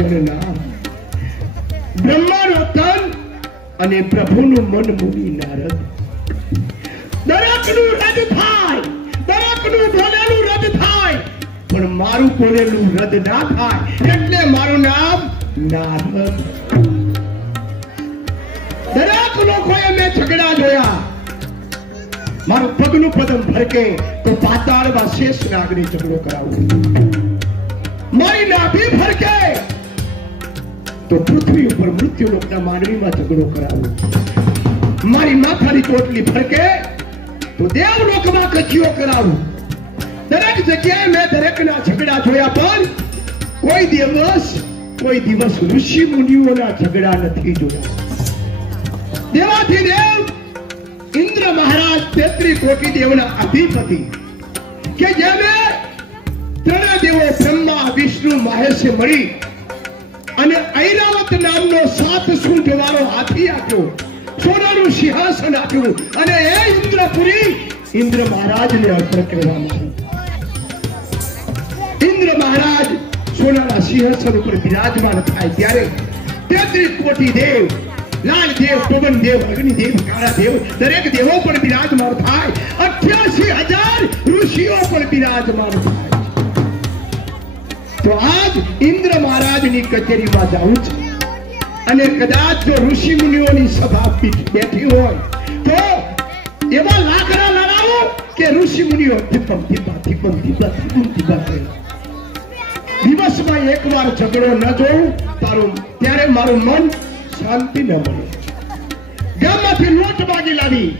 નારાયણ નામ બ્રહ્માનો તન અને પ્રભુનું મન મુની નારદ દરેકનું રદ થાય દરેકનું બોલેલું રદ થાય પણ મારું બોલેલું રદ ના થાય એટલે મારું નામ નારદ દરેક લોકોએ મેં ઝઘડા જોયા મારું પગનું પદમ ભરકે તો પાતાળમાં શેષ નાગની ઝઘડો કરાવું મારી નાભી ફરકે તો પૃથ્વી ઉપર મૃત્યુ લોકના માનવીમાં ઝઘડો કરાવું મારી માથાની ટોટલી ફરકે તો દેવલોકમાં કચીઓ કરાવું દરેક જગ્યાએ મેં દરેકના ઝઘડા જોયા પણ કોઈ દિવસ ઋષિ મુનિઓના ઝઘડા નથી જોયા દેવાથી દેવ ઇન્દ્ર મહારાજ 33 કોટી દેવના અધિપતિ કે જેને ત્રણે દેવો બ્રહ્મા વિષ્ણુ મહેશે મળી અને ઐરાવત નામનો 7 સૂંઢ વાળો હાથી આપ્યો સોનાનું સિંહાસન આપ્યું અને એ ઇન્દ્રપુરી ઇન્દ્ર મહારાજને અર્પણ કરવામાં ઇન્દ્ર મહારાજ સોનાના સિંહાસન ઉપર બિરાજમાન થાય ત્યારે 33 કોટી દેવ લાલ દેવ પવન દેવ અગ્નિ દેવ કાળા દેવ દરેક દેવો પણ બિરાજમાન થાય 88,000 ઋષિઓ પણ બિરાજમાન થાય તો આજ ઇન્દ્ર મહારાજની કચેરીમાં જાઉં છું અને કદાચ જો ઋષિ મુનિઓની સભા બેઠી હોય તો એવા લાકડા લડાવો કે ઋષિ મુનિઓ ધીપમ ધીપા ધીપમ ધીપા ધીપમ ધીપા કરે દિવસમાં એકવાર ઝઘડો ન જોઉં ત્યારે મારું મન શાંતિ ન મળે ગામમાંથી લોટ માગી લાવી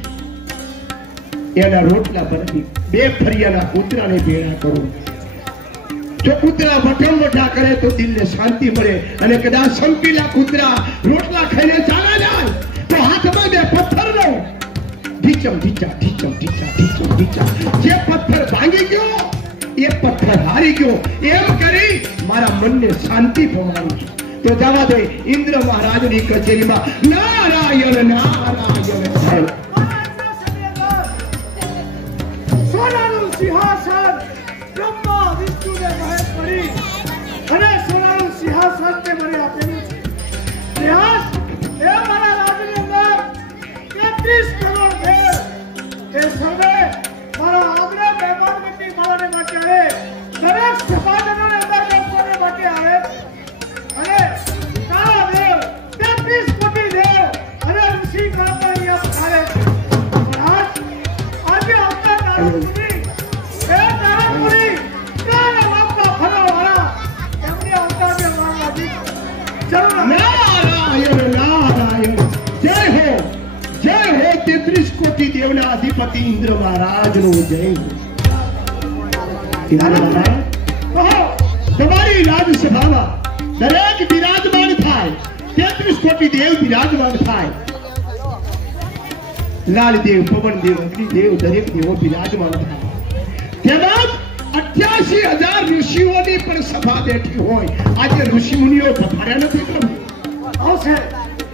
એના રોટલા બનાવી 2 ફરિયાના કૂતરાને ભેળા કરું જો કૂતરા વઠમ કરે તો દિલને શાંતિ મળે અને કદાચ સંપીલા કૂતરા રોટલા ખાઈને ચાલા જાય તો હાથમાં 2 પથ્થર લો ઢીચમ ઢીચા ઢીચમ ઢીચા ઢીચમ ઢીચા જે પથ્થર ભાંગી ગયો એ પથ્થર હારી ગયો એમ કરી મારા મનને શાંતિ પમાડું છું તો જવા દે ઇન્દ્ર મહારાજની કચેરીમાં નારાયણ નારાયણ સોનાનું સિંહાસન બ્રહ્મા વિષ્ણુ ને મહેશ મળી અને સોનાનું સિંહાસન તે મને આપેલું છે પ્રયાસ એ મારા રાજની અંદર 33 કરોડ છે એ સર્વે મારા આગળ મહેમાન વ્યક્તિ મારાને માટે આવે દરેક સભાજનોને અંદર બેસવાને માટે આવે અને તારા દેવ 33 કોટી દેવ અને ઋષિ ગણપતિ પધારે છે આજે આવતા તારા સુધી એ તારા પૂરી તારા બાપના ફરવાવાળા એમની આવતા બે મારવાજી જરૂર નારાયણ નારાયણ જય હો 33 કોટી દેવના અધિપતિ ઇન્દ્ર મહારાજનો જય ઇન્દ્ર મહારાજ તમારી રાજસભામાં દરેક બિરાજમાન થાય 33 કોટી દેવ બિરાજમાન થાય લાલ દેવ પવન દેવ અગ્નિ દેવ દરેક દેવો બિરાજમાન થાય તેમજ 88,000 ઋષિઓની પણ સભા બેઠી હોય આજે ઋષિ મુનિઓ પધાર્યા નથી પ્રભુ આવશે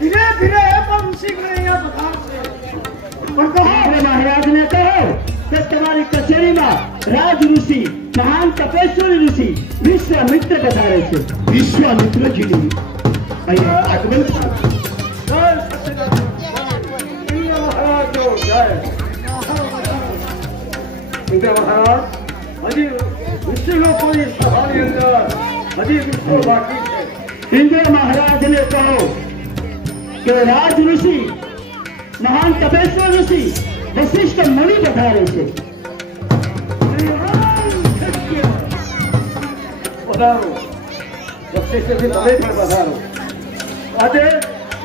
ધીરે ધીરે એ પણ ઋષિ અહીંયા પધારશે પણ કહો મહારાજને કહો કે તમારી કચેરીમાં રાજ ઋષિ મહાન તપસ્વી ઋષિ વિશ્વામિત્ર પધારે છે વિશ્વામિત્રજીની અહીંયા આગમન ઇન્દ્ર મહારાજ હજી ઋષિ લોકોની સભાની અંદર હજી વિશ્વ બાકી છે ઇન્દ્ર મહારાજને કહો કે રાજ ઋષિ મહાન તપસ્વી ઋષિ વશિષ્ઠ મુનિ પધારે છે પધારો વશિષ્ઠજી તમે પણ પધારો આજે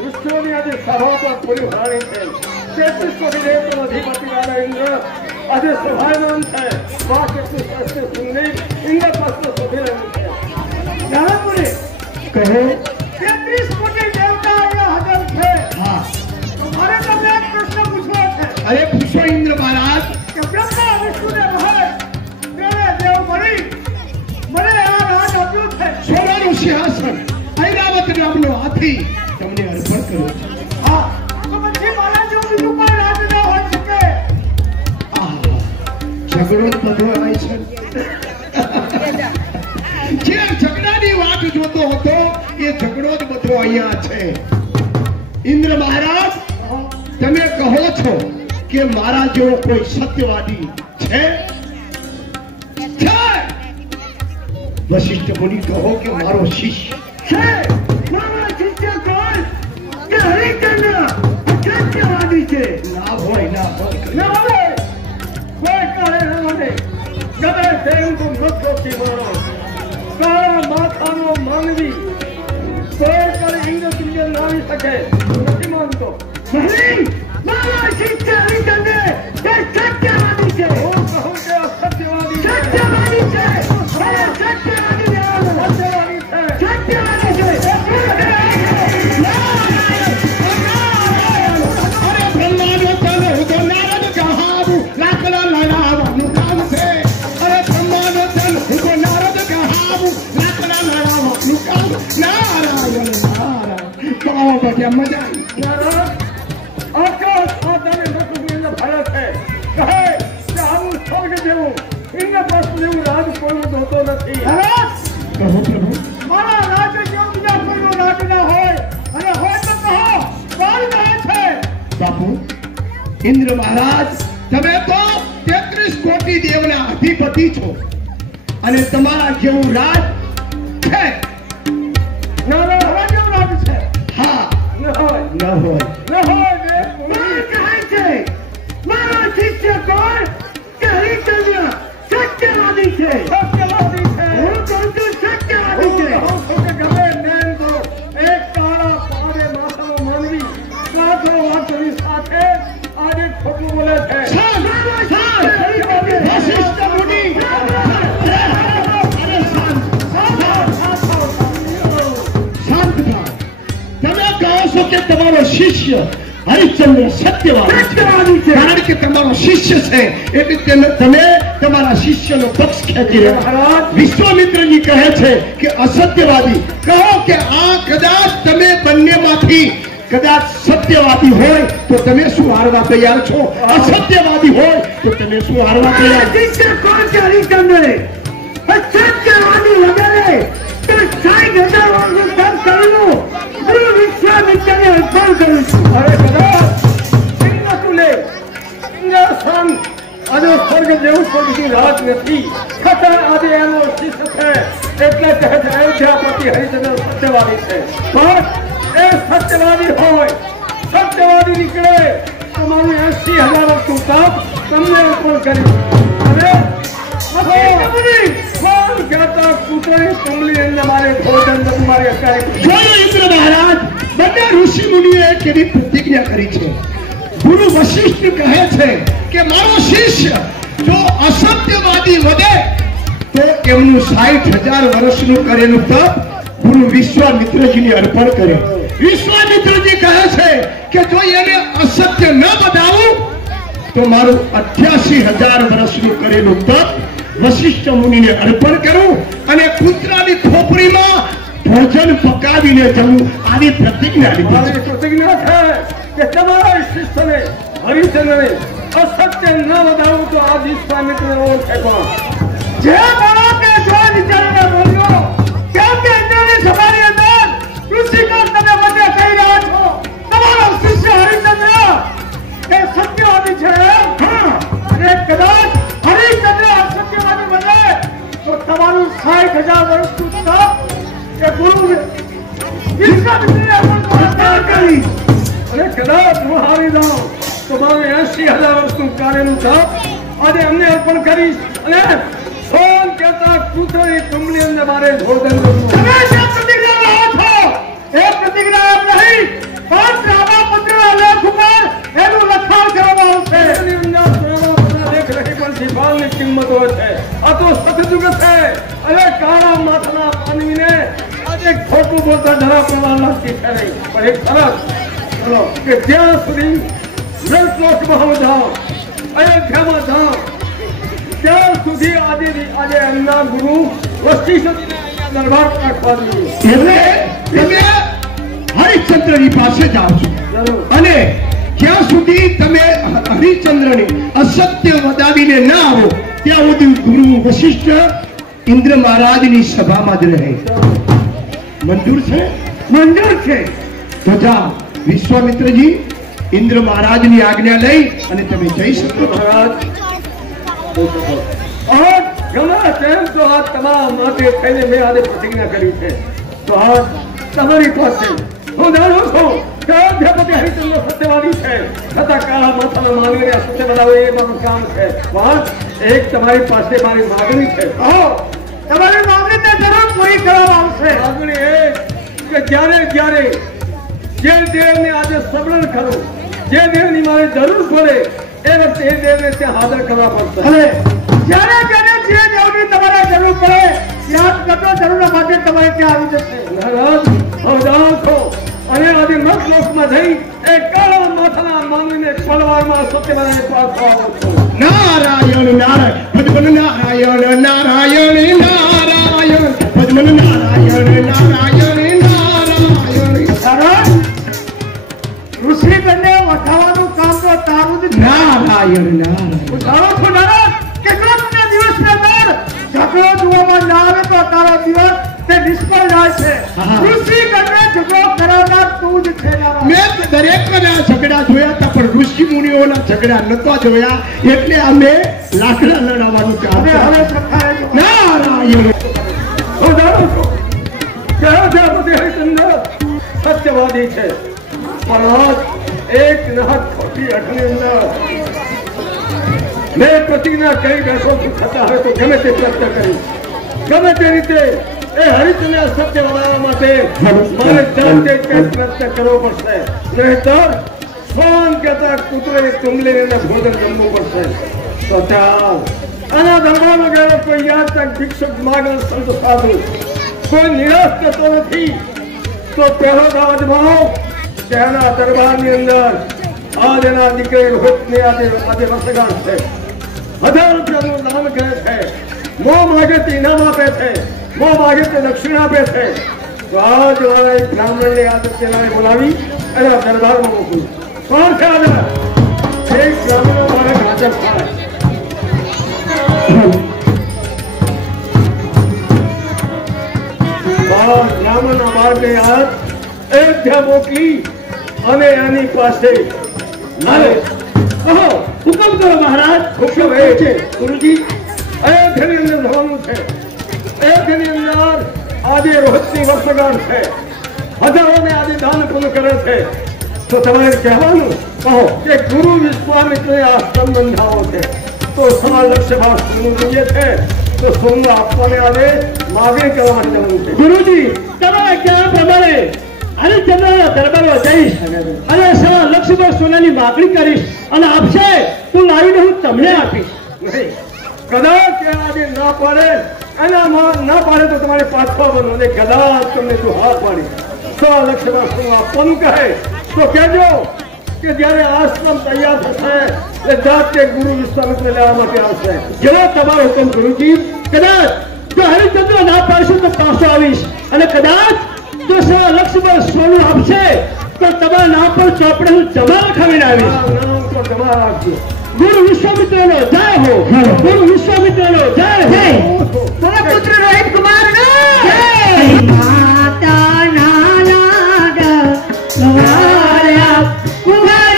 ઋષિઓની આજે સભા પર પૂરી ભરાણી છે 33 કોટી દેવનો અધિપતિ વાળા ઇન્દ્ર આજે સભાયમાન છે વાહ કેટલું સરસ સુંદર ઇન્દ્ર પાત્ર શોધી રહ્યું છે જ્ઞાનપુરી કહો 33 કોટી દેવતા અહીંયા હાજર છે હા તો મારે તમને એક પ્રશ્ન પૂછવો છે અરે પૂછો ઇન્દ્ર મહારાજ કે બ્રહ્મા વિષ્ણુ ને મહેશ તેને દેવ મળી મને આ રાજ આપ્યું છે સોનાનું સિંહાસન ઐરાવત નામનો હાથી તમને અર્પણ કર્યો છે હા તો પછી મારા જેવું બીજું કોઈ રાજ ન હોઈ શકે ઝઘડો પધરાય છે જે ઝઘડાની વાત જોતો હતો એ ઝઘડો જ બધો અહીંયા છે. ઇન્દ્ર મહારાજ, તમે કહો છો કે મારા જેવો કોઈ સત્યવાદી છે? વશિષ્ઠ મુનિ કહો કે મારો શિષ્ય છે. મારા શિષ્ય કોણ? કે હરિચંદ્ર સત્યવાદી છે. ના હોય, ના હોય. ના હોય. કોઈ કહે ન મને. ગમે તેમ તું નથી બોલો. કાળા માથાનો માનવી કોઈ પણ ઇન્દ્ર તુલ્ય ના આવી શકે. નથી માનતો. નહીં, મારા શિષ્ય હરિચંદ્ર તે સત્યવાદી છે. હું કહું કે અસત્યવાદી છે. સત્યવાદી છે. અરે સત્યવાદી છે. સત્યવાદી છે. સત્યવાદી છે. અરે બ્રહ્માનો તન હું તો નારદ કહાવું, લાકડા લડાવવાનું કામ છે. અરે બ્રહ્માનો તન હું તો નારદ કહાવું, લાકડા લડાવવાનું કામ. નારાયણ નારાયણ. તો બધા મજા આવી. આકાશ આધારે નકુબીને ફરે છે. કહે કે આવું સ્વર્ગ જેવું ઇન્દ્ર પ્રસ્થ જેવું રાજ કોઈનું હોતો નથી. કહો પ્રભુ. મારા રાજ્ય જેવું બીજા કોઈનું રાજ ના હોય. અને હોય તો કહો કોણ કહે છે? બાપુ, ઇન્દ્ર મહારાજ, તમે તો 33 કોટી દેવના અધિપતિ છો અને તમારા જેવું રાજ છે? ના ના, હવે જેવું રાજ છે. હા, ન હોય. ન હોય. ન હોય ને કોણ કહે છે? મારા શિષ્ય કોણ? કે હરિચંદ્ર સત્યવાદી છે. સત્યવાદી છે. હું કહું છું સત્યવાદી છે. હું કહું કે ગમે મેન તો એક કાળા પાડે માથાનો માનવી કાઠો વાતની સાથે આજે ખોટું બોલે છે. વશિષ્ઠ મુનિ, શાંત થાઓ. તમે કહો છો કે તમારો શિષ્ય હરિશ્ચંદ્ર સત્યવાદી છે. કારણ કે તમારો શિષ્ય છે એટલે તમે તમારા શિષ્યનો પક્ષ ખેંચી રહ્યા. વિશ્વામિત્રજી કહે છે કે અસત્યવાદી. કહો કે આ કદાચ તમે બંનેમાંથી કદાચ સત્યવાદી હોય તો તમે શું હારવા તૈયાર છો? અસત્યવાદી હોય તો તમે શું હારવા તૈયાર? શિષ્ય કોણ છે? હરિચંદ્ર સત્યવાદી વગેરે તો 60,000 વર્ષનું કામ કરેલું ગુરુ વિશ્વામિત્રને અર્પણ કરું છું. અરે કદાચ ઇન્દ્ર તુલે ઇન્દ્ર સમ આજે સ્વર્ગ જેવું સ્વર્ગથી રાજ નથી. ખતર આજે એનો શિષ્ય છે એટલે કહે છે અયોધ્યાપતિ હરિચંદ્ર સત્યવાદી છે. પણ એ સત્યવાદી હોય, સત્યવાદી નીકળે તો મારું 80,000 વર્ષનું કામ તમને અર્પણ કર્યું. અને કોણ કહેતા કૂતરાની કમલી અંદર મારે ભોજન તમારે અકારી. જોયું ઇન્દ્ર મહારાજ, બંને ઋષિ મુનિઓએ કેવી પ્રતિજ્ઞા કરી છે. ગુરુ વશિષ્ઠ કહે છે કે મારો શિષ્ય જો અસત્યવાદી વધે તો એમનું 60,000 વર્ષનું કરેલું તપ ગુરુ વિશ્વામિત્રજીને અર્પણ કરે. વિશ્વામિત્રજી કહે છે કે જો એને અસત્ય ન બતાવું તો મારું 88,000 વર્ષનું કરેલું તપ વશિષ્ઠ મુનિને અર્પણ કરું અને કૂતરાની ખોપડીમાં ભોજન પકાવીને જવું. આવી પ્રતિજ્ઞા લીધી. મારી પ્રતિજ્ઞા છે કે તમારા શિષ્યને હરિચંદ્રને અસત્ય ન વધારવું તો આ વિશ્વામિત્રને ઓળખે કોણ? જે બાળકને જો વિચારીને બોલ્યો કેમ કે ઇન્દ્રની સભાની અંદર ઋષિકો તમે બધે કહી રહ્યા છો તમારો શિષ્ય હરિચંદ્ર એ સત્યવાદી છે. હા, અને કદાચ હરિચંદ્ર અસત્યવાદી બને તો તમારું 60,000 વર્ષનું તપ એ ગુરુ વિશ્વામિત્રને અર્પણ કરી. અને કદાચ હું હારી જાઉં તો મારું 80,000 વર્ષનું કાર્યનું તપ આજે અમને અર્પણ કરીશ. અને સોન કહેતા કૂતરાની કમલી અંદર મારે ભોજન કરવું. તમે જે પ્રતિજ્ઞા લાવો છો એ પ્રતિજ્ઞા એમ નહીં પણ રામાપત્રના લેખ ઉપર એનું લખાણ કરવામાં આવશે. એની અંદર લેખ લખી પણ શિફાલની કિંમત હોય છે. આ તો સતયુગ છે. અને કાળા માથાના માનવીને આજે ખોટું બોલતા ડરા પડવા લાગતી છે નહીં. પણ એક સરસ કે જ્યાં સુધી નરલોકમાં હું જાઉં, અયોધ્યામાં જાઉં, ત્યાં સુધી આજે એમના ગુરુ વશિષ્ઠ દરબાર રાખવા જોઈએ. એટલે હરિશ્ચંદ્રની પાસે જાઓ છો અને જ્યાં સુધી તમે હરિશ્ચંદ્રને અસત્ય વધાવીને ના આવો ત્યાં સુધી ગુરુ વશિષ્ઠ ઇન્દ્ર મહારાજની સભામાં જ રહે. મંજૂર છે? મંજૂર છે. તો જા વિશ્વામિત્રજી, ઇન્દ્ર મહારાજની આજ્ઞા લઈ અને તમે જઈ શકો છો. મહારાજ ગમે તેમ તો આ તમામ માટે થઈને મેં આજે પ્રતિજ્ઞા કરી છે. તો આ તમારી પાસે હું જાણું છું કે અયોધ્યાપતિ હરિચંદ્ર સત્યવાદી છે, છતાં કાળા માથાના માનવીને સત્ય બનાવે એ મારું કામ છે. મહારાજ એક તમારી પાસે મારી માગણી છે. તમારી માગણીને જરૂર પૂરી કરવામાં આવશે. માગણી એ કે જ્યારે જ્યારે જે દેવને આજે સબરણ કરું, જે દેવની મારે જરૂર પડે એ વખતે એ દેવને ત્યાં હાજર કરવા પડશે. હવે જ્યારે જ્યારે જે દેવની તમારે જરૂર પડે યાદ કરતો જરૂર માટે તમારે ત્યાં આવી જશે. મહારાજ હું જાણું છું અને આજે મતલોકમાં જઈ એ કાળા માથાના માનવીને પળવારમાં સત્ય બનાવીને પાછો આવું છું. નારાયણ નારાયણ પદ્મન નારાયણ નારાયણ નારાયણ પદ્મન નારાયણ નારાયણ નારાયણ. ઋષિ કન્યા વઠાવવાનું કામ તો તારું જ છે. નારાયણ નારાયણ. હું જાણું છું નારદ કે જો તમને દિવસની અંદર ઝઘડો જોવામાં ના આવે તો તારો દિવસ તે નિષ્ફળ જાય છે. હા. ઋષિ કન્યા ઝઘડો કરાવનાર તું જ છે નારદ. મેં દરેકના ઝઘડા જોયા હતા પણ ઋષિ મુનિઓના ઝઘડા નતા જોયા, એટલે અમે લાકડા લડાવવાનું કામ હવે કર્યું. હવે પ્રખારે જો. નારાયણ. હું જાણું છું કે અયોધ્યાપતિ હરિચંદ્ર સત્યવાદી છે, પણ આજ એક નહત ખોટી અટની અંદર મેં પ્રતિજ્ઞા કરી બેઠો છું, છતાં હવે તો ગમે તે પ્રયત્ન કરીશ. ગમે તે રીતે એ હરિચંદ્ર સત્ય બનાવવા માટે મારે જાતે કંઈક પ્રયત્ન કરવો પડશે. નહીંતર સ્વાન કહેતા કૂતરે કુંબલીને ભોજન જમવું પડશે. તો ચાલ આના દરબારમાં ગયો કોઈ યાદ તક ભિક્ષુક માગણ સંત સાધુ કોઈ નિરાશ કરતો નથી. તો પહેલો દાવ અજમાવો કે આના દરબારની અંદર આજ એના દીકરી રોહિતની આજે વર્ષગાંઠ છે. 1000 રૂપિયાનું દાન કરે છે, મોં માગે તે ઇનામ આપે છે, મોં માગે તે દક્ષિણ આપે છે. તો આજ વાળા એક બ્રાહ્મણની આદત તેનાને બોલાવી એના દરબારમાં મોકલું. કોણ છે આજે? એક બ્રાહ્મણો મારે હાજર થાય. બ્રાહ્મણના બાળને યાદ અયોધ્યા મોકલી અને એની પાસે હુકમ કરો મહારાજ. હુકમ એ છે ગુરુજી, અયોધ્યાની અંદર જવાનું છે. અયોધ્યાની અંદર આજે રોહિતની વર્ષગાંઠ છે. હજારોને આજે દાન પૂર્ણ કરે છે. તો તમારે કહેવાનું કહો કે ગુરુ વિશ્વામિત્રને આશ્રમ બંધાવો છે, તો સમાજ લક્ષ્ય ભાવ સોનું જોઈએ છે, તો સોનું આપવાને આવે માગણી કરવા માટે જવાનું છે. ગુરુજી, તમારા કહેવા પ્રમાણે હરિચંદ્રના દરબારમાં જઈશ અને સવા લક્ષ સોનાની માગણી કરીશ અને આપશે તો લાવીને હું તમને આપીશ. નહીં, કદાચ એ આજે ના પાડે, એનામાં ના પાડે તો તમારે પાછો આવવાનું, અને કદાચ તમને જો હા પાડી 100 લક્ષમાં સોનું આપવાનું કહે તો કહેજો કે જ્યારે આશ્રમ તૈયાર થશે એટલે જાતે ગુરુ વિશ્વામિત્ર લેવા માટે આવશે. જેવો તમારો હુકમ ગુરુજી. કદાચ જો હરિચંદ્ર ના પાડશે તો પાછો આવીશ અને કદાચ જો સવા લક્ષ સોનું આપશે તો તમારા નામ પર ચોપડે હું જમાલ ખાવીને આવીશ. નામ તો જમા રાખજો. ગુરુ વિશ્વામિત્રનો જય હો. ગુરુ વિશ્વામિત્રનો જય હો. મારા પુત્ર રોહિત કુમારનો જય. માતા નાના ગવાયા કુમાર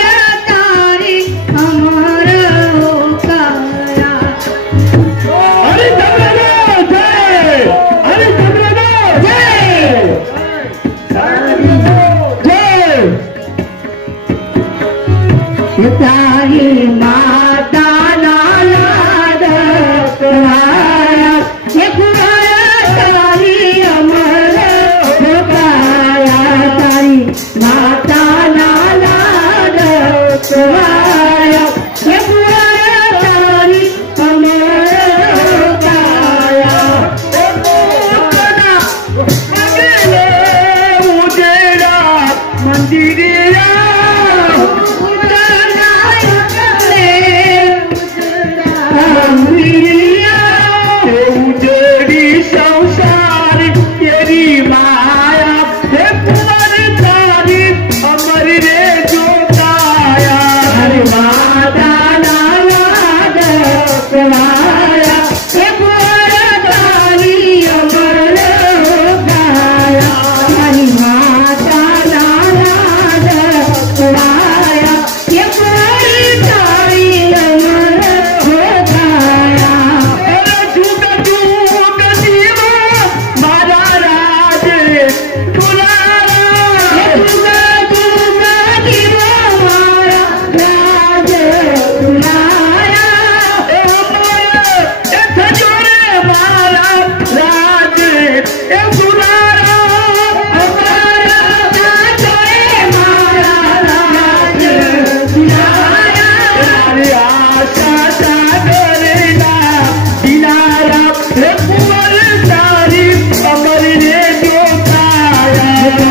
તારી અમર કયા. હરિચંદ્રનો જય. હરિચંદ્રનો જય. જય. તારી માતા નાના ગવાયા કુમાર તારી અમર કયા. તારી માતા નાના ગવાયા કુમાર તારી અમર કયા.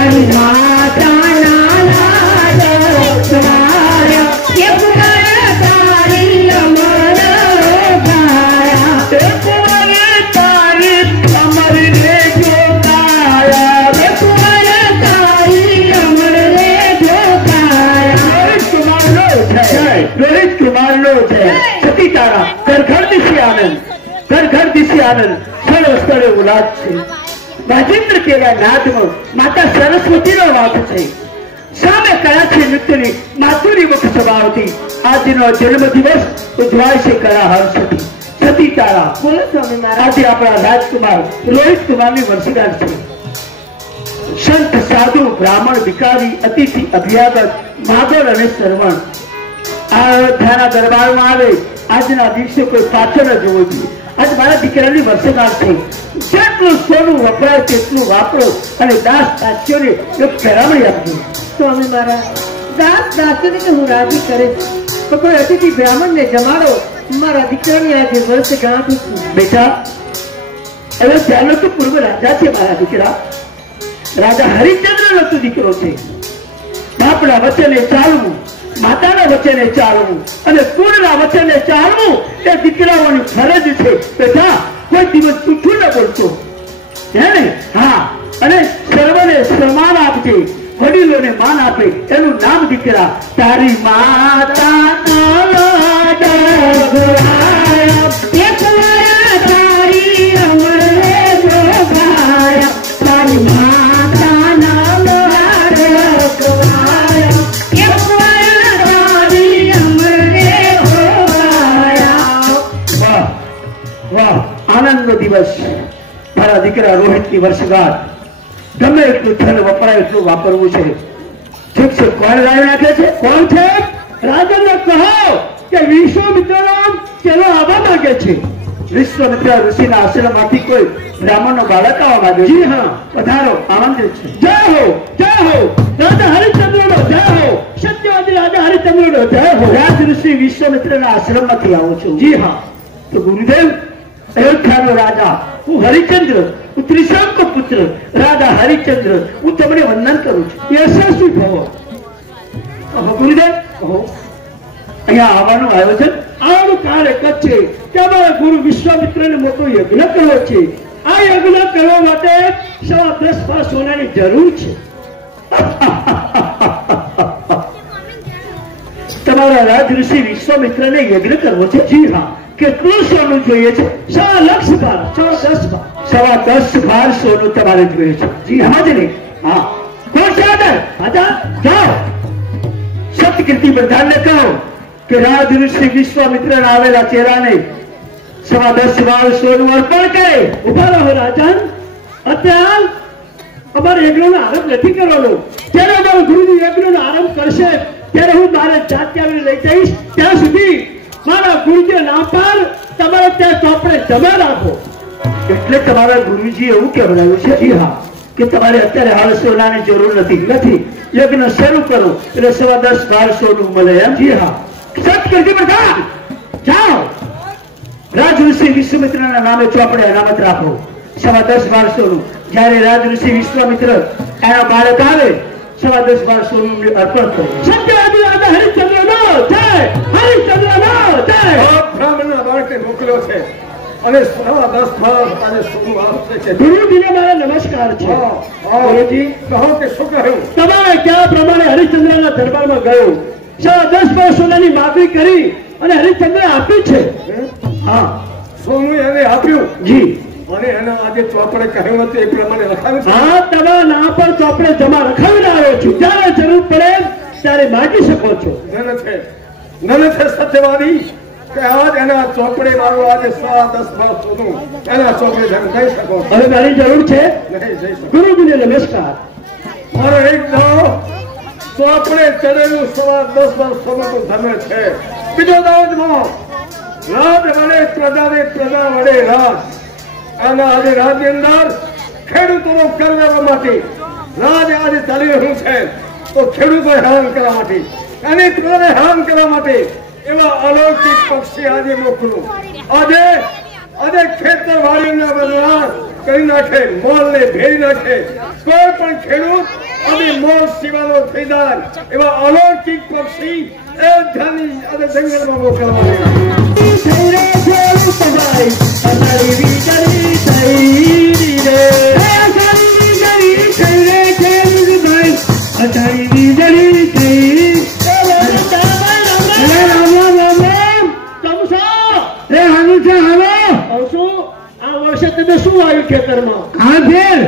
तारी माता नाला तुम्हारा ये पुकारा तारी अमर गाया ये पुकारा तारी अमर रे जो गाया ये पुकारा तारी अमर रे जो गाया रोहित कुमार लो है सती तारा घर घर दिशी आनंद સ્થળો સ્થળે ઉલ્લાસ છે રાજેન્દ્ર કેવા નાદમાં માતા સરસ્વતીનો વાસ છે સામે કળા છે નૃત્યની માતુરી મુખ સ્વભાવથી આજનો જન્મદિવસ ઉજવાય છે કળા હર્ષથી સતી તારા બોલો સ્વામી મહારાજ આજે આપણા રાજકુમાર રોહિત કુમારની વર્ષગાંઠ છે સંત સાધુ બ્રાહ્મણ ભિખારી અતિથિ અભ્યાગત માગર અને શ્રવણ આ અયોધ્યાના દરબારમાં આવે આજના દિવસે કોઈ પાછળ ન જોવો જોઈએ આજ મારા દીકરાની વર્ષગાંઠ છે જેટલું સોનું વપરાય તેટલું વાપરો અને દાસ દાસીઓને એક ફેરામણી આપજો સ્વામી મહારાજ દાસ દાસીને તો હું રાજી કરે તો કોઈ અતિથિ બ્રાહ્મણને જમાડો મારા દીકરાની આજે વર્ષગાંઠ છે બેટા અયોધ્યાનો તો પૂર્વ રાજા છે મારા દીકરા રાજા હરિચંદ્રનો તો દીકરો છે બાપના વચને ચાલવું માતાના વચને ચાલવું અને કુળના વચને ચાલવું એ દીકરાઓની ફરજ છે બેટા કોઈ દિવસ જૂઠું ન બોલતો હે ને હા અને સર્વને સન્માન આપજે વડીલોને માન આપે એનું નામ દીકરા તારી માતા તારી અમર રે જો ગાયા તારી માતા નામ આનંદનો દિવસ મારા દીકરા રોહિતની વર્ષગાંઠ ગમે એટલું ધન વપરાય એટલું વાપરવું છે ઠીક છે કોણ લાવી નાખે છે કોણ છે રાજનને કહો કે વિશ્વામિત્રનો ચેલો આવવા માંગે છે વિશ્વામિત્ર ઋષિના આશ્રમમાંથી કોઈ બ્રાહ્મણનો બાળક આવવા માંગે જી હા પધારો આમંત્રિત છે જય હો રાજા હરિચંદ્રનો જય હો સત્યવાદી રાજા હરિચંદ્રનો જય હો રાજ ઋષિ વિશ્વામિત્રના આશ્રમમાંથી આવું છું જી હા તો ગુરુદેવ અયોધ્યાનો રાજા હું હરિચંદ્ર હું ત્રિશંકુ પુત્ર રાજા હરિચંદ્ર હું તમને વંદન કરું છું યશસ્વી ભવો ગુરુદેવ અહીંયા આવવાનું આયોજન આવવાનું કાર્ય છે કે અમારા ગુરુ વિશ્વામિત્રને મોટો યજ્ઞ કરવો છે આ યજ્ઞ કરવા માટે 10 પાસ સોનાની જરૂર છે તમારા રાજ ઋષિ વિશ્વામિત્રને યજ્ઞ કરવો છે જી હા કેટલું સોનું જોઈએ છે 100 લાખ ભાર 10 ભાર સોનું તમારે જોઈએ છે જી સમજ ને હા કોણ છે રાજા જાઓ સત્કીર્તિ પ્રધાનને કહો કે રાજ ઋષિ વિશ્વામિત્ર આવેલા ચહેરાને 10 ભાર સોનું અર્પણ કરે ઉભા રહો રાજન અત્યાર અમારે યજ્ઞનો આરંભ નથી કરવાનો જ્યારે અમારો ગુરુજી યજ્ઞનો આરંભ કરશે ત્યારે હું મારે જાતે આવીને લઈ જઈશ ત્યાં સુધી મારા ગુરુજી નામ પર તમારે ત્યાં ચોપડે જમા રાખો એટલે તમારા ગુરુજી એવું કહેવાયું છે જી હા કે તમારે અત્યારે હાલ સોનાની જરૂર નથી યજ્ઞ શરૂ કરો એટલે 10 ભાર સોનું મળે એમ જી હા સત્કીર્તિ પ્રધાન જાઓ રાજ ઋષિ વિશ્વામિત્રના નામે ચોપડે અનામત રાખો 10 ભાર સોનું જ્યારે રાજ ઋષિ વિશ્વામિત્ર એના બાળક આવે 10 ભાર સોનું અર્પણ કરો સત્યવાદી રાજા હરિચંદ્રનો જય હરિચંદ્રનો જય બ્રાહ્મણના બાળકને મોકલ્યો છે અને 10 ભાર અને સોનું આપશે છે ગુરુજીને મારા નમસ્કાર છે ગુરુજી કહો કે શું કહ્યું તમારે ક્યાં પ્રમાણે હરિચંદ્રના દરબારમાં ગયો 10 ભાર સોનાની માગણી કરી અને હરિચંદ્ર આપી છે હા સોનું એને આપ્યું જી અને એના આજે ચોપડે કહ્યું હતું એ પ્રમાણે લખાવ્યું હા તમારા નામ પર ચોપડે જમા રખાવીને આવ્યો છું જ્યારે જરૂર પડે ત્યારે માગી શકો છો નન છે સત્યવાદી કે આજ એના ચોપડે મારું આજે 10 ભાર સોનું એના ચોપડે જમ કહી શકો હવે મારી જરૂર છે નહીં જઈ શકો ગુરુજીને નમસ્કાર મારો એક દાવ ચોપડે ચડેલું 10 ભાર સોનું તો ધમે છે બીજો દાવમાં રાજ વડે પ્રજા વડે રાજ આના આજે રાજની અંદર ખેડૂતોનો કલ્યાણ માટે રાજ આજે ચાલી રહ્યું છે તો ખેડૂતોને હેરાન કરવા માટે અને પ્રજાને હેરાન કરવા માટે એવા અલૌકિક પક્ષી આજે મોકલું આજે ખેતર વાડીને બદલાવ કરી નાખે મોલને ભેરી નાખે કોઈ પણ ખેડૂત અમે મોર સિવાનો થઈ જાય એવા અલૌકિક પક્ષી એ ધ્યાની અને જંગલમાં મોકલવા તમે શું આવ્યું ખેતરમાં? આ ફેર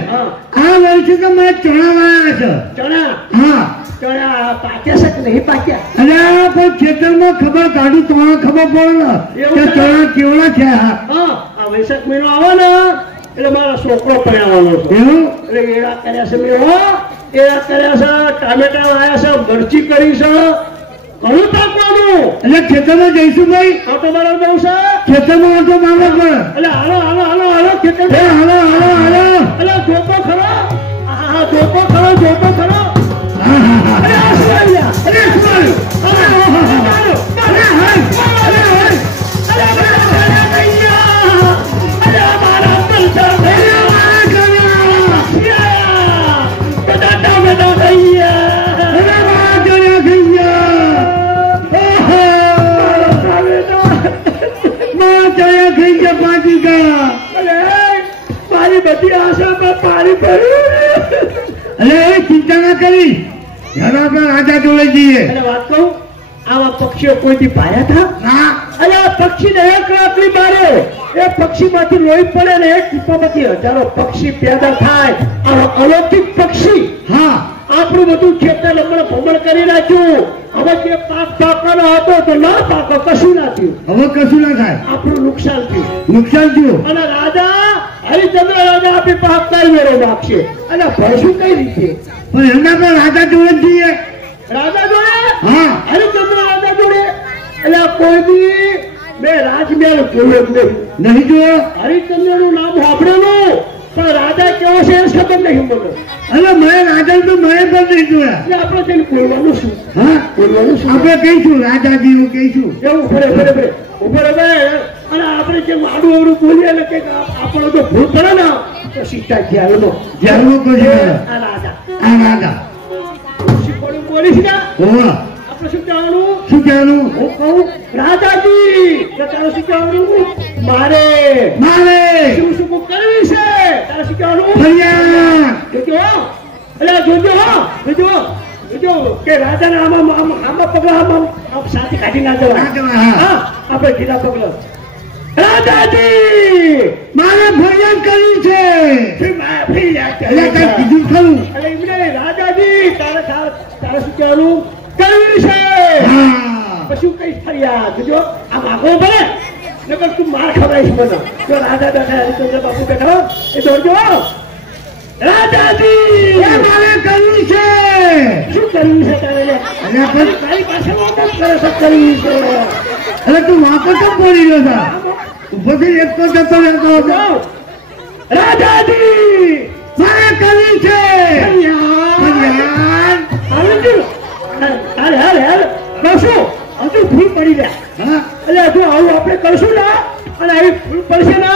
આ વર્ષે તો મેં ચણા વાયા છે. ચણા? હા, ચણા પાક્યા છે કે નહીં પાક્યા? અરે પણ ખેતરમાં ખબર કાઢું તો ખબર પડે ને કે ચણા કેવડા છે. હા, આ વૈશાખ મહિનો આવે ને એટલે મારા છોકરો પરણવાનો છે. એવું? એટલે એડા કર્યા છે મેં. એડા કર્યા છે, ટામેટા વાયા છે, મરચી કરી છે, ઘણું પાકવાનું. એટલે ખેતરમાં જઈશું ભાઈ? આટો મારવા જવું છે? ખેતરમાં આટો મારવો પડે. એટલે હાલો હાલો હાલો હાલો ખેતર. હાલો હાલો હાલો. એટલે જોતો ખરો? હા, જોતો ખરો, જોતો ખરો. હા હા હા. અરે આ શું આવ્યા? અરે શું આવ્યું? અરે મારા પૈસા બધા ટામેટા થઈ ગયા. મારી બધી આશામાં પાણી પડ્યું. અરે ચિંતા ના કરી, યાર આપણે રાજા જોડે જઈએ. અને વાત કહું, આવા પક્ષીઓ કોઈથી ભાયા હતા? ના. અને આ પક્ષીને એક રાતની મારે એ પક્ષીમાંથી લોહી પડે ને એક ટીપામાંથી હજારો પક્ષી પેદા થાય. આવા અલૌકિક પક્ષી હા, આપણું બધું ખેતર લમણ ભમણ કરી નાખ્યું. હવે જે પાક પાકવાનો હતો તો ના પાકો, કશું ના થયું. હવે કશું ના થાય. આપણું નુકસાન થયું. નુકસાન થયું. અને રાજા હરિચંદ્ર રાજા આપણી પાસે કઈ વેરો નાખશે અને ભરશું કઈ રીતે? પણ એમના પણ રાજા જોડે જ જઈએ. રાજા જોડે? હા. હરિચંદ્ર રાજા જોડે? એટલે કોઈ દી મેં રાજમહેલ જોયો જ નહીં. નહીં જોયો? હરિચંદ્ર નું નામ સાંભળેલું પણ રાજા કેવો છે એ ખબર નહીં મને. અરે મેં રાજા તો મેં પણ નહીં જોયા. એટલે આપણે તેને બોલવાનું શું? હા, બોલવાનું શું? આપણે કહીશું રાજાજી નું કહીશું. એવું બરે અને આપણે જે આડું અવડું બોલીએ ને કે આપણો જો ભૂલ પડે ને તો સીધા જેલમાં. જેલમાં કરી દે. આ રાજા આ રાજા શીખવાડું બોલીશ ને હોવા. આપણે શું કહેવાનું? શું કહેવાનું? હું કહું રાજાજી એટલે તારે શું કહેવાનું? મારે મારે શું શું કરવી છે? તારે શું કહેવાનું? ફરિયાદ. જોજો એટલે જોજો જોજો જોજો કે રાજાને આમાં પગલા આમ સાથે કાઢી ના જવાય. ના જવાય, હા. હા, આપણે ઢીલા પગલા. રાજાજી મારે ફરિયાદ કરવી છે. એટલે કઈ કીધું ખરું? અરે એમને રાજાજી તારે શું કહેવાનું? કરવી છે. હા. પછી કઈ ફરિયાદ જોજો આમ આગળ પડે નકર તું માર ખવડાવીશ મને. જો રાજા બેઠા હરિચંદ્ર બાપુ બેઠા એ દોડજો. રાજાજી એ મારે કરવી છે. શું કરવું છે તારે? અરે પણ તારી પાસે વાતો કરે છે કરવી છે. અરે તું વાપસ કેમ બોલી રહ્યો હતા? ઉભો થઈ એક તો જતો રહેતો હતો. રાજાજી મારે કરવી છે ફરિયાદ. હાલ હાલ હાલ કરશું. હજુ ભૂલ પડી ગયા. હા. એટલે હજુ આવું આપણે કરશું ને અને આવી ભૂલ પડશે ને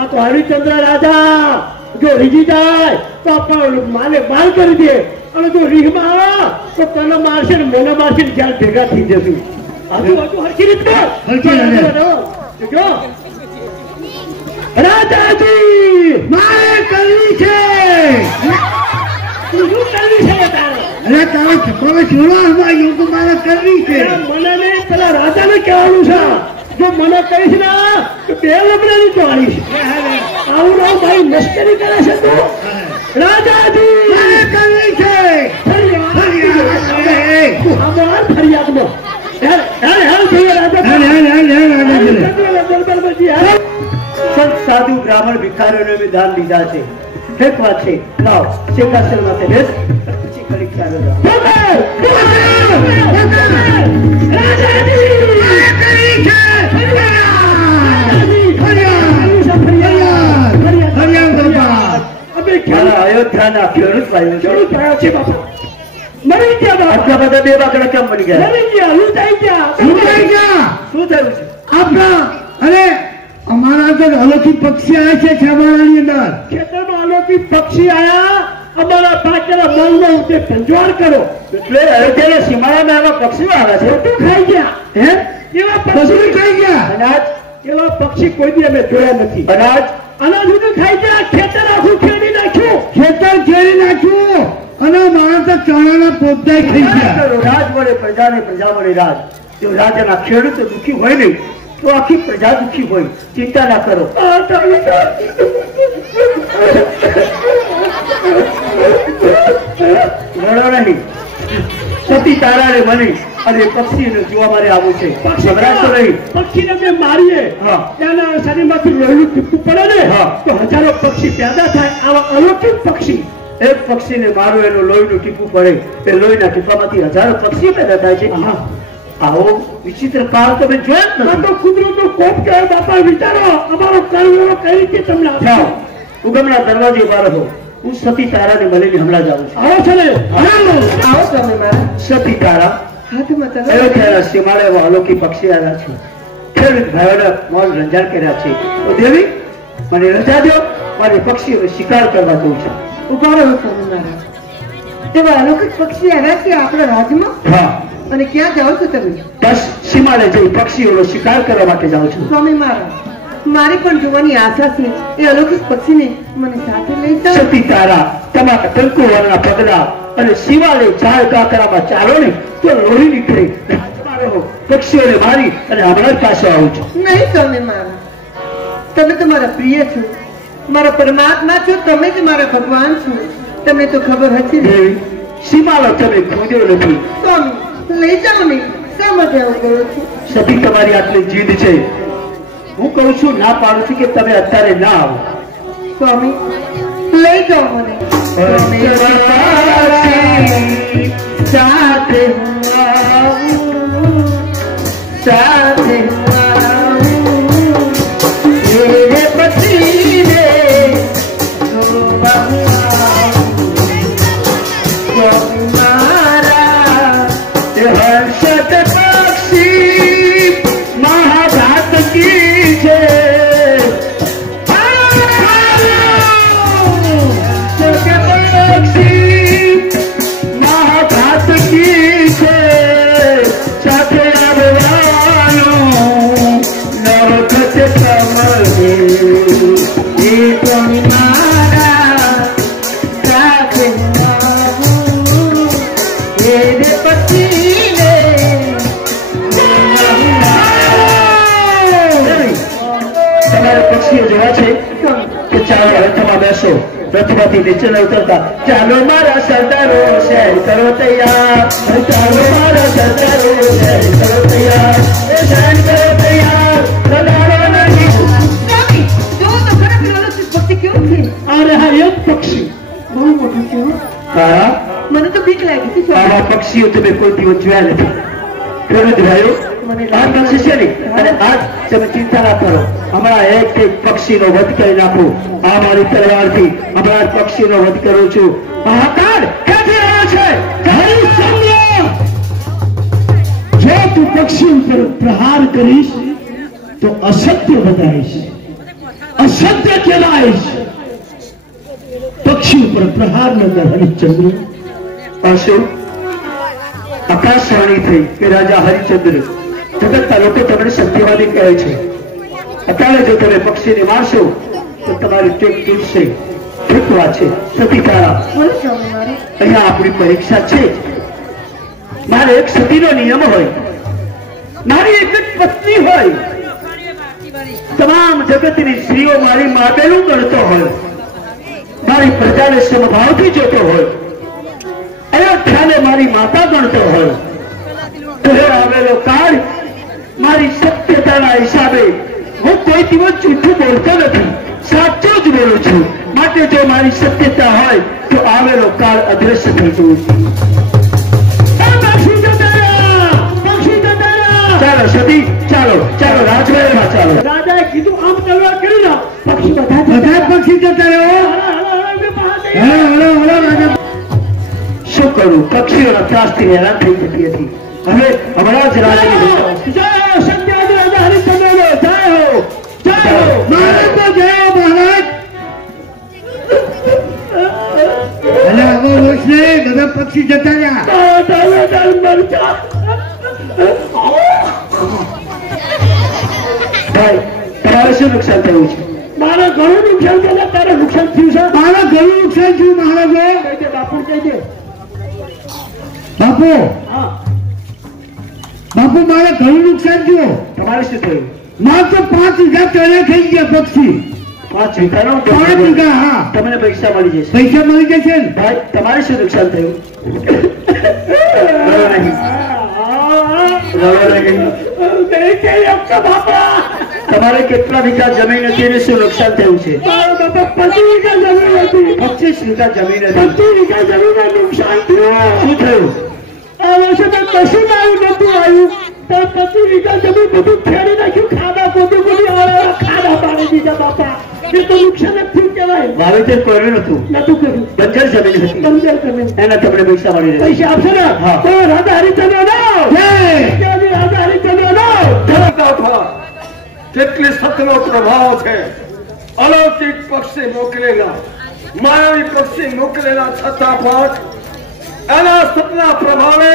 આ તો હરિચંદ્ર રાજા જો રીજી જાય તો આપણને માને માર કરી દે અને જો રીહમાં આવે તો તને મારશે ને મને મારશે ને જ્યાં ભેગા થઈ જશું. હજુ હજુ હરખી રીત કર. હરખી રીતે. જો રાજાજી મારે કરવી છે. તું શું કરવી છે તારે? અરે તારો છોકરો છોડવા યોગ મારે કરવી છે. મને નહીં પેલા રાજાને કહેવાનું છે. જો મને કહીશ ને તો બે લબડાની ચોરીશ. આવું ના ભાઈ મસ્કરી કરે છે તું. રાજાજી મારે કરવી છે ફરિયાદ. ફરિયાદમાં સંત સાધુ બ્રાહ્મણ ભિખારીઓને મેં દાન લીધા છે. એક વાત છે, લાવ સિંહાસન માથે બેસ. પછી કરી ખ્યાલ અયોધ્યા ના ખેડૂત છે બાપા. મરી ગયા બાપા. આટલા બધા બે બાકડા કેમ બની ગયા? મરી ગયા, લૂંટાઈ ગયા. લૂંટાઈ ગયા. શું થયું છે? આપણા અરે અમારા તો અલૌકિક પક્ષી આવ્યા છે છાબારાની અંદર. ખેતરમાં અલૌકિક પક્ષી આયા અમારા પાકેલા મૌનો ઉતે પંજવાળ કરો એટલે અયોધ્યાના સીમાડામાં એવા પક્ષીઓ આવે છે તો ખાઈ ગયા હે એવા પક્ષી ખાઈ ગયા અનાજ એવા પક્ષી કોઈ દી અમે જોયા નથી અનાજ ઉતે ખાઈ ગયા ખેતર આખું ખેડી નાખ્યું અને માણસ તો ચણાના પોતાય ખાઈ ગયા રાજ વડે પ્રજાને પ્રજા વડે રાજ જો રાજાના ખેડૂતો દુઃખી હોય નહીં તો આખી પ્રજા દુઃખી હોય ચિંતા ના કરો રડો નહીં સતી તારાને બની અને પક્ષીને જોવા મારે આવું છે પક્ષીને અમે મારીએ ત્યાંના શરીરમાંથી લોહીનું ટીપું પડે ને તો હજારો પક્ષી પેદા થાય આવા અલૌકિક પક્ષી એક પક્ષીને મારો એનું લોહીનું ટીપું પડે એ લોહીના ટીપામાંથી હજારો પક્ષી પેદા થાય છે આવો વિચિત્ર કાળ તમે જોયા તો કુદરતનો કોપ કહેવાય બાપા વિચારો અમારો કર્મ કઈ રીતે તમને જાઓ ઉગમના દરવાજે ઉભા રહો હું સતી તારાને મળીને હમણાં જાઉં છું આવો છે ને આવો તમે મારા સતી તારા હાથમાં ચાલો અયોધ્યાના સીમાડે એવા અલૌકિક પક્ષી આવ્યા છે ખેડૂત ભાઈઓના મોજ રંજાણ કર્યા છે તો દેવી મને રજા દો મારે પક્ષીઓનો શિકાર કરવા જવું છે ઉભા રહો તમે મારા તેવા અલૌકિક પક્ષી આવ્યા છે આપણા રાજમાં હા અને ક્યાં જાઓ છો તમે બસ સીમાડે જઈ પક્ષીઓનો શિકાર કરવા માટે જાઉં છું સ્વામી મારા મારી પણ જોવાની આશા છે એ અલૌકિક પક્ષીને મને સાથે લઈ જાઓ સતી તારા તમારા કંકુવરના પગલા અને શિવાલય ચાર કાકરામાં ચાલો ને તો લોહી નીકળે પક્ષીઓને મારી અને હમણાં જ પાછો આવું છું નહીં સ્વામી મારા તમે તો મારા પ્રિય છો મારા પરમાત્મા છો તમે જ મારા ભગવાન છો તમને તો ખબર હશે ને સીમાલો તમે ખોદ્યો નથી સ્વામી લઈ જાઓ ને શા માટે આવું કરો છો સતી તમારી આટલી જીદ છે હું કહું છું ના પાડું છું કે તમે અત્યારે ના આવો સ્વામી લઈ જાઓ મને સાથે સાથે રથમાંથી નીચે ઉતરતા ચાલો મારા સરદારો શહેર કરો તૈયાર ચાલો મારા સરદારો શહેર કરો તૈયાર શહેર કરો તૈયાર સરદારો નહીં સ્વામી જો તો ખરા પેલો અલૌકિક પક્ષી કેવું છે અરે હા એક પક્ષી બહુ મોટું છે હા મને તો બીક લાગી છે સ્વામી આવા પક્ષીઓ તમે કોઈ દિવસ જોયા નથી ખેડૂત ભાઈઓ આ પક્ષી છે ને અને આજ તમે ચિંતા ના કરો હમણાં એક પક્ષીનો વધ કરી નાખું આ મારી તલવારથી હમણાં પક્ષીનો વધ કરું છું હાહાકાર ક્યાંથી આવ્યો છે જો તું પક્ષી ઉપર પ્રહાર કરીશ તો અસત્ય બતાવીશ અસત્ય કહેવાઈશ પક્ષી ઉપર પ્રહાર ન કર હરિશ્ચંદ્ર પાછો આકાશવાણી થઈ કે રાજા હરિશ્ચંદ્ર જગતના લોકો તમને સત્યવાદી કહે છે અત્યારે જો તમે પક્ષીને મારશો તો તમારી ટેક તૂટશે ઠીકવા છે સતી તારા અહીંયા આપણી પરીક્ષા છે મારે એક સતીનો નિયમ હોય મારી એક જ પત્ની હોય તમામ જગતની સ્ત્રીઓ મારી માટેનું ગણતો હોય મારી પ્રજાને સમભાવથી જોતો હોય અયોધ્યાને મારી માતા ગણતો હોય ઘરે આવેલો કાળ મારી સત્યતાના હિસાબે હું કોઈ દિવસ જૂઠું બોલતો નથી સાચું જ બોલું છું માટે જો મારી સત્યતા હોય તો આવેલો કાળ અદ્રશ્ય થઈ જવું ચાલો સતી ચાલો ચાલો રાજમહેલમાં ચાલો રાજાએ કીધું આમ તલવાર કરી દો પક્ષી બધા પક્ષી જતા રહ્યો શું કરું પક્ષીઓના ત્રાસથી હેરાન થઈ જતી હતી હવે હમણાં જ રાજાની પક્ષી જતા રહ્યા. ભાઈ તમારે શું નુકસાન થયું છે? મારે ઘણું નુકસાન થયું. તારે નુકસાન થયું છે? મારે ઘણું નુકસાન થયું મહારાજો. કહી દે બાપુ, કહી દે. બાપુ હા, બાપુ મારે ઘણું નુકસાન થયું. તમારે શું થયું? મારે તો 5 વીઘા તળે થઈ ગયા પક્ષી. 5 વીઘાનો? 5 વીઘા. હા, તમને પૈસા મળી જશે. પૈસા મળી જશે ને. ભાઈ તમારે શું નુકસાન થયું? તમારે કેટલા વીઘા જમીન હતી અને શું નુકસાન થયું છે? 25 વીઘા જમીન હતી. 25 વીઘા જમીન હતી. 25 વીઘા જમીન નુકસાન થયું. શું થયું? આ વર્ષે તો કશું આવ્યું નતું આવ્યું. 25 વીઘા જમીન બધું ફેરી નાખ્યું. ખાડા ખોદું ખાડા પાડી દીધા બાપા. એ તો નુકસાન જ થયું કહેવાય. વાવેતર કર્યું નતું કર્યું. બંજર જમીન હતી. બંજર જમીન. એના તમને પૈસા મળી રહ્યા. પૈસા આપશો ને? હા. તો રાજા હરિચંદ્ર રાજા હરિચંદ્ર કેટલી સતનો પ્રભાવ છે. અલૌકિક પક્ષી મોકલેલા, માયાવી પક્ષી મોકલેલા છતાં પણ એના સતના પ્રભાવે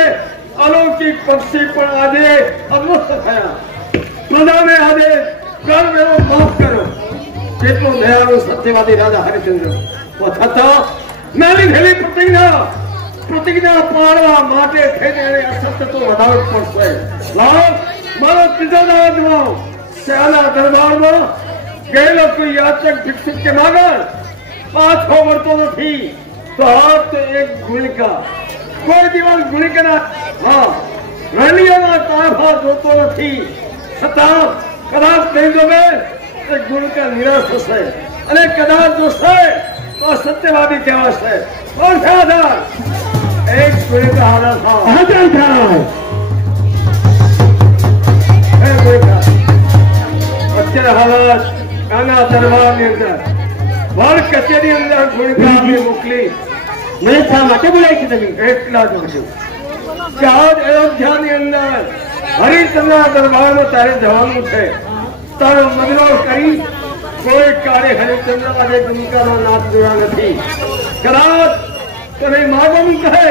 અલૌકિક પક્ષી પણ આજે અમસ્ત થયા. પ્રજાને આજે ગર્વ માફ કર્યો. કેટલો દયાળુ સત્યવાદી રાજા હરિચંદ્ર. છતાં મેં લીધેલી પ્રતિજ્ઞા પાડવા માટે થઈને એને અસત્ય તો વધારવું પડશે. લાવો મારો ત્રીજો દાવા જણાવો. ત્યાંના દરબારમાં ગયેલો કોઈ યાચક ભિક્ષુક કે માગણ પાછો વળતો નથી તો આ તો એક ગુણિકા. કોઈ દિવસ ગુણિકાના રણિયાના તાફા જોતો નથી. છતાં કદાચ નહીં જોવે તો ગુણિકા નિરાશ થશે અને કદાચ જોશે તો સત્યવાદી કહેવાશે. કોણ છે આધાર? એક ગુણિકા હાજર થાવ. હાજર થાવ. હે ગુણિકા, અત્યારે હાલત આના દરબારની અંદર વડ કચેરી અંદર ગુણિકાને મોકલી મને શા માટે બોલાય છે તમે? એટલા જોજો કે આજ અયોધ્યાની અંદર હરિચંદ્રના દરબારમાં તારે જવાનું છે. તારો મગનો કરી કોઈ કાર્ય હરિચંદ્ર આજે ગુણિકાનો નાશ જોયા નથી. કદાચ તને માગવાનું કહે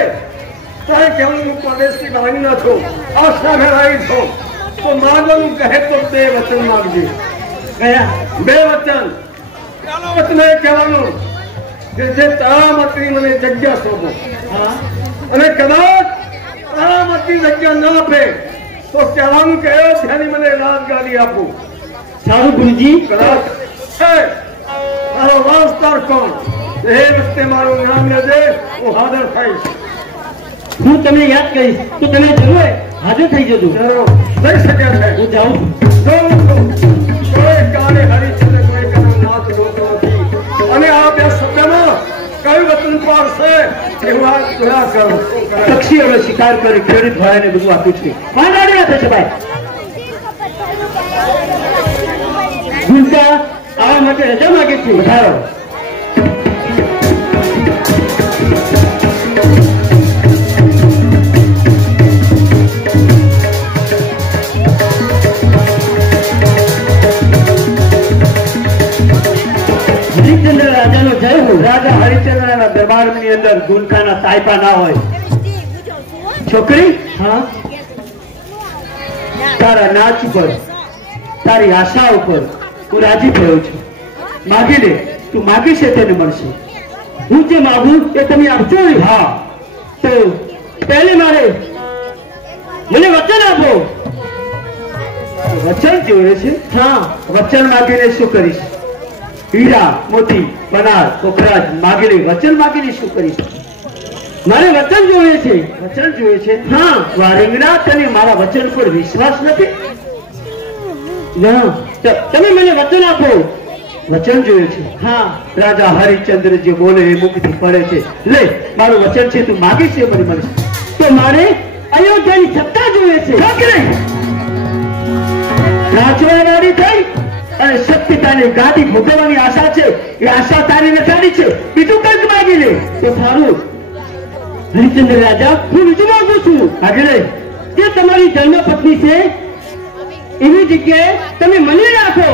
તારે કહેવાનું પરદેશથી ભાગી ના છો, આશા ઘેરાઈ છો તો માગવાનું કહે તો 2 વચન માગજે. કયા? 2 વચન. પહેલું વચન એ કહેવાનું કે જે તારામતી મને જગ્યા સોંપો. હા. અને કદાચ તારામતી જગ્યા ન આપે તો કહેવાનું કે અયોધ્યાની મને રાજગાદી આપો. સારું ગુરુજી. કદાચ તારો વારસદાર કોણ એ વખતે મારું નામ લેજે, હું હાજર થઈશ. હું તમને યાદ કરીશ તો તમે જરૂર હાજર થઈ જજો. જરૂર થઈ શકે છે. હું જાઉં. કોઈ કાર્ય હરિચંદ્ર કોઈ કાનો નાશ જોતો નથી. અને આ 2 શબ્દમાં કયું વચન પાડશે એવા જોયા કરો. પક્ષીઓનો શિકાર કરી ખેડૂત ભાઈને બધું આપ્યું છે. માંડાણી આપે છે ભાઈ. ગુંજા આવા માટે રજા માંગે છે. વધારો. હરિચંદ્ર રાજાનો જય હો. રાજા હરિચંદ્રના દરબારની અંદર ગુણખાના તાયપા ના હોય. છોકરી, હા, તારા નાચ ઉપર, તારી આશા ઉપર હું રાજી થયો છું. માગી લે, તું માગી છે તેને મળશે. હું જે માગું એ તમે આપજો ને? હા. તો પહેલે મારે મને વચન આપો. વચન જોડે છે? હા. વચન માગીને શું કરીશ? હીરા, મોતી, બનાર, પોખરાજ માગીને વચન માગીને શું કરીશ? મારે વચન જોઈએ છે. વચન જોઈએ છે? હા. વારંગના તને મારા વચન પર વિશ્વાસ નથી? ના. તમે મને વચન આપો. વચન જોઈએ છે? હા. રાજા હરિચંદ્ર જે બોલે એ મુખથી પડે છે. લે, મારું વચન છે, તું માગીશ એ મને મળશે. તો મારે અયોધ્યાની સત્તા જોઈએ છે. નાચવાવાળી થઈ અને સત્યતાની ગાદી ભોગવવાની આશા છે. એ આશા તારી નચાડી છે. બીજું કંઈક માગી લે તો સારું. હરિચંદ્ર રાજા, હું બીજું માંગુ છું. માગી લે. જે તમારી જન્મ પત્ની છે એવી જગ્યાએ તમે મને રાખો.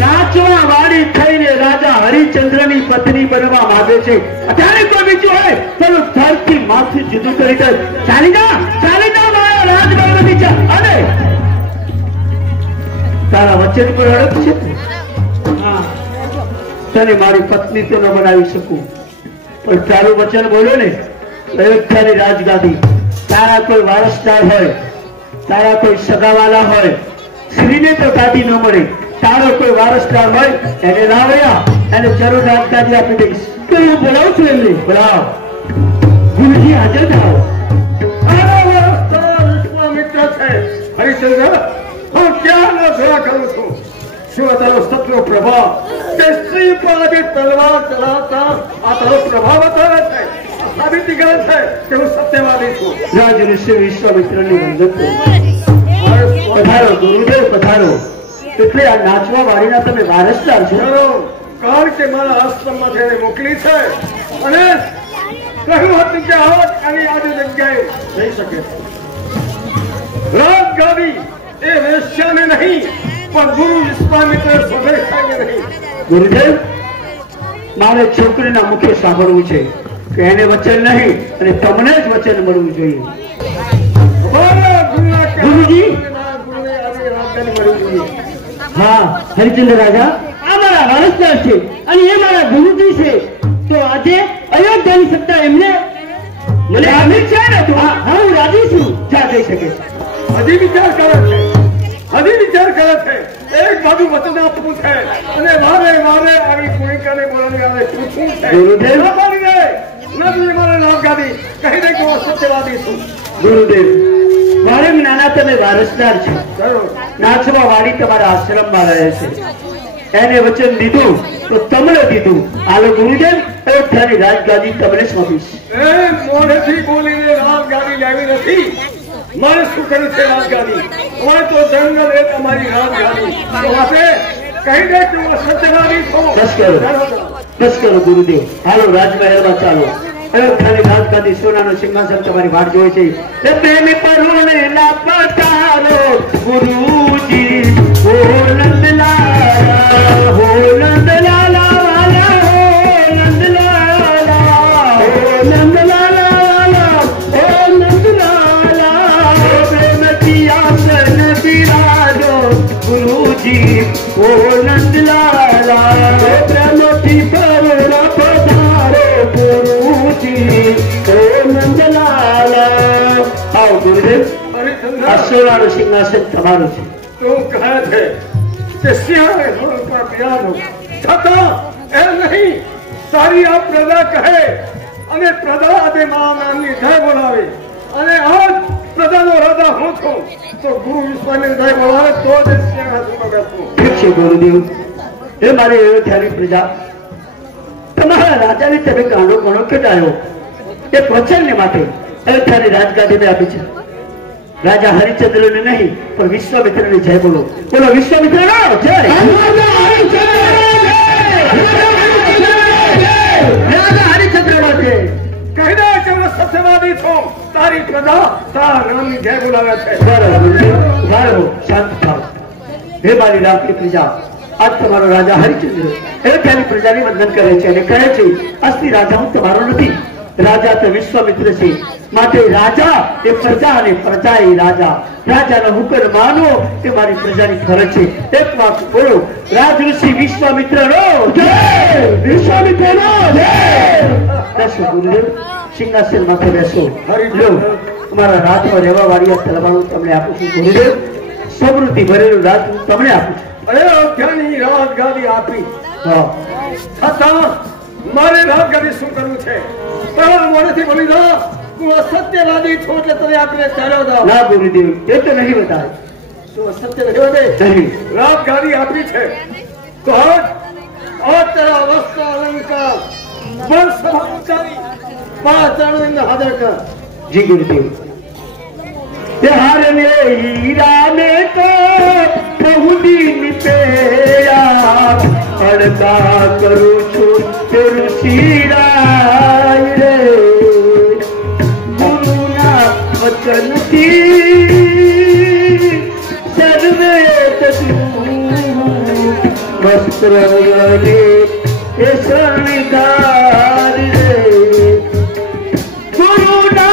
નાચવા વાળી થઈને રાજા હરિચંદ્રની પત્ની બનવા માંગે છે. અત્યારે કોઈ બીજું હોય મારથી જુદું કરી દે. ચાલી જા મારા રાજમહેલ નીચે. અને તારા વચન પર અડગ છે. હા, તને મારી પત્ની તો ન બનાવી શકું, પણ તારું વચન બોલ્યો ને, અયોધ્યાની રાજગાદી તારા કોઈ વારસદાર હોય, તારા કોઈ સગાવાલા હોય, સ્ત્રીને તો ગાદી ન મળે, તારો કોઈ વારસદાર હોય એને લાવ્યા, એને જરૂર રાજગાદી આપી દઈશ. તો હું બોલાવું છું એમને. બોલાવ. ગુરુજી હાજર થાઓ. વિશ્વામિત્ર છે હરિચંદ્ર, હું ક્યાં ન જોયા કરું છું. શું તારો સતનો પ્રભાવ તે સ્ત્રી પર આજે તલવાર ચલાવતા આ તારો પ્રભાવ બતાવે છે, સાબિતી કરે છે કે હું સત્યવાદી છું. રાજ ઋષિ વિશ્વામિત્રની વંદન કરું. પધારો ગુરુદેવ, પધારો. એટલે આ નાચવા વાળીના તમે વારસદાર છો? કારણ કે મારા આશ્રમમાં તેને મોકલી છે અને કહ્યું હતું કે આવો આની આજે જગ્યાએ જઈ શકે. રાજગાદી એ વેશ્યાને નહીં પણ ગુરુ વિશ્વામિત્ર સ્વદેશાને નહીં. ગુરુદેવ, મારે છોકરીના મુખે સાંભળવું છે કે એને વચન નહીં અને તમને જ વચન મળવું જોઈએ. ગુરુજી, હા હરિચંદ્ર રાજા, આ મારા વારસદાર છે અને એ મારા ગુરુજી છે. તો આજે અયોધ્યાની સત્તા એમને મને આમિર છે ને? તો હા, હું રાજી છું. જા જઈ શકે. હજી વિચાર કરે છે. એક બાજુ વચન આપવું છે અને મારે આવી ભૂમિકાને બોલાવી આવે પૂછવું છે. ગુરુદેવ, નથી મારે રાજગાદી કહી દે કે હું સત્યવાદી છું. ગુરુદેવ, મારે નાના તમે વારસદાર છો. નાચવા વાળી તમારા આશ્રમમાં રહે છે. એને વચન દીધું તો તમને દીધું. હાલો ગુરુદેવ, અયોધ્યાની રાજગાદી તમને સોંપીશ. એ મોઢેથી બોલીને રાજગાદી લાવી નથી. મારે શું કર્યું છે રાજગાદી? હોય તો જંગલ એ તમારી રાજગાદી. તો આપણે કહી દે કે હું સત્યવાદી છું. બસ કરો ગુરુદેવ. હાલો રાજમહેલમાં ચાલો. અયોધ્યાની રાજગાદી સોનાનું સિંહાસન તમારી વાટ જોઈ છે. એ પ્રેમી પરુણે ના પધારો ગુરુજી. હો નંદલાલા, હો નંદલાલા વાલા, હો નંદલાલા, હો નંદલાલા, હો નંદલાલા. પ્રેમ કી આસન બિરાજો ગુરુજી. હો નંદલાલા, પ્રેમથી પરુણા પધારો ગુરુજી. હો નંદલાલા. આવો ગુરુદેવ, આ સોનાનું સિંહાસન તમારું છે. તું કહે છે કે સિંહાસન પર બિરાજો, છતાં એ નહીં. તારી આ પ્રજા કહે અને પ્રજા આજે મા નામની જય બોલાવે અને આજ પ્રજાનો રાજા હું છું. તો ગુરુ વિશ્વામિત્ર જય બોલાવે તો જ સિંહાસનમાં બેસવું. ઠીક છે ગુરુદેવ. એ મારી અયોધ્યાની પ્રજા, તમારા રાજાને તમે ગાંડો ઘણો કેટાયો એ પ્રચંડને માટે અયોધ્યાની રાજગાદી મેં આપી છે. રાજા હરિચંદ્રને નહીં પણ વિશ્વામિત્રને જય બોલો. બોલો વિશ્વામિત્ર જય. રાજા હરિચંદ્ર માટે કહી દે કે હું સત્યવાદી છું. તારી પ્રજા તારા નામની જય બોલાવે છે. શાંત થાવ. હે મારી રામની પ્રજા, આજ તમારો રાજા હરિચંદ્ર અયોધ્યાની પ્રજાની વંદન કરે છે અને કહે છે અસ્તી રાજા હું તમારો નથી. રાજા તો વિશ્વામિત્ર છે, માટે રાજા એ પ્રજા અને પ્રજા એ રાજા. રાજાનો હુકમ માનો એ મારી પ્રજાની ફરજ છે. એક વાત બોલો, રાજ ઋષિ વિશ્વામિત્રનો જય. વિશ્વામિત્રનો જય. બેસો ગુરુદેવ, સિંહાસન માથે બેસો. લો, અમારા રાજમાં રહેવા વાળી આ તલવારો તમને આપું છું. ગુરુદેવ, સમૃદ્ધિ ભરેલું રાજ હું તમને આપું છું. અયોધ્યાની રાજગાદી આપી, છતાં મારે રાજગાદી શું કરવું છે? તારા મોઢેથી બોલી દો હું અસત્યવાદી છું એટલે તમે આપણે ચાલ્યો દો. ના ગુરુદેવ, એ તો નહીં બતાવે. તું અસત્ય નથી વધે. નહીં. રાજગાદી આપી છે તો આ તારા વસ્ત્ર અલંકાર વન સભા ઉતારી 5 જણોને હાજર કર. જી ગુરુદેવ. हार ने हीरा ने तो बहु दिन पेया अड़का करूँ छू तेरू शीराय रे गुरुना वचन थी सर्वे वस्त्र रे शरणदार रे गुरुना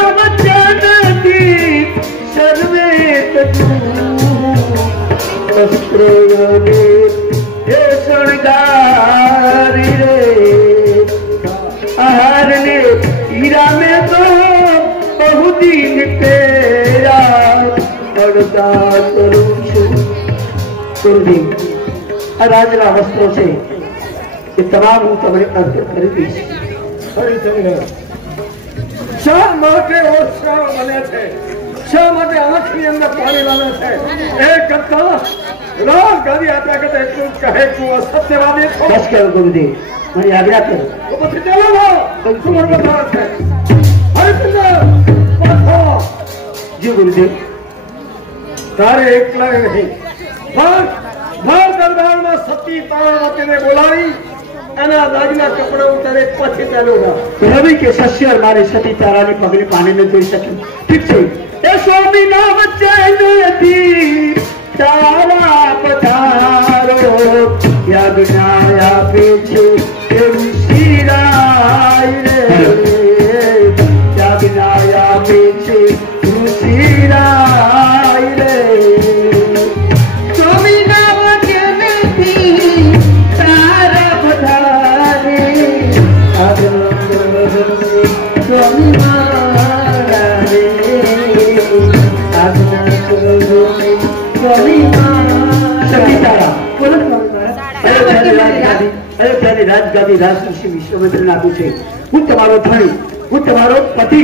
मैं तो बहुत दिन तेरा अरदास करूं છું ગુરુજી આ રાજના વસ્ત્રો છે એ તમામ હું તમને અર્પણ કરી દઈશ હરિચંદ્ર શા માટે ઓછા બને છે શા માટે આંખની અંદર પાણી લાવે છે એ કરતા રાજગાદી આપ્યા કરતા એટલું કહે તું અસત્યવાદી છો બસ કરો ગુરુજી મને આજ્ઞા કરો તો પછી ચાલો તું બતાવે છે હરિચંદ્ર પાછો જી ગુરુજી તારે એકલા નહીં ભર દરબારમાં સતી તારાવતીને બોલાવી એના રાજના કપડા ઉતારે પછી ચાલ્યો રવિ કે સસ્યર મારે સતી તારાની પગની પાણી ન જોઈ શકી ઠીક છે એ સ્વામી ના વચ્ચે નથી તારા પધારો યાજ્ઞા આપે છે એમ શિરાય રે યાજ્ઞા આપે છે ઋષિરાય રે સ્વામી ના વચ્ચે નથી તારા પધારે સ્વામી મારા રે આજ્ઞા કરો સ્વામી મારા બોલો અયોધ્યાની રાજગાદી રાજઋષિ વિશ્વામિત્રને આપું છે હું તમારો ધણી હું તમારો પતિ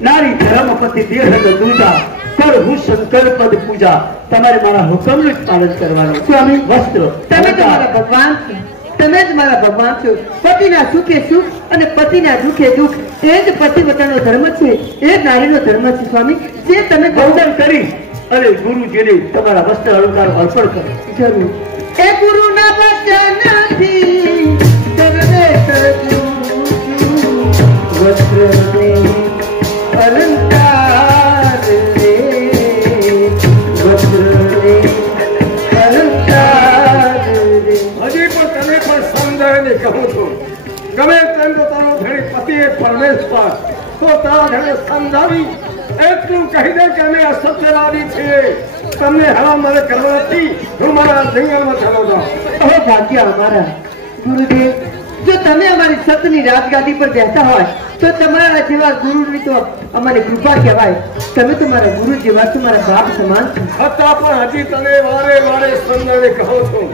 નારી ધર્મ પતિ દેહ દૂજા પર હું શંકર પદ પૂજા તમારે મારા હુકમનું જ પાલન કરવાનું સ્વામી વસ્ત્ર તમે તો મારા ભગવાન છો તમે જ મારા ભગવાન છો પતિના સુખે સુખ અને પતિના દુઃખે દુઃખ એ જ પતિવ્રતાનો ધર્મ છે એ જ નારીનો ધર્મ છે સ્વામી જે તમે ગૌદન કરી અને ગુરુજીને તમારા વસ્ત્ર અલંકાર અર્પણ કરો જરૂર એ ગુરુના વચનથી તમને કરજું વસ્ત્ર દે અલંકાર દે વસ્ત્ર દે અલંકાર દે હજી પણ તને પણ સમજાવીને કહું છું ગમે તેમ તો તારો ધણી પતિ એ પરમેશ્વર તો તારા ધણે સમજાવી એટલું કહી દે કે અમે અસત્યવાદી છીએ તમને હરામ મારે કરવા નથી હું મારા જંગલમાં ચાલો જાઉં અહો ભાગ્ય અમારા ગુરુદેવ જો તમે અમારી સતની રાજગાદી પર બેઠા હોય તો તમારા જેવા ગુરુની તો અમારી કૃપા કહેવાય તમે તો મારા ગુરુ જેવા છો મારા બાપ સમાન છો છતાં પણ હજી તને વારે વારે સમજાવીને કહું છું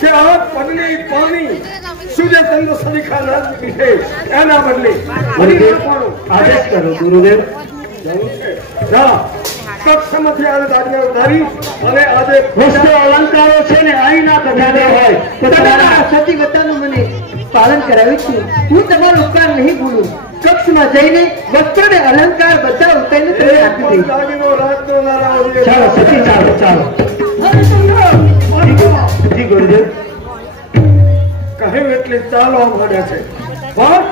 કે આ પગની પાણી સૂર્યચંદ્ર સરીખા ના છે એના બદલે ગુરુદેવ આદેશ કરો ગુરુદેવ જા કક્ષમાંથી આજે આજ્ઞા ઉતારી અને આજે વસ્ત્ર અલંકારો છે ને અહીંના કઢાડે હોય તો તમારા સતીવતાનું મને પાલન કરાવ્યું છે હું તમારો ઉપકાર નહીં ભૂલું કક્ષમાં જઈને વસ્ત્રો ને અલંકાર બધા ઉતારીને તમને આપી દઈશ દાગીનો રાતનો નારાઓ ચાલો સતી ચાલો ચાલો જી ગુરુદેવ કહ્યું એટલે ચાલો મળે છે પણ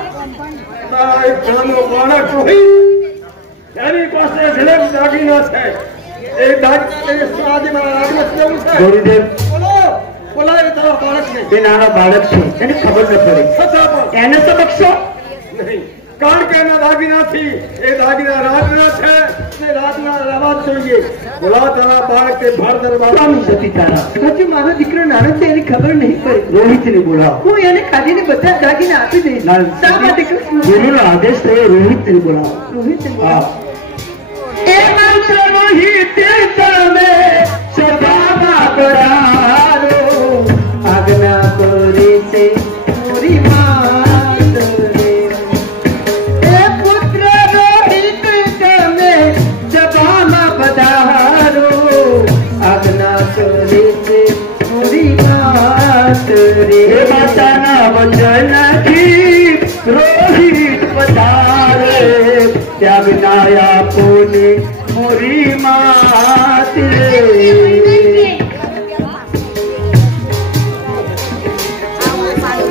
તારા એક નાનો બાળક હોય એની પાસે જલેબ દાગીના છે એ દાગીના રાજમાં કેવું છે ગુરુદેવ બોલો બોલાય તારા બાળકને એ નાનો બાળક છે એને ખબર ન પડે છતાં પણ એને તો બક્ષો નહીં કારણ કે એના દાગીનાથી એ દાગીના રાજના છે ને રાજના રહેવા જ જોઈએ બોલા તારા બાળક તે ભાર દરબાર સ્વામી સતી તારા હજુ મારો દીકરો નાનો છે એની ખબર નહીં પડી રોહિતને બોલાવો હું એને કાઢીને બધા દાગીને આપી દઈશ શા માટે કૃષ્ણ ગુરુનો આદેશ થયો રોહિતને બોલાવો રોહિત હા એ મંત્ર રોહિત તમે સભામાં કરારો આજ્ઞા કરે છે પૂરી માત રે એ પુત્ર રોહિત તમે સભામાં પધારો આજ્ઞા કરે છે પૂરી માત રે એ માતાના વચનથી રોહિત પધારે ત્યાગનાયા પોને મોરી માત રે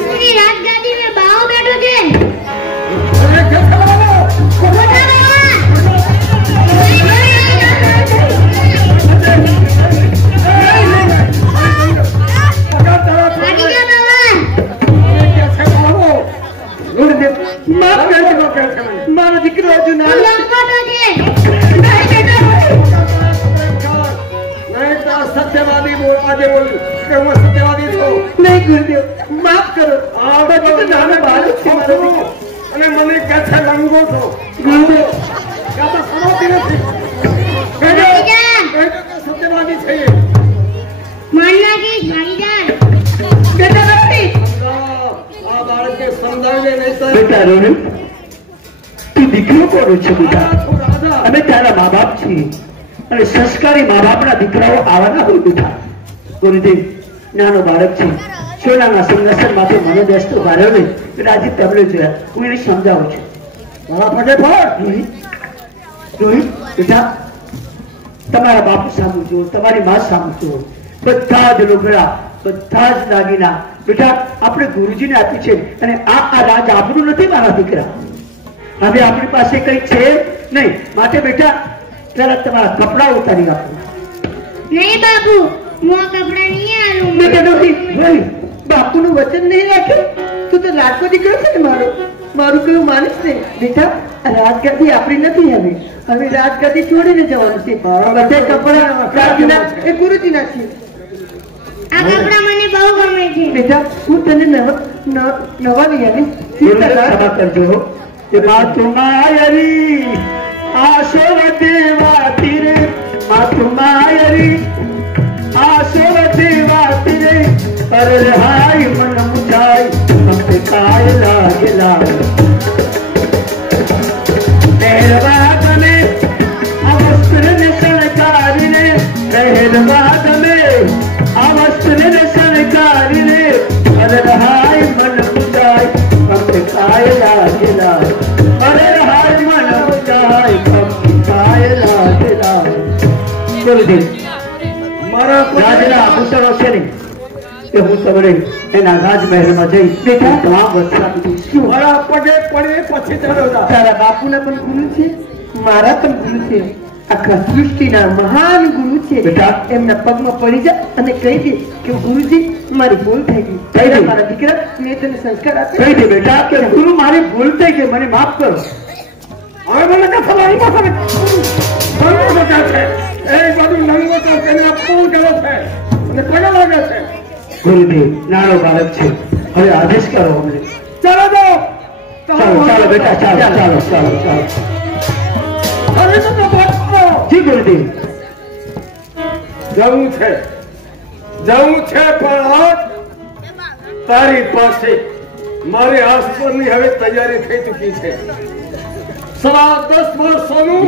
पूरी राजगादी में बाव बैठो के અરે કે ખબર ગુરુદેવ માફ કરજો મારો દીકરો હજુ નાનો છે. સત્યવાદી આજે બોલ્યું કે હું સત્યવાદી છું નહીં ગુરુદેવ માફ કરો આ બધું તો નાનો બાળક છે મારો દીકરો. અને મને કહે છે લંગો છો કાતા સમાતી નથી સત્યવાદી છે માનનાકી ભાઈજાન બેટા નથી આ બાળકે સમજાવે નહીં તો બેટા રોહિત તું દીકરો કોનો છે બેટા રાજા અમે તારા મા બાપ છીએ અને સંસ્કારી મા બાપના દીકરાઓ આવાના હોય બેટા ગુરુદેવ નાનો બાળક છે સોનાના સિંહાસન માંથી મને બેસતો ભાર્યો નહીં એટલે આજે તમને જોયા હું એને સમજાવું છું મારા પગે પડ રોહિત રોહિત બેટા તમારા બાપુ સામું જુઓ તમારી મા સામું જુઓ બધા જ લુગડા બધા જ દાગીના બેટા આપણે ગુરુજીને આપ્યું છે અને આ રાજ આપણું નથી મારા દીકરા હવે આપણી પાસે કઈ છે નહીં માટે બેટા જરા તમારા કપડા ઉતારી આપો નહીં બાપુ હું આ કપડા નહીં આલું બેટા રોહિત રોહિત બાપુનું વચન નહીં રાખ્યું તું તો લાડકો દીકરો છે ને મારું કયું માનીશ ને બેટા આ રાજગાદી આપણી નથી હવે રાજગાદી છોડીને જવાનું છે બધા કપડા દાગીના એ ગુરુજીના છે આ કપડા મને બહુ ગમે છે બેટા હું તને નવા નહીં આવીશ ક્ષમા કરજો કે માતુમાયરી આશોવદેવા તીરે માતુમાયરી આશોવદેવા તીરે અરે હાય મન મુજાય હમે કાય લાગેલા મેરવા તમે અવસ્ત્રને શણગારીને રહેરવા તમે અવસ્ત્રને શણગારીને અરે હાય મન મુજાય હમે કાય લાગેલા અરે હાય મન મુજાય હમે કાય લાગેલા ગુરુદેવ મારા રાજના આભૂષણો છે ને કે હું તમને એના રાજમહેલમાં જઈ બેટા તમામ વસ્તુ આપી દઈશ મારા પગે પડે પછી ચાલો તારા બાપુના પણ ગુરુ છે મારા પણ ગુરુ છે આખા સૃષ્ટિના મહાન ગુરુ છે બેટા. એમના પગમાં પડી જા અને કહી દે કે ગુરુજી મારી ભૂલ થઈ ગઈ થઈ ગઈ. મારા દીકરા મેં તને સંસ્કાર આપ્યા કહી દે બેટા કે ગુરુ મારી ભૂલ થઈ ગઈ મને માફ કરો હવે મને કથા મારી પાસે નંગો બચા છે એ બધું નંગો તો તેને અપમાન કરે છે અને પગે લાગે છે ગુરુદેવ નાનો બાળક છે હવે આદેશ કરો અમને ચાલો જાઓ ચાલો ચાલો બેટા ચાલો ચાલો ચાલો ચાલો હવે તો બચો જી ગુરુદેવ જવું છે પણ આજ તારી પાસે મારી આસપાસની હવે તૈયારી થઈ ચૂકી છે 10.5 વર્ષોનું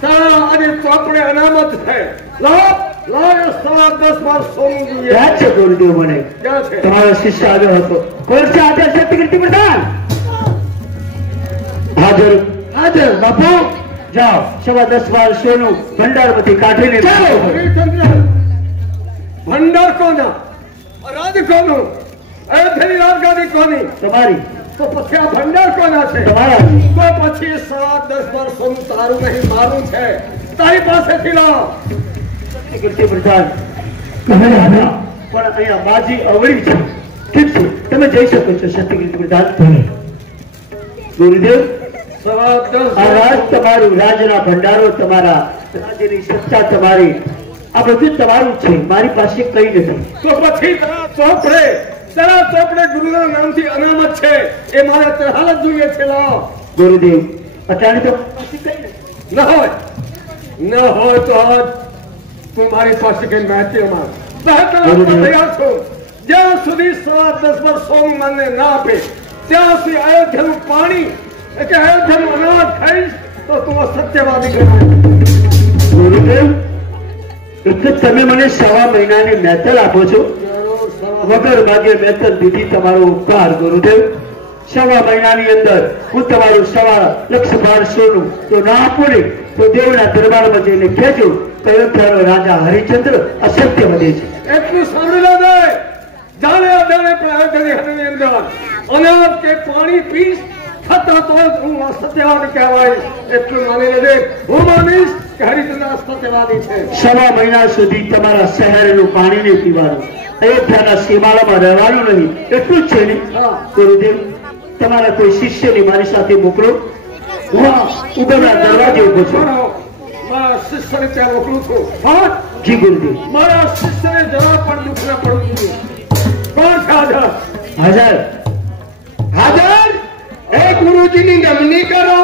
તારા અને ચોપડે અનામત છે લાવ 10.5 વર્ષોનું જોઈએ યાદ છે ગુરુદેવ મને ક્યાં છે તમારો શિષ્ય આવ્યો હતો કોણ છે આચાર્ય શક્તિકીર્તિ પ્રધાન હાજર હાજર બાપુ જાઓ 10.5 વાર સોનું ભંડારમાંથી કાઢીને ચાલો હરિચંદ્ર ભંડાર કોના રાજ કોનું અયોધ્યાની રાજગાદી કોની તમારી તો પછી આ ભંડાર કોના છે તમારા તો પછી 10.5 વર્ષોનું તારું નહીં મારું છે તારી પાસેથી લો શક્તિકીર્તિ પ્રધાન કહે હતા પણ અહીંયા બાજી અવળી છે ઠીક છે તમે જઈ શકો છો શક્તિકીર્તિ પ્રધાન ગુરુદેવ 10.5 આ રાજ તમારું રાજના ભંડારો તમારા રાજ્યની સત્તા તમારી આ બધું તમારું છે મારી પાસે કઈ નથી તો પછી તારા ચોપડે ગુરુના નામથી અનામત છે એ મારે હાલ જ જોઈએ છે લાવ ગુરુદેવ અટાણે તો પાસે કઈ નથી ન હોય તો આજ તું મારી પાસે કઈ માહિતી અમાર તૈયાર છું જ્યાં સુધી 10.5 વર્ષોનું મને ના આપે ત્યાં સુધી અયોધ્યાનું પાણી એટલે અયોધ્યાનું અનાજ ખાઈશ તો તું સત્યવાદી ગણાય ગુરુદેવ એટલે તમે મને 1.5 મહિનાની મહેતલ આપો છો વગર ભાગ્યે મહેતલ દીધી તમારો ઉપકાર ગુરુદેવ 1.5 મહિનાની અંદર હું તમારું 1.5 લાખ ભાર સોનું તો ના આપું ને તો દેવના દરબારમાં જઈને કહેજો અયોધ્યાનો રાજા હરિચંદ્ર અસત્ય વધે છે એટલું સાંભળી લો દે જાણે અદાણે પણ અયોધ્યાની હદની અંદર અનાજ કે પાણી પીશ છતાં તો હું સત્યવાદી કહેવાય એટલું માની લેજે હું માનીશ કે હરિચંદ્ર સત્યવાદી છે 1.5 મહિના સુધી તમારા શહેરનું પાણી નહીં પીવાનું અયોધ્યાના સીમાડામાં રહેવાનું નહીં એટલું જ છે ને હા. ગુરુદેવ તમારા કોઈ શિષ્યની મારી સાથે મોકલો હું ઉપરના દરવાજે ઉભો છું મારો મારા શિષ્યને ત્યાં મોકલું છું હા જી ગુરુદેવ મારા શિષ્યને જરા પણ દુઃખ ન પડવું જોઈએ કોણ છે હાજર હાજર હાજર એ ગુરુજીની નમણી કરો,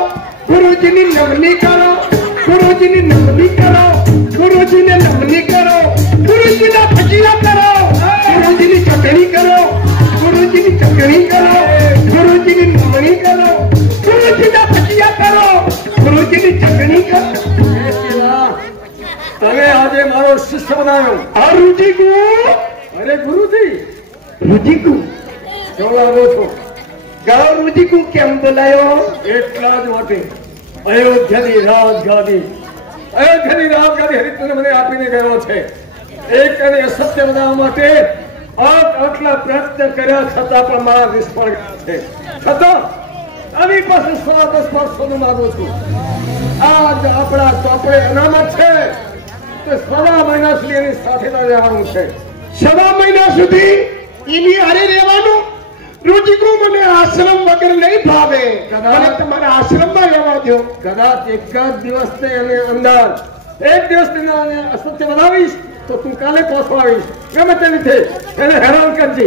ગુરુજીની નમણી કરો, ગુરુજીની નમણી કરો, ગુરુજીને નમણી કરો, ગુરુજીના ભજીયા કરો, ગુરુજીની ચટણી કરો, ગુરુજીની ચટણી કરો, ગુરુજીની નમણી કરો, ગુરુજીના ભજીયા કરો, ગુરુજીની ચટણી કરો. તમે આજે મારો શિષ્ય બનાવ્યો. આ રુચિકુ, અરે ગુરુજી, રુચિકુ કેવો લાગો છો? ગાવ રુચિકુ કેમ બોલાયો? એટલા જ માટે અયોધ્યાની રાજગાદી હરિચંદ્ર મને આપીને ગયો છે. એક અને અસત્ય બનાવવા માટે આટલા પ્રયત્ન કર્યા છતાં પણ મારા નિષ્ફળ ગયા છે. છતાં આની પાસે 10 માંગુ છું. આજ આપણા ચોપડે અનામત છે તો 1.5 મહિના સુધી એની સાથે રહેવાનું છે. 1.5 મહિના સુધી એની હારે રહેવાનું? રુચિકુ મને આશ્રમ વગર નહીં ભાવે. મને તમારા આશ્રમમાં રહેવા દો. કદાચ એક જ દિવસની અંદર એક દિવસની અંદર અસત્ય બનાવીશ તો તું કાલે પાછો આવીશ. ગમે તે રીતે એને હેરાન કરજે.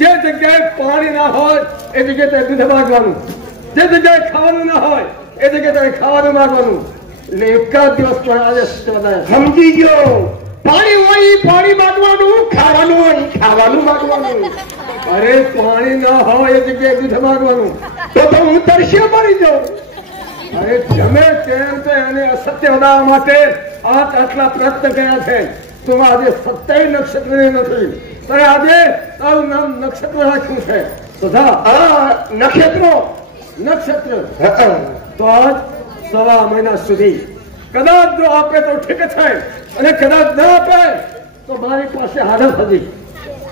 જે જગ્યાએ પાણી ના હોય એ જગ્યાએ દૂધ માગવાનું, જે જગ્યાએ ખાવાનું ના હોય એ જગ્યાએ ખાવાનું માગવાનું. એટલે એક જ દિવસ પણ આજે સત્ય બનાવે. સમજી ગયો. પાણી હોય ઈ પાણી માંગવાનું, ખાવાનું હોય ઈ ખાવાનું માંગવાનું. અરે પાણી ના હોય એ જગ્યાએ દૂધ માગવાનું. તો હું તરસ્યો મરી જાઉં. અરે ગમે તેમ તો એને અસત્ય બનાવવા માટે આટલા પ્રયત્ન કર્યા છે. તો આજે 27 નક્ષત્ર નથી, ત્યારે આજે તારું નામ નક્ષત્ર રાખ્યું છે. સુધા નક્ષત્રો તો આજ 1.5 મહિના સુધી કદાચ જો આપે તો ઠીક છે, અને કદાચ ન આપે તો મારી પાસે હાજર થતી.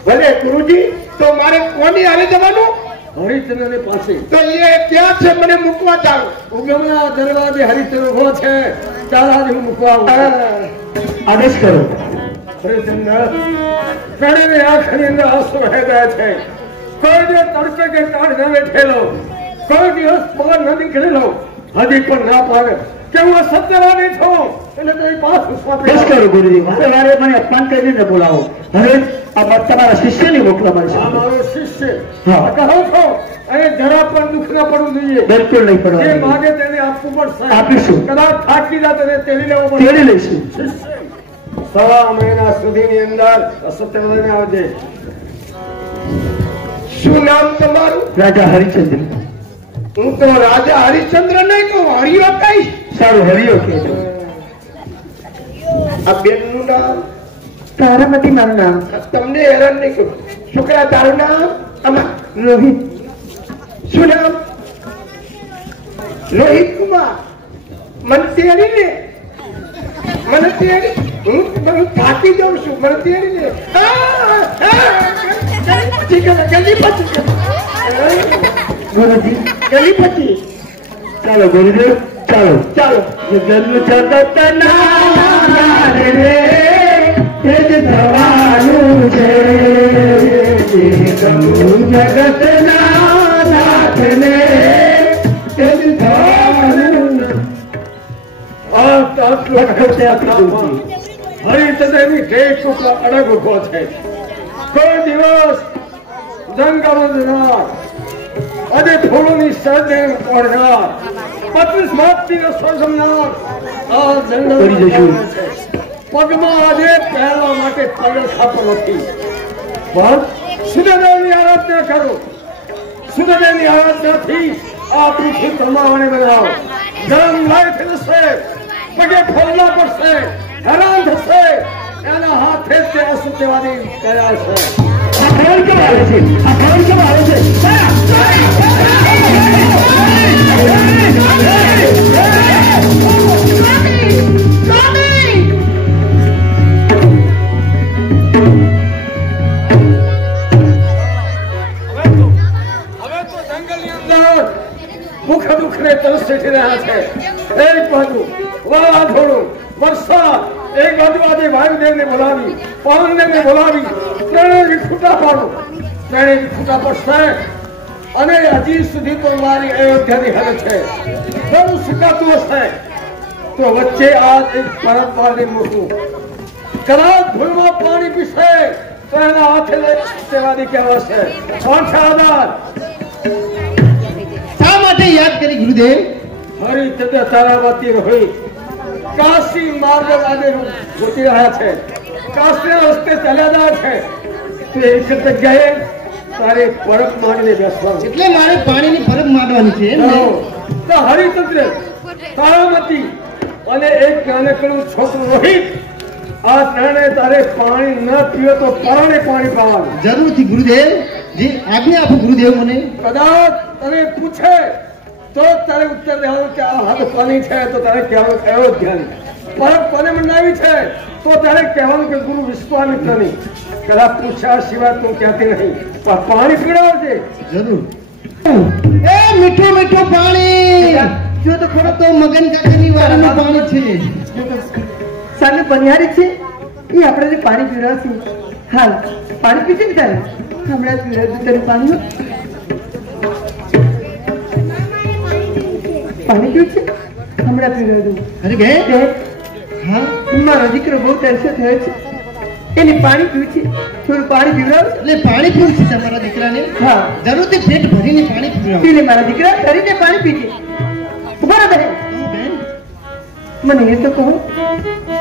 ભલે ગુરુજી, તો મારે કોની હારે જવાનું? હરિચંદ્ર પાસે. તો એ ક્યાં છે? મને મૂકવા જાવ. ઉગમના દરવાજે હરિચંદ્ર ઉભો છે, ત્યારે આજે હું મૂકવા આવું. આદેશ કરો. હરિચંદ્ર પ્રાણીની આંખની અંદર આંસુ વહી ગયા છે. કોઈ દિવસ તડકે કે કાઢ ન બેઠેલો, કોઈ દિવસ બહાર ન નીકળેલો, હજી પણ ના પાડે કે હું સત્યવાદી છું. એટલે તો પાછું બસ કરો ગુરુજી, વારે વારે મને અપમાન કરીને બોલાવો. હવે આ તમારા શિષ્યની મોકલા મળશે. આ મારો શિષ્ય. હા. કહો છો અને જરા પણ દુઃખ ના પડવું જોઈએ. બિલકુલ નહીં જે પડવાનું. માગે તેને આપવું પડશે. આપીશું. કદાચ થાકી જાય તેને તેડી લેવો પડશે. તેડી લઈશું. 1.5 મહિના સુધીની અંદર અસત્ય લઈને આવજે. શું નામ તમારું? રાજા હરિચંદ્ર. હું તો રાજા હરિશ્ચંદ્ર નહીં કહું, હરિયો કહીશ. સારું, હરિયો કહેજો. આ બેનનું નામ? તારામતી મારું નામ. તમને હેરાન નહીં કરું. છોકરા તારું નામ? આમાં રોહિત. શું નામ? રોહિત કુમાર. મને તેડી લે, મને તેડી. હું થાકી જાઉં છું, મને તેડી લે. ગુરુજી, ગલીપતિ. ચાલો ગુરુદેવ, ચાલો. ચાલો. જગત જગત ના રે તે જ થવાનું છે. જગત ના નાથ ને તે જ થવાનું. હરિચંદ્રની ઠેઠ ઉપર અડગ ઉભો છે. કોઈ દિવસ જંગલ જનાર, આજે ફૂલોની સજને પડનાર, 25 માસથી રસો જમનાર આ જંગલ પગમાં આજે પહેરવા માટે પગલ ખાતો નથી. પણ સૂર્યદેવની આરાધના કરો. સૂર્યદેવની આરાધનાથી આ પૃથ્વી કમાવાને બનાવો. ગરમ લાય થશે, પગે ફોડલા પડશે, હેરાન થશે. એના હાથે તે અસત્યવાદી કર્યા છે. આ ફોન કેમ આવે છે? આ ફોન કેમ આવે છે? ભૂખ દુઃખને તરસી રહ્યા છે. એક બાજુ વાવાઝોડું, વરસાદ, એક બાજુ આજે વાયુદેવને બોલાવી, પવનદેવને બોલાવી, ત્રણેય વિખૂટા પાડો. ત્રણેય વિખૂટા પડશે. અને હજી સુધી તો મારી અયોધ્યાની હાલત છે. બહુ સુકાતું હશે તો વચ્ચે આ એક પરંપરાને મૂકવું. કદાચ ભૂલમાં પાણી પીશે તો એના હાથે લઈ સેવાની કહેવાશે. કોણ છે આધાર? શા માટે માટે યાદ કરી ગુરુદેવ? હરિચંદ્ર તારાવતી રોહિત કાશી માર્ગ આજે ગોતી રહ્યા છે, કાશી રસ્તે ચાલ્યા જાય છે. તો એક જગ્યાએ તારે પરખ માંડીને બેસવાનું. એટલે મારે પાણીની ફરક માંડવાની છે એમ ને? તો હરિચંદ્ર તારાવતી અને એક નાનકડું છોકરું રોહિત, આ ત્રણે તારે પાણી ન પીવે તો પરાણે પાણી પાવાનું. જરૂરથી ગુરુદેવ. જી આજ્ઞા આપો ગુરુદેવ મને. કદાચ તને પૂછે તો તારે ઉત્તર દેવાનું કે આ હદ પાણી છે, તો તારે કહેવાનું એવો ધ્યાન. પરત કોને મંડાવી છે તો તારે કહેવાનું કે ગુરુ વિશ્વામિત્રની. કદાચ પૂછ્યા સિવાય તું કહેતી નહીં, પણ પાણી પીવડાવજે. જરૂર. એ મીઠું મીઠું પાણી જો તો ખરો તો મગન કાકાની વાળાનું પાણી છે. સામે બનિહારી છે એ આપણે પાણી પીવડાવશું. હાલ પાણી પીશે ને તારે? હમણાં પીવડાવશું તારું પાણી. પાણી પીવું છે? હમણાં પીવડાવશું. અરે બે હા મારો દીકરો બહુ તરસ્યો થયો છે, એને પાણી પીવું છે. થોડું પાણી પીવડાવ. એટલે પાણી પીવું છે તમારા દીકરાને? હા જરૂરથી પેટ ભરીને પાણી પીવડાવો. પીલે મારા દીકરા, કરીને પાણી પીજે. ઉભા રહો બેન. બેન મને એ તો કહો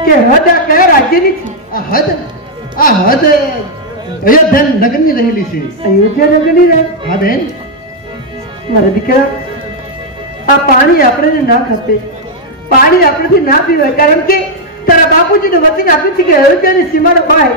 કે હદ આ કયા રાજ્યની છે? આ હદ અયોધ્યા નગરની રહેલી છે. અયોધ્યા નગરની રહે? હા બેન. મારા દીકરા, આ પાણી આપણે ના ખાતે, પાણી આપણેથી ના પીવાય. કારણ કે તારા બાપુજી તો વચન આપ્યું છે કે અયોધ્યાની સીમાનો ભાઈ,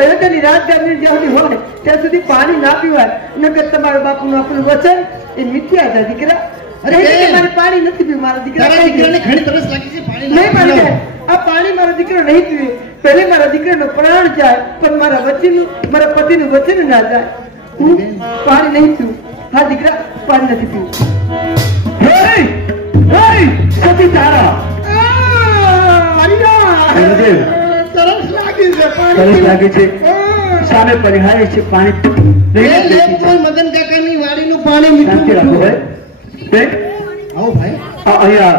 અયોધ્યાની રાજધાની જ્યાં સુધી હોય ત્યાં સુધી પાણી ના પીવાય. નકર તમારા બાપુનું આપણું વચન એ મિથ્યા હતા દીકરા. અરે મારે પાણી નથી પીવું મારા દીકરા. તારા દીકરાને ઘણી તરસ લાગી છે, પાણી નહીં પાણી જાય. આ પાણી મારો દીકરો નહીં પીવે. પહેલે મારા દીકરાનો પ્રાણ જાય પણ મારા પતિનું વચન ના જાય. હું પાણી નહીં પીવું. હા દીકરા, પાણી નથી પીવું. સતી તારા તરસ લાગી છે. તરસ લાગે છે, સામે પરિહારી છે, પાણી મદન કાકાની વાડીનું પાણી મીઠું શાંતિ રાખો મીઠું. ભાઈ. આવો ભાઈ. અહીંયા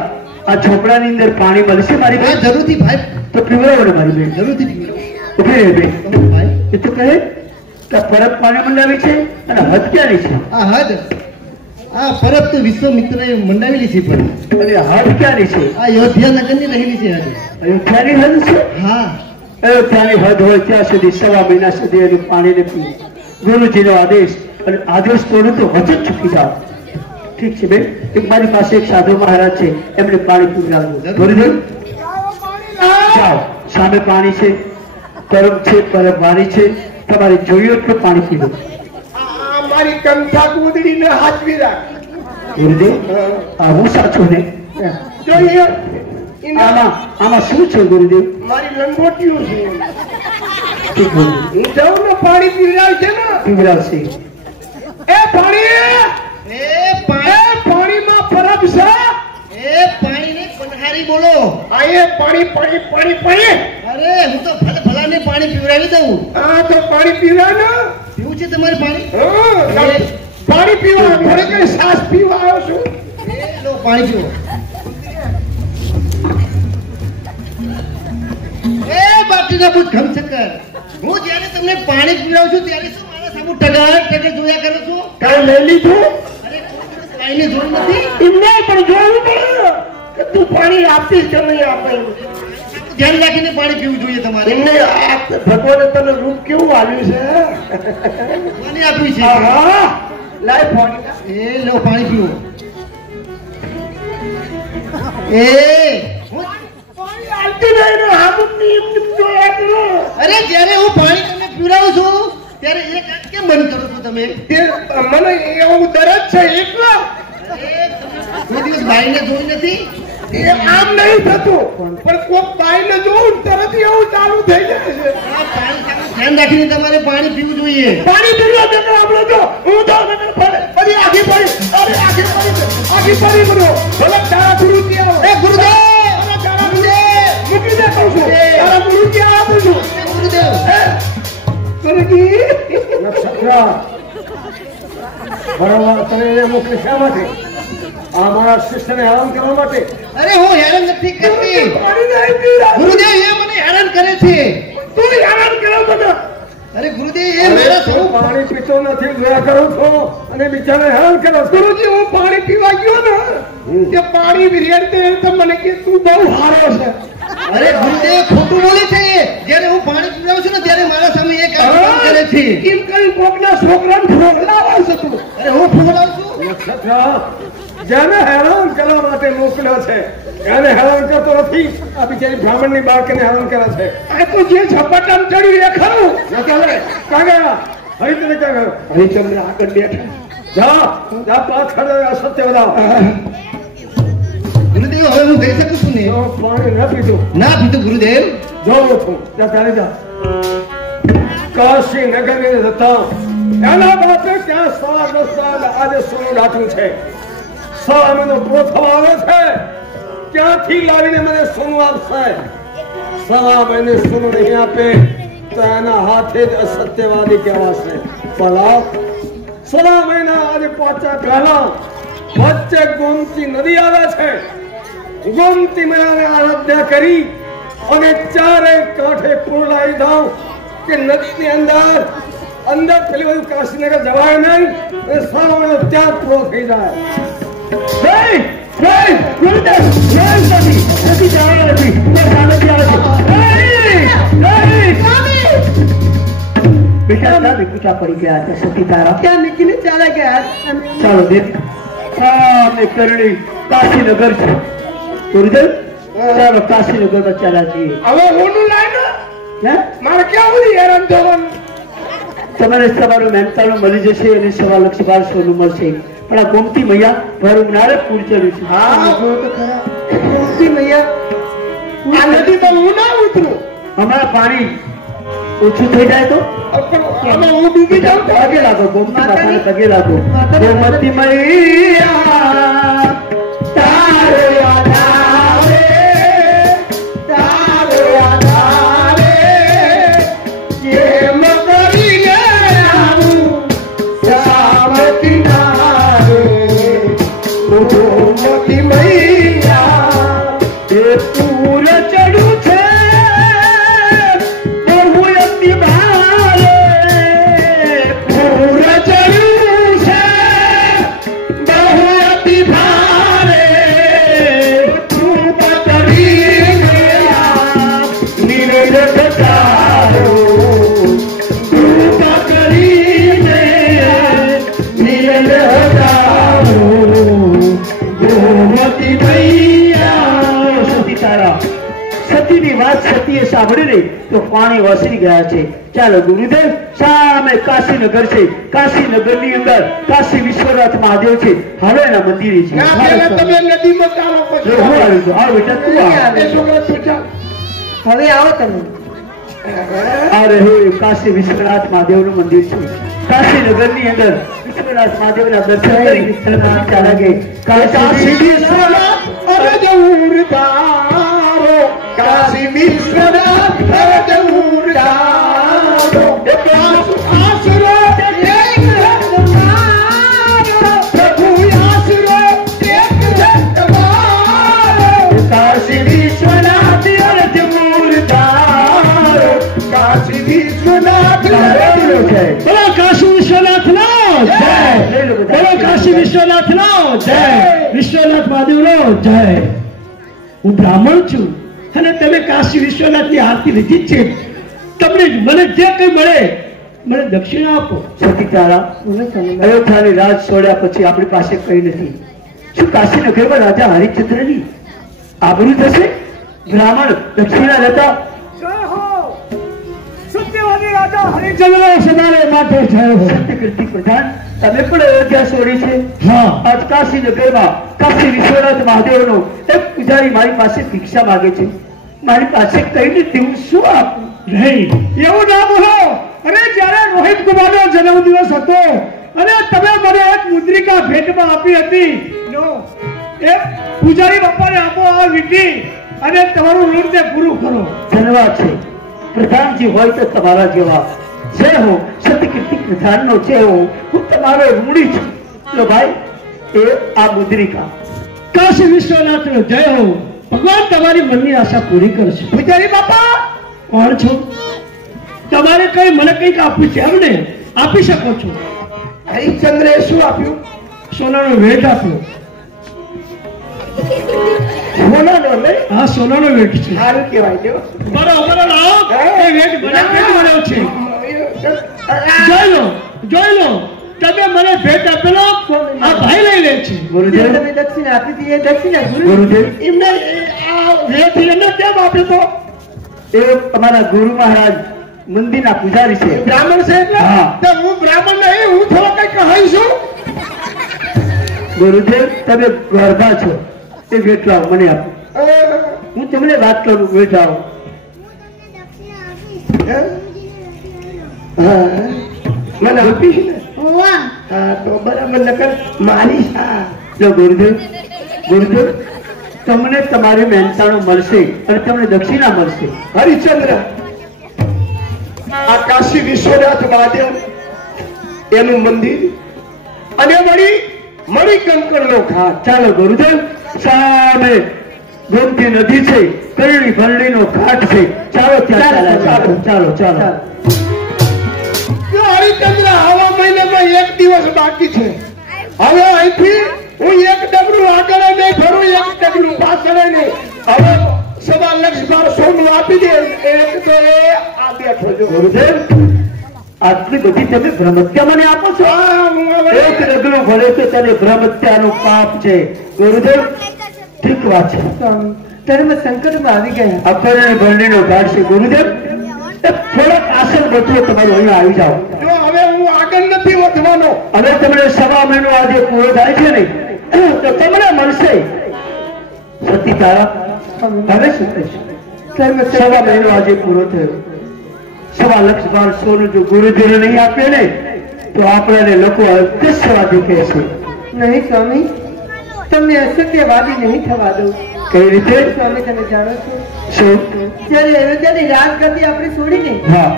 આ છોકરાની અંદર પાણી મળશે મારી હા બેન? જરૂરથી ભાઈ, તો પીવડાવો ને મારી બેન. જરૂરથી પીવડાવો. ઉભી રહે બેન. ભાઈ એ તો કહે કે પરત પાણી મંડાવી છે અને હદ ક્યાંની છે? આ હદ આ પરત તો વિશ્વમિત્રએ મંડાવેલી છે. પણ અને હદ ક્યાંની છે? આ અયોધ્યા નગરની રહેલી છે હદ. અયોધ્યાની હદ છે? હા અયોધ્યાની હદ હોય ત્યાં સુધી 1.5 મહિના સુધી એનું પાણી ને પીવું. ગુરુજીનો આદેશ, અને આદેશ તોડે તો વચન ચૂકી જાઓ. ઠીક છે બેન. એક મારી પાસે એક સાધુ મહારાજ છે, એમને પાણી પીવડાવવું. ગુરુદેવ જાઓ, સામે પાણી છે, ગરમ છે, પરવારી છે, તમારે જોઈએ એટલું પાણી પીવું. આ મારી કંઠા કૂદડીને હાચવી રાખ. ગુરુદેવ આ હું સાચું ને? જોઈએ આમાં શું છે ગુરુદેવ? મારી લંગોટીઓ છે. ઠીક ગુરુદેવ, હું જાઉં ને પાણી પીવડાવ છે ને. પીવડાવશે. એ પાણી એ પાણી પાણીમાં ફરક છે. એ પાણીને પનહારી બોલો. આ એ પાણી પાણી પાણી પાણી. અરે હું તો ભલાને પાણી પીવડાવી દઉં. આ તો પાણી પીવા ને. પીવું છે તમારે પાણી? હા, પાણી પીવા ઘરે કઈ સાસ પીવા આવ્યો છું. એ લો પાણી પીવો. એ બાટીના બુટ ઘમચક્કર, હું જ્યારે તમને પાણી પીવડાવું છું ત્યારે શું મારા સામુ ટગર જોયા કરો છો? કાંઈ લઈ લીધું? અરે કોઈ દિવસ લાઈને જોઈ નથી. એમને પણ જોવું પડે કે તું પાણી આપીશ કે નહીં આપે. ધ્યાન રાખીને પાણી પીવું જોઈએ તમારે. એમને ભગવાને તને રૂપ કેવું આવ્યું છે. મને આપ્યું છે. હા, લાય પાણી. એ લો પાણી પીવો. એ પાણી આલતી નહીં ને હામુંની એમને જોયા કરો. અરે જ્યારે હું પાણી તમને પીવડાવું છું ત્યારે એક આંખ કેમ બંધ કરો છો તમે? તે મને એવું દરજ છે એટલે. કોઈ દિવસ બાઈને જોઈ નથી? એ આમ નહીં થતું, પણ કોક બાઈને જોઉં તરત એવું ચાલુ થઈ જાય છે. આ પાણી સામે ધ્યાન રાખીને તમારે પાણી પીવું જોઈએ. પાણી પીવા દેતો આપણો જો હું તો બધી આખી પડી, અરે આખી પડી બધો ભલે તારા ગુરુ ક્યાં એ ગુરુદેવ! મૂકી દે કહું છું. તારા ગુરુ ક્યાં આપું છું. ગુરુદેવ! ગુરુજી નક્ષત્ર બરોબર તમે મોકલી શા માટે? આ મારા શિષ્યને હેરાન કરવા માટે. અરે હું હેરાન નથી કરતી. પાણી નહીં પીવડાવ. ગુરુદેવ એ મને હેરાન કરે છે. તું હેરાન કરો મને. અરે ગુરુદેવ એ મારા સ્વરૂપ પાણી પીતો નથી જોયા કરું છું અને બિચારા હેરાન કરો છો. ગુરુજી હું પાણી પીવા ગયો ને તે પાણી રેડતે તો મને કે તું બહુ હારો છે. અરે ગુરુદેવ ખોટું બોલે છે એ. જ્યારે હું પાણી પીવડાવું છું ને ત્યારે મારા સામે એ કામ કરે છે. કેમ કરી કોકના છોકરાને ફોગલાવા છે તું? અરે હું ફોગલાવું છું? નક્ષત્ર જેને હેરાન કરવા માટે મોકલ્યો છે એને હેરાન કરતો નથી. આ બિચારી બ્રાહ્મણની બાળકીને હેરાન કરે છે. આ તો જે ઝપટામ ચડી એ ખરું. ચાલે કાં ગયા હરિચંદ્ર ક્યાં ગયો? હરિચંદ્ર આગળ બેઠા. જા જા પાછળ સત્ય બતાવ. ગુરુદેવ હવે હું ગઈ શકું છું ને? જો પાણી ન પીધું ના પીધું ગુરુદેવ. જોઉં છું. જા ચાલી જા. કાશી નગરની જતા એના બાપે ત્યાં 10 સાલ આજે સોનું લાટું છે. 6 મહિનો પૂરો થવા આવે છે. ક્યાંથી લાવીને મને સોનું આપશે? 6 મહિને સોનું નહીં આપે તો એના હાથે જ અસત્યવાદી કહેવાશે. ભલા 6 મહિના આજે પહોંચ્યા પહેલા વચ્ચે ગોમતી નદી આવે છે. ગોમતી મૈયાને આરાધના કરી અને ચારે કાંઠે પુરલાવી દઉં કે નદીની અંદર પેલી બધું કાશીનગર જવાય નહીં અને સારો મહિનો ત્યાં પૂરો થઈ જાય. ગુરુદેવ નથી જવાનું નથી. બેટા દાદી પૂછા પડી ગયા હતા સતી તારા ક્યાં નીકળીને ચાલે ગયા? ચાલો દેખ મેં કરણી કાશીનગર છે. ગુરુદેવ ચાલો કાશીનગર માં ચાલ્યા છીએ. હવે ઓનું લાઈન હે મારે ક્યાં બધી હેરાન થવાનું? તમારે તમારું મહેનતાણું મળી જશે અને 1,12,12 સોનું મળશે. પણ આ ગોમતી મૈયા ભર ઉનાળે પૂર ચડ્યું છે. હા જો તો ખરા. ગોમતી મૈયા આ નદીમાં હું ના ઉતરું. અમારા પાણી ઓછું થઈ જાય તો આમાં હું ડૂબી જાઉં તો પગે લાગો. ગોમતી માતાને પગે લાગો. ગોમતી મૈયા તારો યાદ આવે, તારો યાદ આવે, કેમ કરીને આવું સામ કિનારે. ગોમતી મૈયા એ પૂર ચડ્યું છે બહુ અતિ ભારે. પૂર ચડ્યું છે બહુ અતિ ભારે. કૃપા કરીને નિર્ણય તારો, કૃપા કરીને નિર્ણય તારો. ગોમતી મૈયા સતી તારા. સતીની વાત સતીએ સાંભળી નહીં તો પાણી વસરી ગયા છે. ચાલો ગુરુદેવ સામે કાશીનગર છે. કાશીનગરની અંદર કાશી વિશ્વનાથ મહાદેવ છે. હવે એના મંદિરે છે. ના પહેલા તમે નદીમાં ચાલો પછી જો હું આવી જાઉં. આવ બેટા તું આવ. એ છોકરા તું ચાલ. હવે આવો તમે. આ રહે કાશી વિશ્વનાથ મહાદેવનું મંદિર છે. કાશીનગરની અંદર વિશ્વનાથ મહાદેવના દર્શન કરી વિશ્વનાથ ચાલ્યા ગઈ. કાશી વિશ્વનાથ અરે જવું તારો. કાશી વિશ્વનાથ અરે જવું તારો. એ આશરો એક તમારો. પ્રભુ આશરો એક તમારો. કાશી વિશ્વનાથ અરે જવું તારો. કાશી વિશ્વનાથ બોલો કાશી વિશ્વનાથ નો જય. બોલો કાશી વિશ્વનાથ નો જય. વિશ્વનાથ મહાદેવ નો જય. હું બ્રાહ્મણ છું અને તમે કાશી વિશ્વનાથ ની આરતી લીધી જ છે. તમને મને જે કઈ મળે મને દક્ષિણા આપો. સતી તારા અયોધ્યાની રાજ છોડ્યા પછી આપણી પાસે કઈ નથી. શું કાશીનગરમાં રાજા હરિશ્ચંદ્રની આબરૂ થશે? બ્રાહ્મણ દક્ષિણા લેતા જય હો સત્યવાદી રાજા હરિચંદ્ર સદારે માટે જય હો. સત્યકીર્તિ પ્રધાન તમે પણ અયોધ્યા છોડી છે? હા. આજ કાશીનગરમાં કાશી વિશ્વનાથ મહાદેવનો એક પૂજારી મારી પાસે ભિક્ષા માંગે છે. મારી પાસે કઈ નથી. હું શું આપું? નહીં એવું ના બોલો. અરે જ્યારે રોહિત કુમારનો જન્મદિવસ હતો અને તમે મને એક મુદ્રિકા ભેટમાં આપી હતી નો એ પૂજારી બાપાને આપો આ વિધિ અને તમારું ઋણ તે પૂરું કરો. ધન્યવાદ છે પ્રધાનજી. હોય તો તમારા જેવા જય હો. સત્યકીર્તિ પ્રધાનનો જય હો. હું તમારો ઋણી છું. લો ભાઈ એ આ મુદ્રિકા. કાશી વિશ્વનાથનો જય હો. ભગવાન તમારી મનની આશા પૂરી કરશે. પૂજારી બાપા કોણ છો? તમારે કઈ મને કંઈક આપવું છે એમને આપી શકો છો. હરિશ્ચંદ્રે શું આપ્યું? સોનાનો વેટ આપ્યો. સોનાનો નહીં? હા, સોનાનો વેટ છે. સારું કહેવાય છે. બરાબર લાવો. એ વેટ બનાવ્યો છે. જોઈ લો તમે મને ભેટ આપેલો આ ભાઈ લઈ લે છે. ગુરુદેવ તમે દક્ષિણા આપી હતી એ દક્ષિણા ગુરુદેવ એમને આ વેઠ એમને કેમ આપ્યો તો? એ અમારા ગુરુ મહારાજ મંદિરના પૂજારી છે. બ્રાહ્મણ છે એટલે? હા. તો હું બ્રાહ્મણ નહીં, હું થોડો કઈ કહી છું. ગુરુદેવ તમે ગરબા છો એ વેટ લાવો મને આપો. હું તમને વાત કરું. વેટ લાવો. મને આપીશ ને? વાહ હા તો બરાબર. નકર મારી શા? જો ગુરુદેવ તમને તમારી મહેનતાણું મળશે અને તમને દક્ષિણા મળશે. હરિશ્ચંદ્ર, આ કાશી વિશ્વનાથ મહાદેવ એનું મંદિર અને મણિકંકણ નો ઘાટ. ચાલો ગુરુદેવ, સામે ગોમતી નદી છે, કરણી ભરણી નો ઘાટ છે. ચાલો ત્યાં ચાલો. હરિશ્ચંદ્ર, આવા મહિનામાં એક દિવસ બાકી છે. હવે અહીંથી હું એક ડગલું આગળ નહીં ફરું, એક ડગલું પાછળ નહીં. હવે સવા લક્ષ બાર સોનું આપી દે. એક તો એ આ બેઠો જો. ગુરુદેવ, આટલી બધી તમે ભ્રમત્યા મને આપો છો? એક ડગલું ભરે તો તને ભ્રમત્યાનું પાપ છે. ગુરુદેવ, ઠીક વાત છે. ધર્મ સંકટમાં આવી ગયા. આ કરણી ભરણીનો ઘાટ છે. ગુરુદેવ, થોડોક આસન ગોઠવો તમારું, અહીંયા આવી જાઓ. જો હવે હું આગળ નથી વધવાનો. હવે તમને સવા મહિનો આજે પૂરો થાય છે ને તો તમને મળશે સતી તારા. હવે શું થશે? સવા મહિનો આજે પૂરો થયો. સવા લક્ષ બાર સોનું જો ગુરુજીને નહીં આપીએ ને તો આપણાને લોકો અસત્યવાદી કહેશે. નહીં સ્વામી, તમને અસત્યવાદી નહીં થવા દઉં. કઈ રીતે? સ્વામી તમે જાણો છો શું? જ્યારે અયોધ્યાની રાજગાદી આપણે છોડીને હા,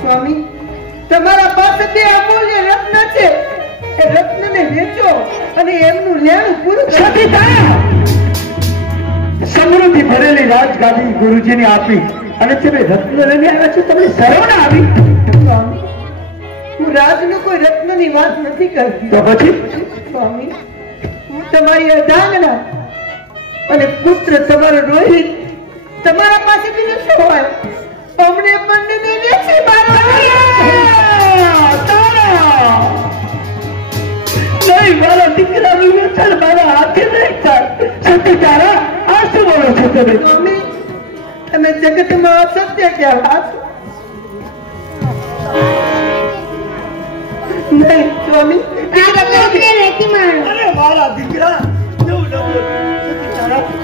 સ્વામી તમારા પાસે જે અમૂલ્ય રત્ન છે એ રત્નને વેચો અને એમનું લેણું પૂરું કરો. સતી તારા સમૃદ્ધિ ભરેલી રાજગાદી ગુરુજીને આપી અને તમે રત્ન લઈને આવ્યા છો. તમને શરમ ના આવી? સ્વામી, હું રાજનો કોઈ રત્નની વાત નથી કરતી. તો પછી? સ્વામી, હું તમારી અર્ધાંગના અને પુત્ર તમારો રોહિત તમારા પાસે બીજું શું હોય? અમને બંનેને વેચી મારો. નહીં, મારા દીકરાનું વેચાણ મારા હાથે નહીં થાય. સતી તારા આ શું બોલો છો તમે? સ્વામી, તમે જગતમાં અસત્ય કહેવા છો. નહીં સ્વામી, આ છોકરીને વેચી મારો. અરે મારા દીકરા,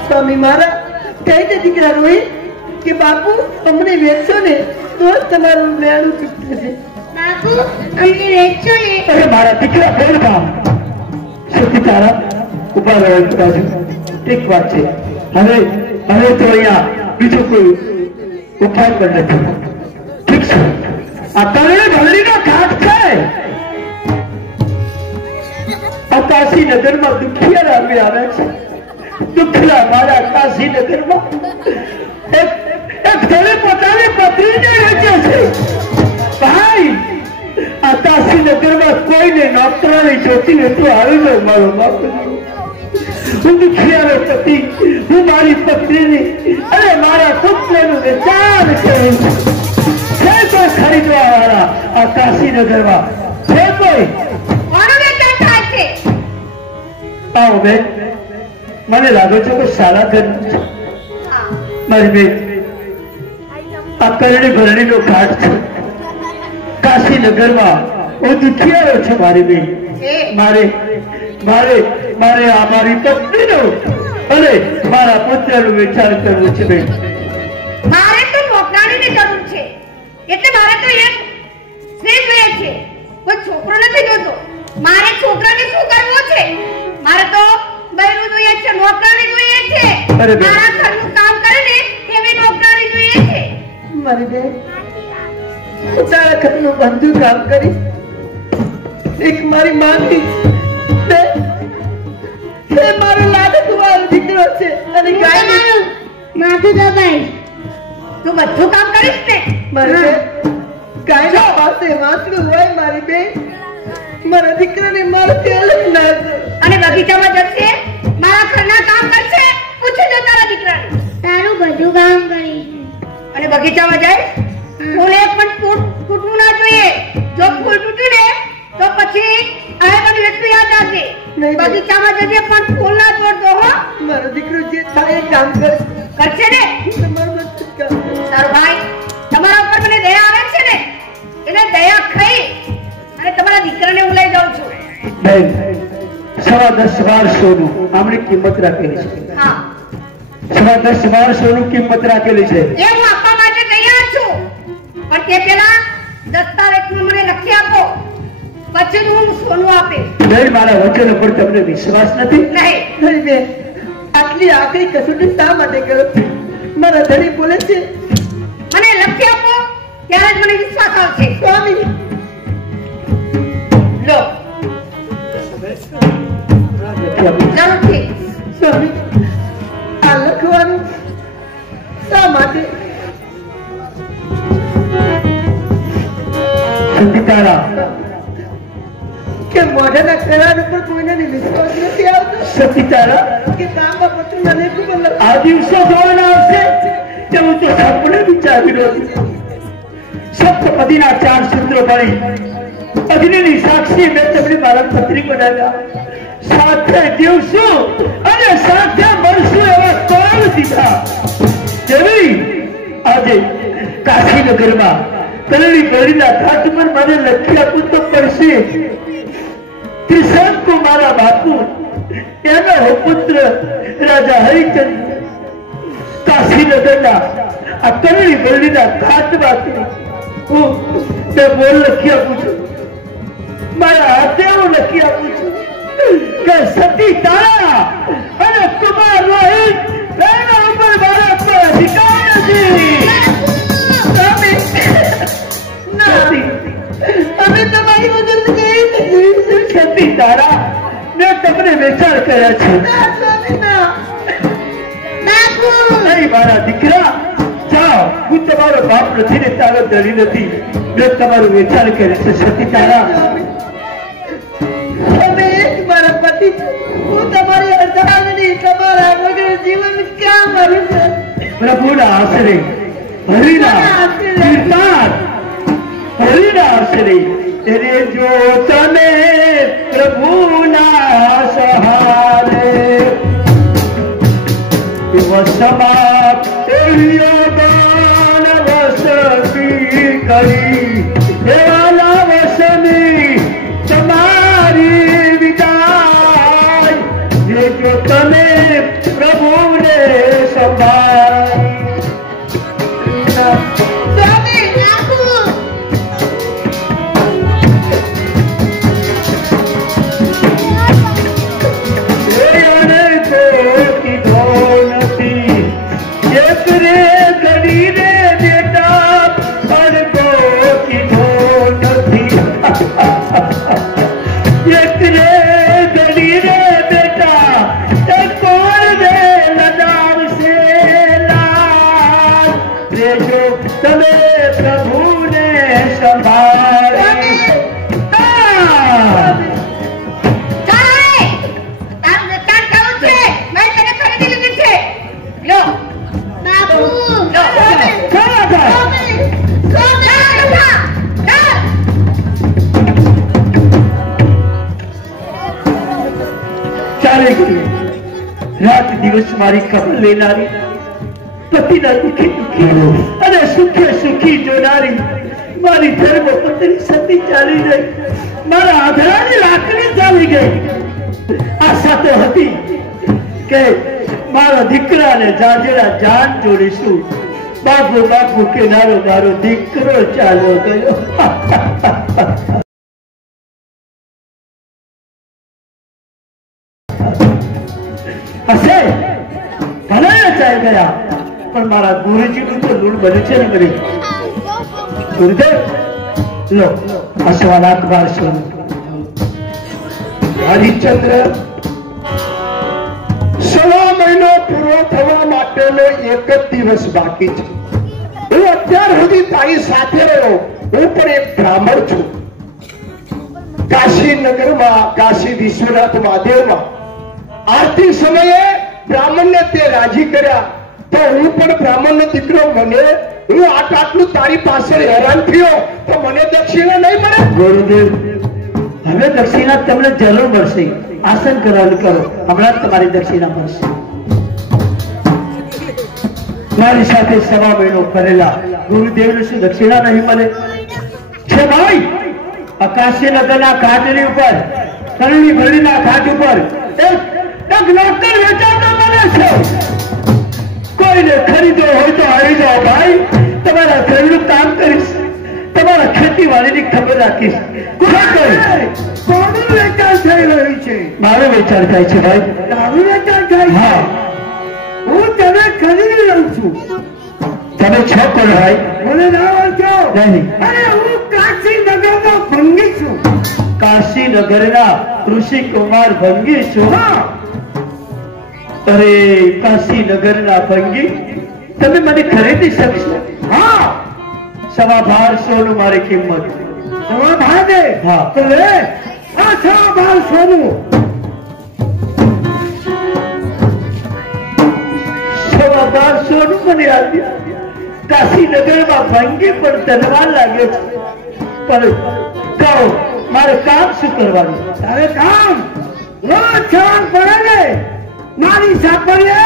સ્વામી મારા કહી દે દીકરા રોહિત કે બાપુ અમને વેચશો ને તો જ તમારું લેણું ચૂકશે. બાપુ અમને વેચો ને. અરે મારા દીકરા બોલ કામ. સતી તારા ઉભા રહો બાજુ. ઠીક વાત છે. હવે તો અહીંયા બીજો કોઈ ઉપાય પણ નથી. ઠીક છે. આ કરણી ભરણીનો ઘાટ છે. આ કાશી નગરમાં દુખિયા આવી આવે છે. દુખિયા મારા કાશી નગરમાં એક ઘરે પોતાની પત્નીને વેચે છે. ભાઈ, આ કાશી નગરમાં કોઈને નોકરાણી જોતી હોય તો આવી લો મારો બાપ. હું દુખિયાનો પતિ, હું મારી પત્નીની અને મારા પુત્રનું વેચાણ કરું છું. છે કોઈ ખરીદવા વાળા આ કાશી નગરમાં? છે કોઈ? કોનું વેચાણ થાય છે? આવો બેન, મને લાગે છે કે સારા ઘર મારી બેન. આ કરણી ભરણીનો ઘાટ છે કાશી નગરમાં. હું દુખિયારો છું મારી બેન. મારે આ મારી પત્નીનું અને મારા પુત્રનું વેચાણ કરવું છે બેન. મારે તો નોકરાણીની જરૂર છે, એટલે મારે તો એક સ્ત્રી જોઈએ છે, કોઈ છોકરો નથી જોતો. મારે છોકરાને શું કરવું છે? મારે તો બૈરું જોઈએ છે, નોકરાણી જોઈએ છે. અરે બેન. મારા ઘરનું કામ કરે ને એવી નોકરાણી જોઈએ છે. મારી બેન, હું તારા ઘરનું બધું કામ કરીશ. એક મારી માથી તે મારો લાડકવાળો દીકરો છે અને ગાય માથું દબાઈ તું બધું કામ કરીશ ને? મારી બેન, કાયના પાસે વાંસળું હોય મારી બેન, મારા દીકરાને મારથી અલગ ના કર. અને બગીચામાં જશે, મારા ઘરના કામ કરશે, પૂછી જો તારા દીકરાને. તારું બધું કામ કરીશ. અને બગીચામાં જાય ફૂલે પણ તૂટવું ના જોઈએ. જો ફૂલ તૂટ્યું ને તો પછી આ બધી વસ્તુ યાદ રાખજે. બગીચામાં જજે પણ ફૂલ ના તોડતો હો. મારો દીકરો જે થાય એ કામ કરશે ને. તમારું બધું કામ કરશે. તારો ભાઈ તમારા ઉપર મને દયા આવે છે ને, એને દયા ખાઈ અને તમારા દીકરાને હું લઈ જાઉં છું. બેન 10.25 સોનું આમની કિંમત રાખેલી છે. હા 10.25 સોનું કિંમત રાખેલી છે. એ હું આપવા માટે તૈયાર છું, પણ તે પહેલા દસ્તાવેજમાં મને લખી આપો, પછી હું સોનું આપીશ. બેન મારા વચન ઉપર તમને વિશ્વાસ નથી? નહીં. નહીં બેન, આટલી આખરી કસોટી શા માટે કરો? મારા ધણી બોલે છે મને લખી આપો, ત્યારે જ મને વિશ્વાસ આવશે. સ્વામી લો જરૂરથી. સ્વામી આ લખવાનું શા માટે? સંગીતારા કે મોઢાના કરાર ઉપર કોઈને વિશ્વાસ નથી આવતો? સંગીતારા કે તાંબા પત્રના લેખ ઉપર આ દિવસો જોવાના આવશે કે હું તો સપને વિચારી રહ્યો છું. સપ્તપદીના 4 સૂત્રો ભણી અગ્નિની સાક્ષી મેં તમને મારા પત્રી બનાવ્યા. સાથે જીવશું અને સાથે મરશું એવા કોણ દીધા. જેવી આજે કાશીનગરમાં કરણી ગળીના ઘાટ પર મને લખી આપવું તો પડશે. ત્રિશંકુ મારા બાપુ એનો પુત્ર રાજા હરિચંદ્ર કાશીનગરના આ કરણી ગળીના ઘાટમાંથી હું બોલ લખી આપું છું. મારા હાથે હું લખી આપું છું કે સતી તારા અને કુમાર રોહિત એના ઉપર મારા કોઈ અધિકાર નથી. અમે તમારી મદદ કરી સતી તારા મેં તમને વેચાણ કર્યા છે. નહીં મારા દીકરા, જાઓ. હું તમારો બાપ નથી ને તારો ધણી નથી. મેં તમારું વેચાણ કર્યું છે. સતી તારા તમે એક મારા પતિ, હું તમારી અર્ધાંગની, તમારા વગર જીવન ક્યાં મારું છે? પ્રભુના આશરે હરિના કીર્તન હરિના આશરે રે જો તમે પ્રભુના સહારે વસમા યોગાન વસતી કરી એવાલા વસની તમારી વિદાય રે જો તમે પ્રભુને સંભાળ. સ્વામી રાખું. તમે પ્રભુને સંભાળી. રાત દિવસ મારી ખબર લેનારી, પતિના દુઃખી દુઃખી અને સુખે સુખી જોનારી મારી ધર્મપત્ની સતી ચાલી ગઈ. મારા આધારની લાકડી ચાલી ગઈ. આશા તો હતી કે મારા દીકરાને જાજેરા જાન જોડીશું. બાપુ બાપુ કેનારો મારો દીકરો ચાલો ગયો. હશે ભલે ચાઈ ગયા, પણ મારા ગુરુજીનું તો લૂણ બને છે ને મારી. ગુરુદેવ લો અસવાલ અખબાર શું. હરિશ્ચંદ્ર, 1.5 મહિનો પૂરો થવા માટેનો એક જ દિવસ બાકી છે. હું અત્યાર સુધી તારી સાથે રહ્યો, હું પણ એક બ્રાહ્મણ છું. કાશી નગરમાં કાશી વિશ્વનાથ મહાદેવમાં આરતી સમયે બ્રાહ્મણને તે રાજી કર્યા, તો હું પણ બ્રાહ્મણનો દીકરો મને હું આટલું તારી પાછળ હેરાન થયો તો મને દક્ષિણા નહીં મળે? ગુરુદેવ, હવે દક્ષિણા તમને જરૂર મળશે. આસન કરવાનું કરો, હમણાં જ તમારી દક્ષિણા મળશે. મારી સાથે 1.5 મહિનો કરેલા ગુરુદેવને શું દક્ષિણા નહીં મળે છે? ભાઈ, કાશી નગરના ઘાટની ઉપર, કરણી ભરણીના ઘાટ ઉપર એક નોકર વેચાતો મળે છે. કોઈને ખરીદો હોય તો આવી જાઓ ભાઈ, તમારા ઘરનું કામ કરીશ, તમારા ખેતીવાડીની ખબર રાખીશ. કોનું વેચાણ થઈ રહ્યું છે? મારું વેચાણ થાય છે ભાઈ. તારું વેચાણ થાય છે? હા. હું તને ખરીદી લઉં છું. તમે છો કોણ ભાઈ? મને ના ઓળખો? નહીં. અરે હું કાશી નગરનો ભંગી છું. કાશી નગરના ઋષિ કુમાર ભંગી છો? હા. અરે કાશી નગરના ભંગી, તમે મને ખરીદી શકશો? હા. 1250 નું મારી કિંમત. તમારા ભાગે? હા. તો લે આ 1250 નું. 1250 નું મને આપ્યું. કાશી નગરમાં ભંગી પણ તલવાર લાગે છે, પણ કહો મારે કામ શું કરવાનું? તારે કામ રોજ સવાર પડે ને મારી સાપરીએ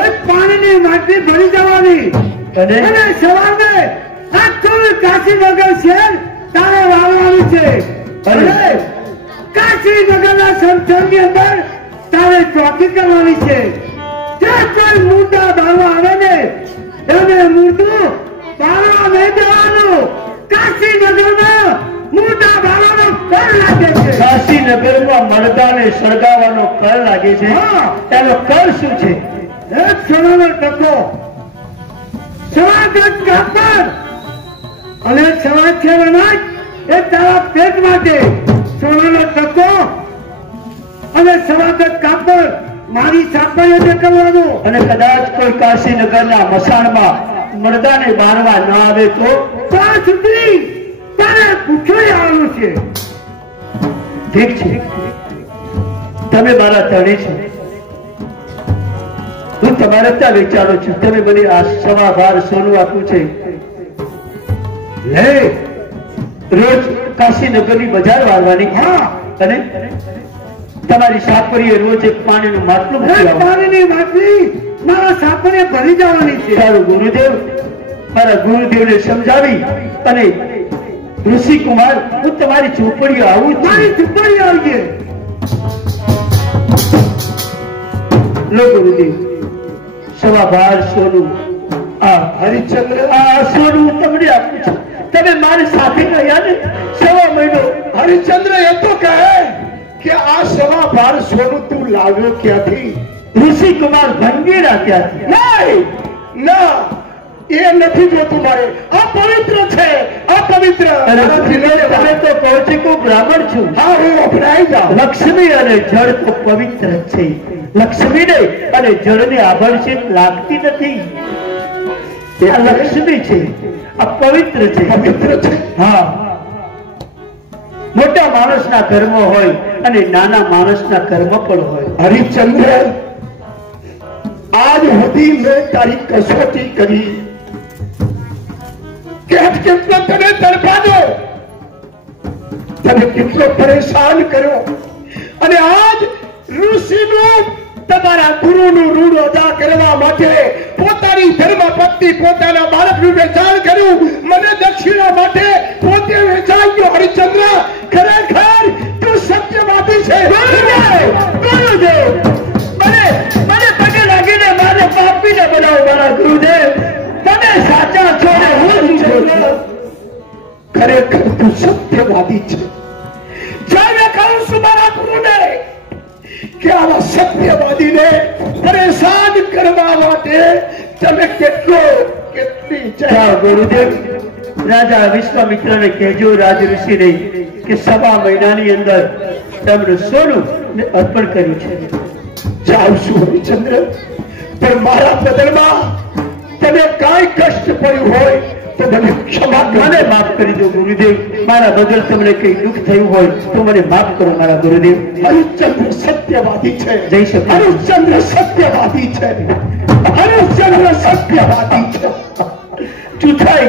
એક પાણીની માટલી ભરી જવાની અને સવારે આખું કાશીનગર શહેર તારે વાળવાનું છે. અને કાશીનગરના સંસ્થાનની અંદર તારે ચોકી કરવાની છે. ત્યાં કોઈ મુદ્દા બાળવા આવે ને એને મુદ્દું બાળવા નહીં દેવાનું. કાશીનગરના મુદ્દા બાળવાનો કર લાગે છે. કાશી નગરમાં મરદાને સળગાવવાનો કર લાગે છે. હા. એનો કર શું છે? એક સોનાનો ટકો, 1.25 ગજ કાપડ અને 6.5 અનાજ એ તારા પેટ માટે. સોનાનો ટકો અને 1.25 ગજ કાપડ મારી સાપડીએ કરવાનું. અને કદાચ કોઈ કાશી નગરના મસાણમાં મરદાને બારવા ન આવે તો ત્યાં સુધી તારે પૂછોઈ આવવાનું છે. ઠીક છે, તમે મારા ધણી છો, હું તમારે ત્યાં વિચારું છું. તમે મને આ 1250 નું આપ્યું છે. લે, રોજ કાશી નગરની બજાર વાળવાની. હા. અને તમારી સાપરીએ રોજ એક પાણીનું માટલું મૂકી એક આવો. પાણીની માટલી મારા સાપડીએ ભરી જવાની છે. સારું ગુરુદેવ, મારા ગુરુદેવને સમજાવી અને ઋષિ કુમાર હું તમારી ઝૂંપડીએ આવું છું. મારી ઝૂંપડી આવજે. લો ગુરુદેવ, 1250 નું આ હરિશ્ચંદ્ર, આ સોનું તમને આપું છું. તમે મારી સાથે રહ્યા ને 1.25 મહિનો. હરિશ્ચંદ્ર એ તો કહે કે આ 1250 નું તું લાવ્યો ક્યાંથી? ઋષિ કુમાર ભંગીરા ત્યાંથી. નહીં, ના, એ નથી જોતું મારે. અપવિત્ર છે, અપવિત્ર. અને તમે તો કહો છો કે હું બ્રાહ્મણ છું. હા, હું અપનાઈ જાઉં. લક્ષ્મી અને જળ તો પવિત્ર છે. લક્ષ્મીને અને જળને આભડછેદ લાગતી નથી. આ લક્ષ્મી છે, આ પવિત્ર છે. પવિત્ર છે. હા, મોટા માણસના કર્મ હોય અને નાના માણસના કર્મ પણ હોય. હરિશ્ચંદ્ર, આજ સુધી મેં તારી કસોટી કરી, કેટલો તને તડપાડો, તને કેટલો પરેશાન કર્યો, અને આજ ઋષિનું તમારા ગુરુનું ઋણ અદા કરવા માટે પોતાની ધર્મપત્ની પોતાના બાળકનું વેચાણ કર્યું, મને દક્ષિણા માટે પોતે વેચાઈ ગયો. હરિશ્ચંદ્ર, ખરેખર તું સત્યવાદી છે. ગુરુદેવ, મને પગે લાગીને મારે પાપીને બનાવો મારા ગુરુદેવ. તમે સાચા છો ને હું છું. ખરેખર તું સત્યવાદી છે. જ્યારે કહું છું મારા ગુરુને કે આવા સત્યવાદીને પરેશાન કરવા માટે તમે કેટલી જાઓ ગુરુદેવ, રાજા વિશ્વામિત્રને કહેજો, રાજ ઋષિને કે 1.25 મહિનાની અંદર તેમનું સોનું અર્પણ કર્યું છે. જાઉં છું હરિશ્ચંદ્ર, પણ મારા બદલમાં તમે કાંઈ કષ્ટ પડ્યું હોય તો મને ક્ષમા કરો. મને માફ કરી દો ગુરુદેવ. મારા બદલ તમને કઈ દુઃખ થયું હોય તો મને માફ કરો મારા ગુરુદેવ. હરિશ્ચંદ્ર સત્યવાદી છે. જય સચિદાનંદ. હરિશ્ચંદ્ર સત્યવાદી છે. હરિશ્ચંદ્ર સત્યવાદી છે. ચૂથાઈ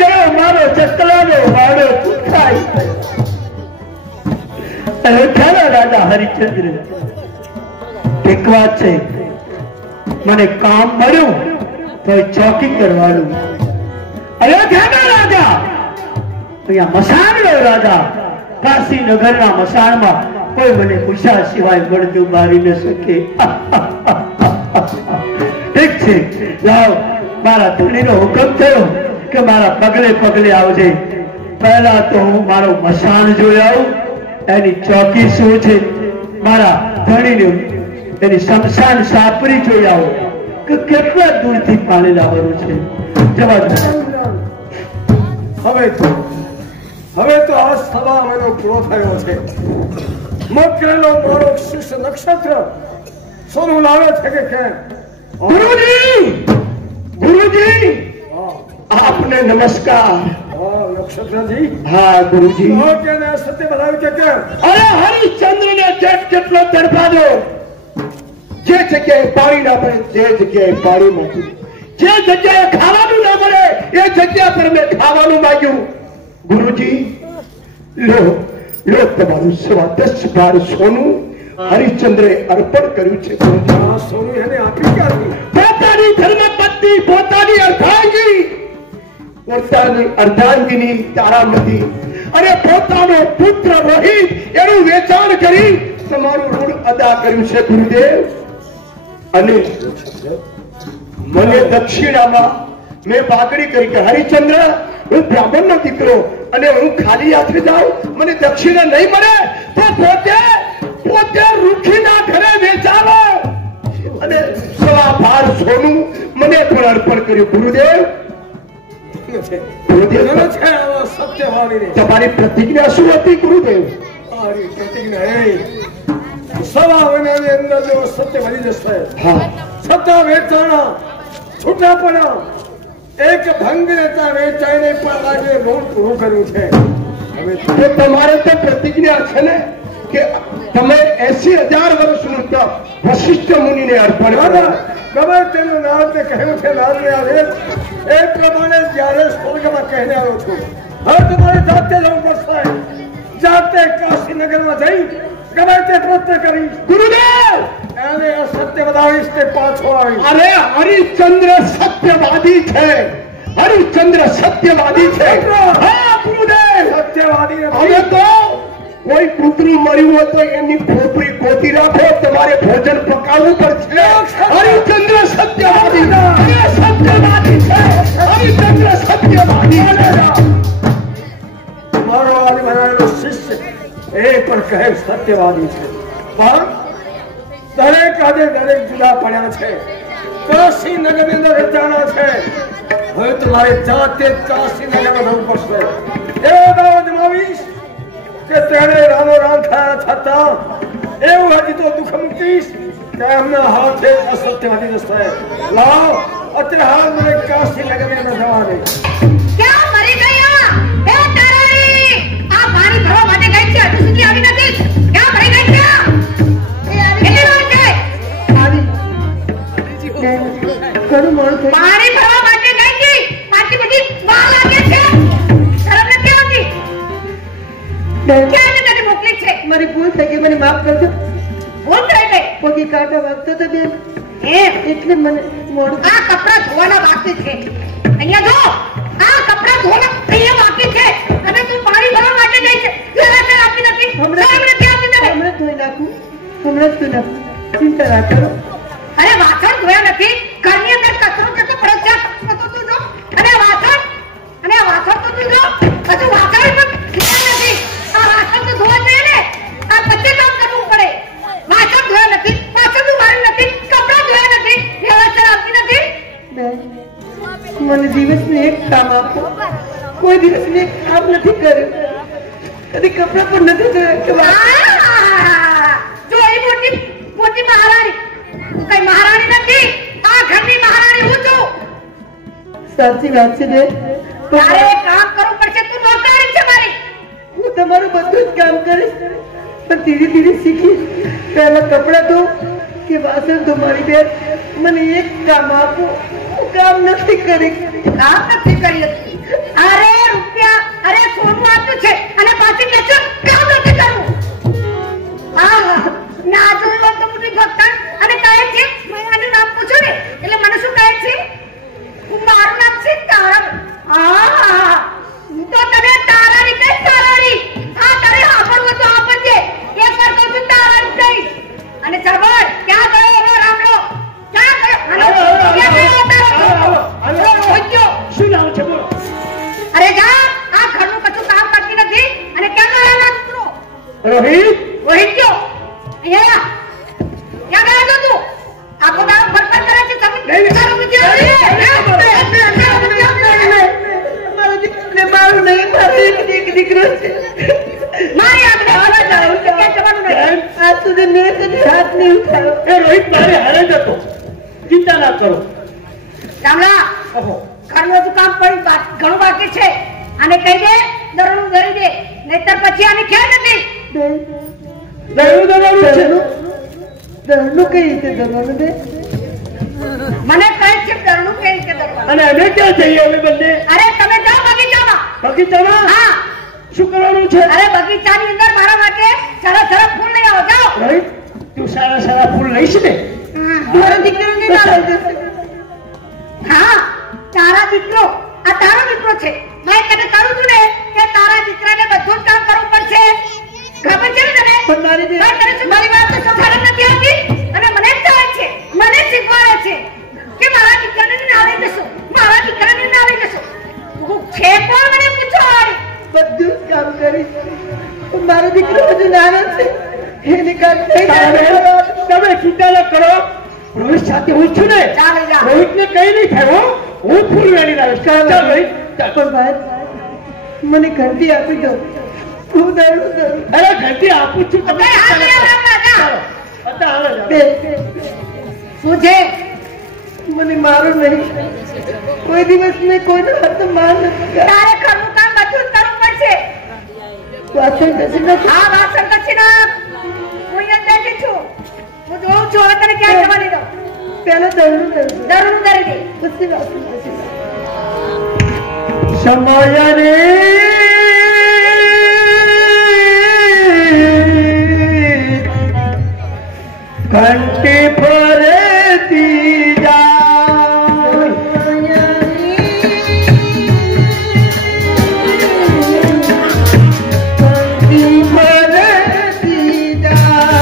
ગયો મારો ચકલાનો વાડો ચૂથાઈ ગયો. અયોધ્યાના રાજા હરિશ્ચંદ્ર, એક વાત છે, મને કામ મળ્યું તો ચોકી કરવાનું. અયોધ્યાના રાજા, અહીંયા મસાણનો રાજા, કાશીનગરના મસાણમાં કોઈ મને પૂછ્યા સિવાય મળતું મારી ન શકે. ઠીક છે, લાવ, મારા ધણીનો હુકમ થયો કે મારા પગલે પગલે આવજે. પહેલા તો હું મારો મસાણ જોઈ આવું, એની ચોકી શું છે, મારા ધણીનું એની શમશાન સાપરી જોઈ આવું કે કેટલા દૂરથી પાણી લાવવાનું છે. જવા દો. હવે તો આ સવા મહિનો પૂરો થયો છે. મકરેલો મારો શિષ્ય નક્ષત્ર સોનું લાવે છે કે કેમ? ગુરુજી આપને નમસ્કાર. નક્ષત્રજી. હા ગુરુજી. સત્ય બતાવ્યું કે કેમ? અરે હરિશ્ચંદ્ર ને કેટલો તડપાદો, જે જગ્યાએ પાણી ના મળે જે જગ્યાએ પાણી માંગ્યું, જે જગ્યાએ ખાવાનું ના મળે એ જગ્યા પર મેં ખાવાનું માંગ્યું. ગુરુજી લો તમારું 10 ભાર સોનું હરિશ્ચંદ્રે અર્પણ કર્યું છે. સોનું એને આપી ક્યાંથી? પોતાની ધર્મપત્ની, પોતાની અર્ધાંગીની તારામતી અને પોતાનો પુત્ર રોહિત એનું વેચાણ કરી તમારું ઋણ અદા કર્યું છે ગુરુદેવ. અને મને દક્ષિણામાં મેં ભાગડી કરી કે હરિશ્ચંદ્ર, હું બ્રાહ્મણનો દીકરો અને હું ખાલી હાથે જાઉં, મને દક્ષિણા નહીં મળે તો પોતે રૂખીના ઘરે વેચાવો અને 1.25 ભાર સોનું મને પણ અર્પણ કર્યું. ગુરુદેવ તમારી પ્રતિજ્ઞા શું હતી ગુરુદેવ? મારી પ્રતિજ્ઞા સવા મહિનાની અંદર જો સત્ય વધી જશે, સત્તા વેચાણા છૂટા પડ્યા, એક ભંગ નેતા વેચાઈને પણ આજે રોડ પૂરું કર્યું છે. હવે તમારે તો પ્રતિજ્ઞા છે ને કે તમે 80,000 વર્ષનું તપ વશિષ્ઠ મુનિને અર્પણ કરો. ગમે તેનું નારદે કહ્યું છે, નારદે આવે એ પ્રમાણે જ્યારે સ્વર્ગમાં કહીને આવ્યો છું. હવે તમારે જાતે જવું પડશે. જાતે કાશીનગરમાં જઈ ગમે તે પ્રયત્ન કરીશ. ગુરુદેવ એને અસત્ય બતાવીશ તે પાછો આવીશ. અરે હરિશ્ચંદ્ર સત્યવાદી છે. હરિશ્ચંદ્ર સત્યવાદી છે. હા ગુરુદેવ સત્યવાદી હવે તો કોઈ કૂતરું મર્યું હોય તો એની ખોપરી ગોતી રાખો, તમારે ભોજન પકાવવું પડશે. હરિશ્ચંદ્ર સત્યવાદી છે. હરિશ્ચંદ્ર સત્યવાદી છે. મારો આદિ બનાવેલો શિષ્ય એ પણ કહે સત્યવાદી છે, પણ દરેક આજે દરેક જુદા પડ્યા છે. કાશીનગરની અંદર વેચાણા છે. હવે તમારે જાતે કાશીનગરમાં જવું પડશે. એવો દાવો જમાવીશ કે તેણે રામો રામ થયા છતાં એવું હજી તો દુઃખ મૂકીશ કે એમના હાથે અસત્યવાદી જશે. લાવ અત્યારે હાલ મને કાશીનગરની અંદર જવા દે. ક્યાં મરી ગયા? હે તારાણી, આ પાણી ભરવા માટે ગઈ છે, હજુ સુધી આવી નથી. ક્યાં મરી ગઈ છે? કેટલી વાર છે? ઘણું મોડું થયું. પાણી ભરવા માટે ગઈ હતી, આટલી બધી વાર લાગે છે. શરમ નથી આવતી? ક્યાં તને મોકલી છે? મારી ભૂલ થઈ ગઈ, મને માફ કરજો. ભૂલ થઈ ગઈ. પગી કાંટા વાગતો તો બેન, એટલે મને મોડું. આ કપડા ધોવાના બાકી છે. અહીંયા જો, આ કપડા ધોવાના અહીંયા બાકી છે અને તું પાણી ભરવા માટે ગઈ છે. જરા આપી નથી. હમણાં નથી આપી તને. હમણાં ધોઈ નાખું, હમણાં જ ધોઈ નાખું. ચિંતા ના કરો. અરે વાસણ ધોયા નથી, ઘરની અંદર કચરો કેટલો પડ્યો છે, તો તું જો. અને આ વાસણ તો તું જો, હજુ વાસણ પણ ધોયા નથી. આ વાસણ તો ધોવા જોઈએ ને, આ બધે કામ કરવું પડે. વાસણ ધોયા નથી, વાસણ ધોવાનું નથી, કપડા ધોયા નથી, વ્યવસ્થા આપી નથી. બેન, મને દિવસનું એક કામ આપો. કોઈ દિવસનું એક કામ નથી કર્યું, કદી કપડા પણ નથી ધોયા. જો એ મોટી મહારાણી, તું કઈ મહારાણી નથી. આ ઘરની મહારાણી હું છું. સાચી વાત છે ને તારે કામ કરવું પડશે, તું નોકરાણી છે મારી. હું તમારું બધું જ કામ કરીશ પણ ધીરે ધીરે શીખીશ. પહેલા કપડાં ધો કે વાસણ ધો મારી બેન, મને એક કામ આપો. હું કામ નથી કરી કામ નથી કરી શકતી. અરે રૂપિયા, અરે સોનું આપ્યું છે અને પાછી બેચો કામ નથી કરવું. હા ના જોયું તો મુઠી ભક્તન અને કહે છે આનું નામ પૂછો ને એટલે મને શું કહે છે? મારું નામ છે તારા. હા હું તો તને તારાની કઈ તારાની. હા તારે સાંભળવું તો સાંભળજે. એક વાર કહું છું તારાની કઈ. અને સાંભળ, ક્યાં ગયો એવો રામલો? ક્યાં ગયો? ક્યાં ગયો તારો? રોજ્યો. શું નામ છે બોલો? અરે જા, આ ઘરનું કશું કામ કરતી નથી અને કેમ ના નાખતો? રોહિત રોહિત ગયો. અહીંયા ક્યાં ગયો તો તું? આખો દાડો ફરફર કરે છે તમે. તારો વિચાર છે? મારો દીકરો મારું નહીં, મારો એક દીકરો છે. મારી આગળ આવવા જાઉં કે ક્યાં જવાનું નહીં. આજ સુધી મેં કદી હાથ નહીં ઉઠાવ્યો. એ રોહિત મારે હારે જ હતો. ચિંતા ના કરો. રામલા, ઓહો ઘરનું હજુ કામ ઘણું બાકી છે અને કહી દે દરણું ભરી દે, નહીતર પછી આની ખેર નથી. દરનું દરવાનું છે. દરનું કઈ રીતે દરવાનું બે? મને કહે છે દરણું કઈ રીતે દરવાનું. અને અમે ક્યાં જઈએ અમે બંને? અરે તમે જાઓ બગીચામાં. બગીચામાં હા, શું કરવાનું છે? અરે બગીચાની અંદર મારા માટે સારા સારા ફૂલ લઈ આવો. જાઓ. રોહિત તું સારા સારા ફૂલ લઈશ ને? મારો દીકરો નહીં ના લઈ જશે. હા, તારા દીકરો, આ તારો દીકરો છે. મેં તને કહ્યું છું ને કે તારા દીકરાને બધું જ કામ કરવું પડશે. ખબર છે ને તને? પણ મારી બેન- પણ તને શું મારી વાત તો સમજાણ નથી આવતી? અને મને જ કહે છે, મને જ શીખવાડે છે કે મારા દીકરાને ના લઈ જશો, મારા દીકરાને ના લઈ જશો. હું છે કોણ મને પૂછો વાળી? બધું જ કામ કરીશ પણ મારો દીકરો હજુ નાનો છે. એને કામ થઈ જાય. તમે ચિંતા ન કરો. રોહિત સાથે હું છું ને. ચાલ જા. રોહિત ને કઈ નહીં થયો. હું ફૂલ વેણી લાવીશ. ચાલ રોહિત ચાલ. પણ ભાઈ મને ઘંટી આપી દો. હું દરનું દઉં. અરે ઘંટી આપું છું તમે. અરે હા, જા, જા, જા. ચાલો. અત્યારે હાલો જાઓ. બે શું છે? મને મારો નહીં. કોઈ દિવસ મેં કોઈનો હાથ માર નથી કર્યો. તારે ઘરનું કામ બધું જ કરવું પડશે. વાસણ ઘસી નાખો. આ વાસણ કચી નાખ. હું અહીંયા બેઠી છું. હું જોઉં છું હવે તને ક્યાં જવા નહીં દઉં. પહેલા દરનું દઉં. દરણું ધરી દે. પછી વાસણ ઘસી નાખો. સમયને ઘંટી ફરતી જાય. ઘંટી ફરતી જાય.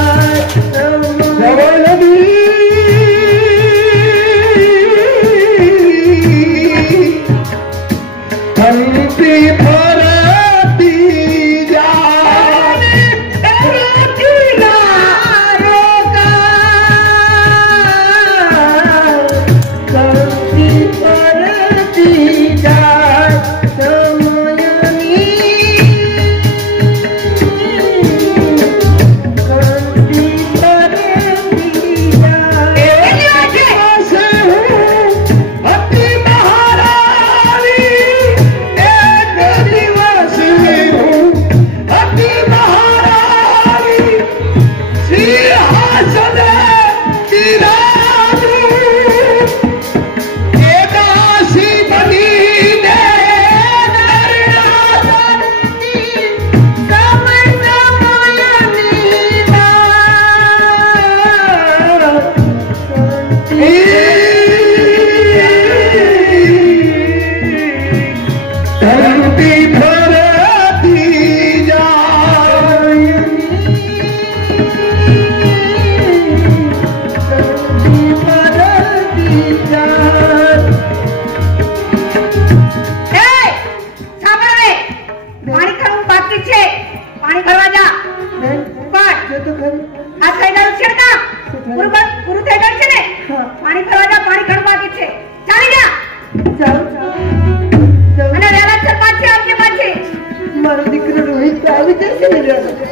ઘંટી ફરતી જાય.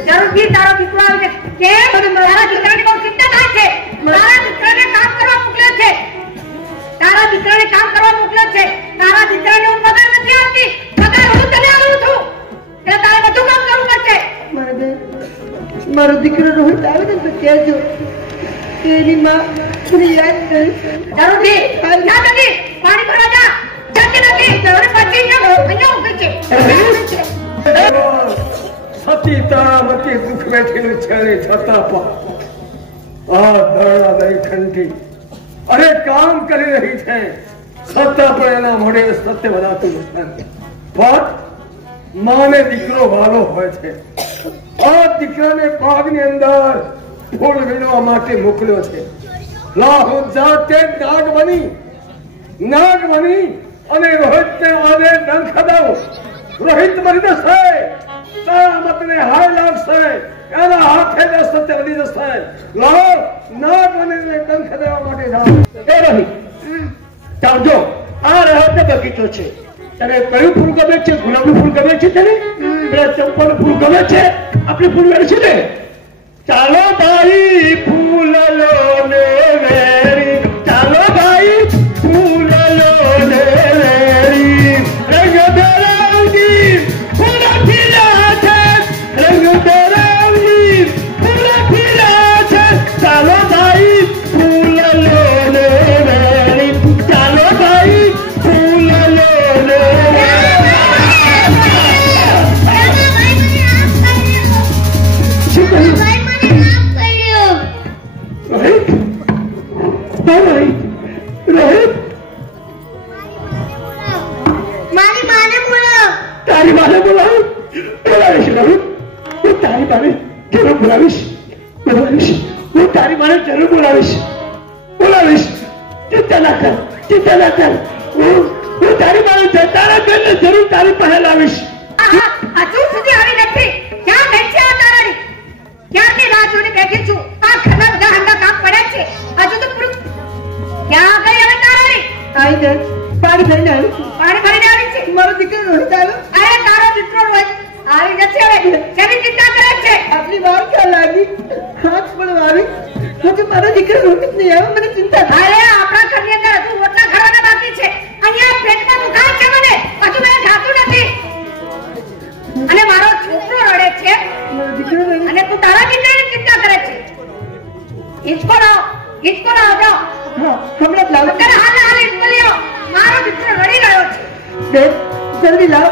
જરૂરથી તારો દીકરો આવી જશે. કેમ? તારા દીકરાની બહુ ચિંતા થાય છે. તારા દીકરાને કામ કરવા મોકલ્યો છે. તારા દીકરાને કામ કરવા મોકલ્યો છે. તારા દીકરાને હું પગાર નથી આપતી. પગાર હું તને આપું છું. એટલે તારે બધું કામ કરવું પડશે. મારો દીકરો રોહિત આવે ને તો કહેજો તેની માં મને યાદ કરે. જરૂર નહીં. જા જલ્દી પાણી ભરવા જા. જલ્દી નથી અને પછી અહીંયા ઉભી છે. સતી તારામતી દુઃખ વેઠીને છેડે છતાં પણ આ દરડા દઈ ખંડી અરે કામ કરી રહી છે છતાં પણ એના મોઢે સત્ય વદાતું નથી. પણ માને દીકરો વાલો હોય છે. આ દીકરાને પાગની અંદર ફૂલ વીણવા માટે મોકલ્યો છે. લાહુ જાતે નાગ બની અને રોહિતને આને ડંખ દઉં. રોહિત મરી જશે. તારામતને હાય લાગશે. એના હાથે જ સત્ય વધી જશે. લાવો નાગ બનીને ડંખ દેવા માટે જાઓ. એ રોહિત ચાલજો. આ રહ્યો તે બગીચો છે. તને કયું ફૂલ ગમે છે? ગુલાબનું ફૂલ ગમે છે તને? પેલા ચંપાનું ફૂલ ગમે છે? આપણે ફૂલ વેરશું ને. ચાલો ભાઈ ફૂલ લો ને વેરી. ચાલો ભાઈ ફૂલ લો ને વેરી. રંગ બેરંગી ફૂલ ખીલા છે. રંગ બેરંગી ફૂલ ખીલા છે. ચાલો ભાઈ ફૂલ લો ને વેરી. ચાલો ભાઈ ફૂલ લો ને તારી માને બોલાવીશ. હું તારી માને જરૂર બોલાવીશ. હું તારી માને જરૂર બોલાવીશ. ચિંતા ના કર. હું તારી માને જતાના કરીને જરૂર તારી પાસે લાવીશ. હજુ સુધી આવી નથી. ક્યાં ગઈ છે આ તારાની? ક્યારની રાહ જોઈને બેઠી છું. આ ઘરના બધા હંડા કામ પડ્યા છે. હજુ તો પૂરું ક્યાં ગઈ હવે તારાની? આઈ દે પાણી ભરીને આવી છું. પાણી ભરીને આવી છે. મારો દીકરો રોહિત આવ્યો. અરે તારો દીકરો રોહિત આવી જશે હવે. શેની ચિંતા કરે છે? આટલી વાર ક્યાં લાગી? હાથ પણ આવી. હજુ મારો દીકરો રોહિત નહીં આવ્યો. મને ચિંતા થાય. અરે આપણા ઘરની અંદર હજુ રોટલા ખાવાના બાકી છે. અહીંયા પેટમાં દુખાય છે મને. હજુ મને ખાતું નથી. અને મારો છોકરો રડે છે મારો દીકરો રોહિત અને તું તારા દીકરાની ચિંતા કરે છે. હિંચકો લાવ જાઓ. હા હમણાં જ લાવો. અત્યારે હાલ હિંચકો લ્યો. મારો દીકરો રડી રહ્યો છે. બેન જલ્દી લાવ.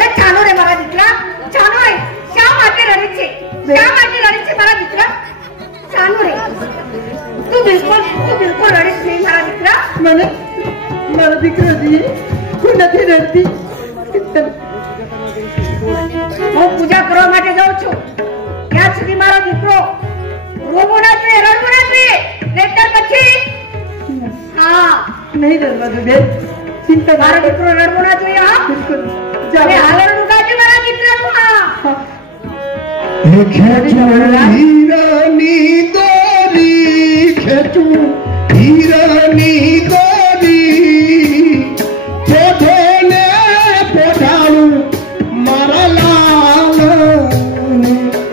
અરે ચાલો રે મારા દીકરા. ચાલો રે. શા માટે રડી છે મારા દીકરા? ચાલો રે. તું બિલકુલ રડીશ નહીં મારા દીકરા. મને મારો દીકરો જોઈએ. હું નથી રડતી. હું પૂજા કરવા માટે જાઉં છું. ત્યાં સુધી મારો દીકરો રોવું ના જોઈએ, રડવું ના જોઈએ. નહીંતર પછી હા નહીં રડવા દો બેન. ચિંતા મારો દીકરો રડવો ના જોઈએ. હા બિલકુલ અને હાલરનું કાઢી મારા દીકરાનું. હા હીરાની દોરી ખેંચું હીરાની દોરી પોઢોને પોઢાડું મારા લાલ.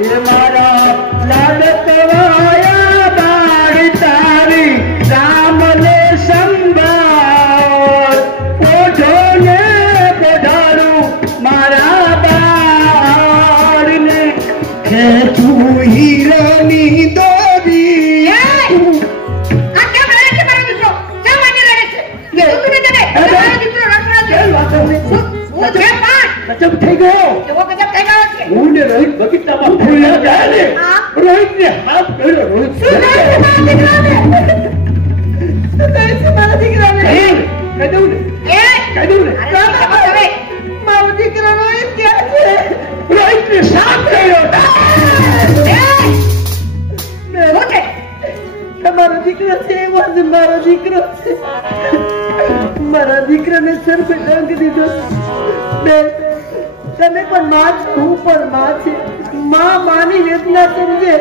એ મારા લાડ કવાયા બાળી તારી રામને સંભાળ. પોઢોને પોઢાડું મારા બાળને. ખેંચું હીરાની દોરી. આ કેમ રડે છે મારો દીકરો? શા માટે રડે છે? કીધું તું ને તને કે મારો દીકરો રડવો ના જોઈએ. હું છે પણ ગજબ થઈ ગયો. એવો ગજબ થઈ ગયો છે. હું ને રોહિત બગીચામાં ફૂલ્યા ગયા ને. હા. રોહિતને હાથ કર્યો. રોહિત શું થાય છે મારા દીકરાને? મારા દીકરાને કહી દઉં ને. કહી દઉં ને. અરે બાબા હવે મારો દીકરો રોહિત ક્યાં છે? રોહિતને સાફ કર્યો. શું છે? મારો દીકરો છે. એવો જ મારો દીકરો છે. મારા દીકરાને સર પર ડંખ દીધો. બેન તમે પણ માં છો, હું પણ માં છે. માની વેદના સમજે.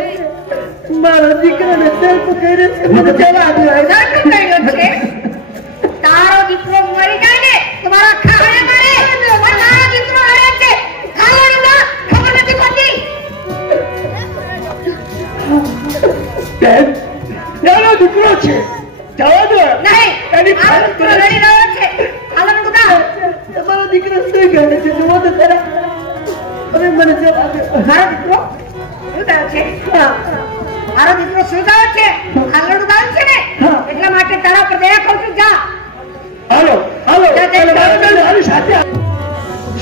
મારો દીકરાને સર પર કર્યો છે. મને જવા દો. દર્દ કર્યો છે. તારો દીકરો મરી જાય ને તો મારા ખાવાને મારે. પણ મારો દીકરો રડે છે. ખાવાનું ના ખબર નથી પડતી. બેન નાનો દીકરો છે. જવા દો નહીં એની આ ફરજ દીકરો રડી રહ્યો છે હાલો ડુગા તમારો દીકરો શું કરે છે જુઓ તો ખરા હવે મને જવાબ દો. મારો દીકરો શું થયો છે મારો દીકરો શું થયો છે હાલો ડુગા છે ને એટલા માટે તારા પર દયા કરું છું જા હાલો હાલો જા, જા, ચાલો, જા. મારી સાથે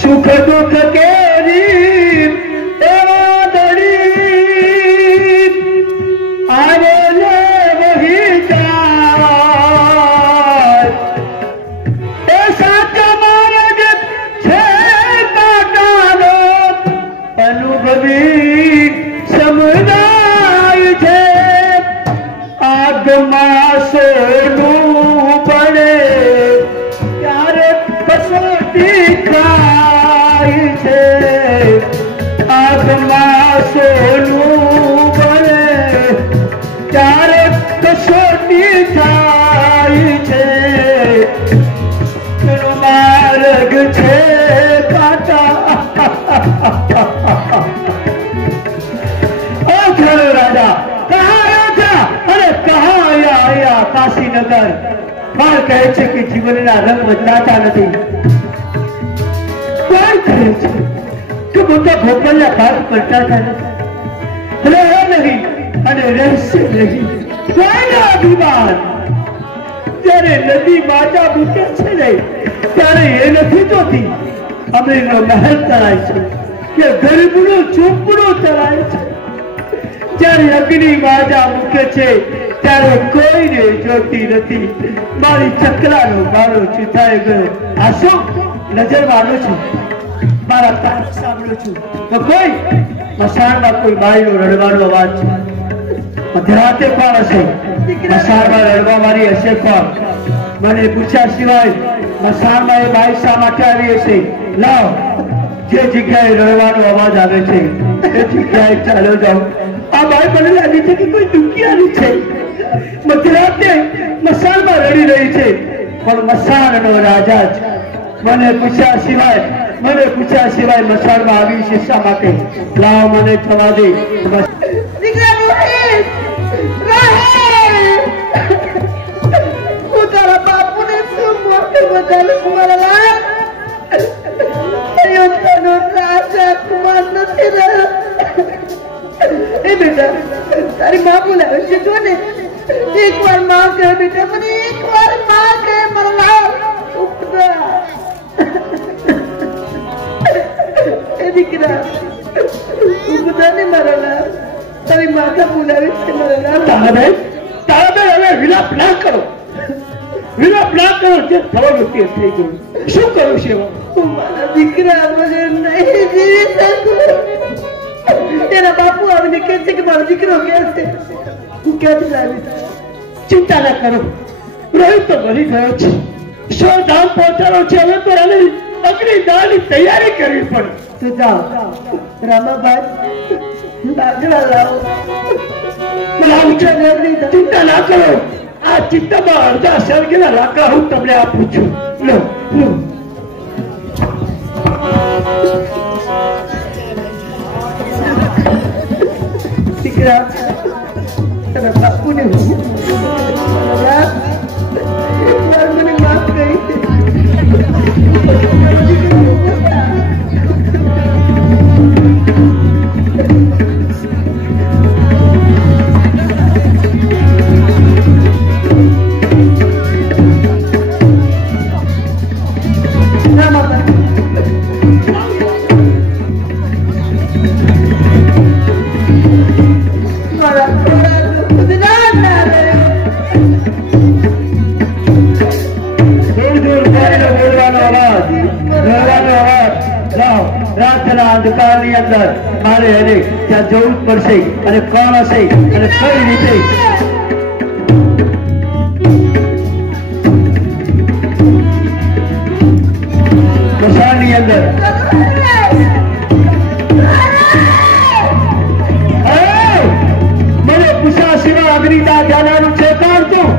સુખ દુઃખ કેરી એવા દડી આવે ને વહી જાય એ સાચો માર્ગ છે કાંટાનો અનુભવી સમજાય છે આગમાં સોનું પડે ત્યારે કસોટી ખાય છે આગમાં સોનું પડે ત્યારે કસોટી થાય છે એનો માર્ગ છે કાંટા ओ घरो राजा कहाँ आया था अरे कहाँ आया काशीनगर बार કહે છે કે જીવનના રંગ બદલાતા નથી કોણ કહે છે કે મોટા ભોપલિયા ભાગ પડતા નથી રહે નહીં અને રહેશે નહીં કોઈનો અભિમાન જ્યારે નદી માજા મૂકે છે ને ત્યારે એ નથી જોતી અમીરનો મહેલ તરાય છે કે ગરીબનું ઝૂંપડું તરાય છે જ્યારે અગ્નિ માજા મૂકે છે ત્યારે કોઈને જોતી નથી મારી ચકલાનો ગાળો ચૂથાઈ ગયો આ શું નજર માનું છું મારા કાન સાંભળું છું તો કોઈ મસાણમાં કોઈ બાઈનો રડવાનો અવાજ છે મધરાતે કોણ હશે મસાણમાં રડવા વાળી હશે કોણ મને પૂછ્યા સિવાય મસાણમાં એ બાઈ શા માટે આવી હશે લાવ જે જગ્યાએ રડવાનો અવાજ આવે છે એ જગ્યાએ ચાલો જાઓ આ બાઈ મને લાગે છે કે કોઈ દુખિયાની છે મધરાતે મસાણમાં રડી રહી છે પણ મસાણનો રાજા જ મને પૂછ્યા સિવાય મસાણમાં આવી છે શા માટે લાવ મને જવા દે દીકરા રોહિત હું તારા બાપુને શું મોટું બતાવું મારા લાલ અયોધ્યાનો રાજા કુમાર નથી રહ્યો એ બેટા તારી માં બોલાવે છે જો ને એક વાર માં કહે બેટા મને એક વાર માં કહે મારા લાલ ઉપરા એ દીકરા ઉપરા ને મારા લાલ તારી માતા બોલાવે છે મારા લાલ તારાબેન હવે વિલાપ ના કરો જે થવાનું તે થઈ ગયું શું કરું છે હું મારા દીકરા વગર નહીં જીવી શકું તેના બાપુ આવીને કહે છે કે મારો દીકરો ક્યાં છે હું ક્યાંથી લાવીશ ચિંતા ના કરો રોહિત તો મરી ગયો છે ધામ પહોંચાડો છે હવે તો એને અગ્નિદાનની તૈયારી કરવી પડે તો જાઓ રામાભાઈ લાકડા લાવો ચિંતા ના કરો આ ચિત્તમાં અડધા સળગેલા લાકડા હું તમને આપું છું લો દીકરા તારા બાપુને મને માફ કરી અંધકારની અંદર મારે એને ત્યાં જવું જ પડશે અને કોણ હશે અને કઈ રીતે મસાણની અંદર મને પૂછા સિવાય અગ્નિદાન જાણવાનું છે કોણ તું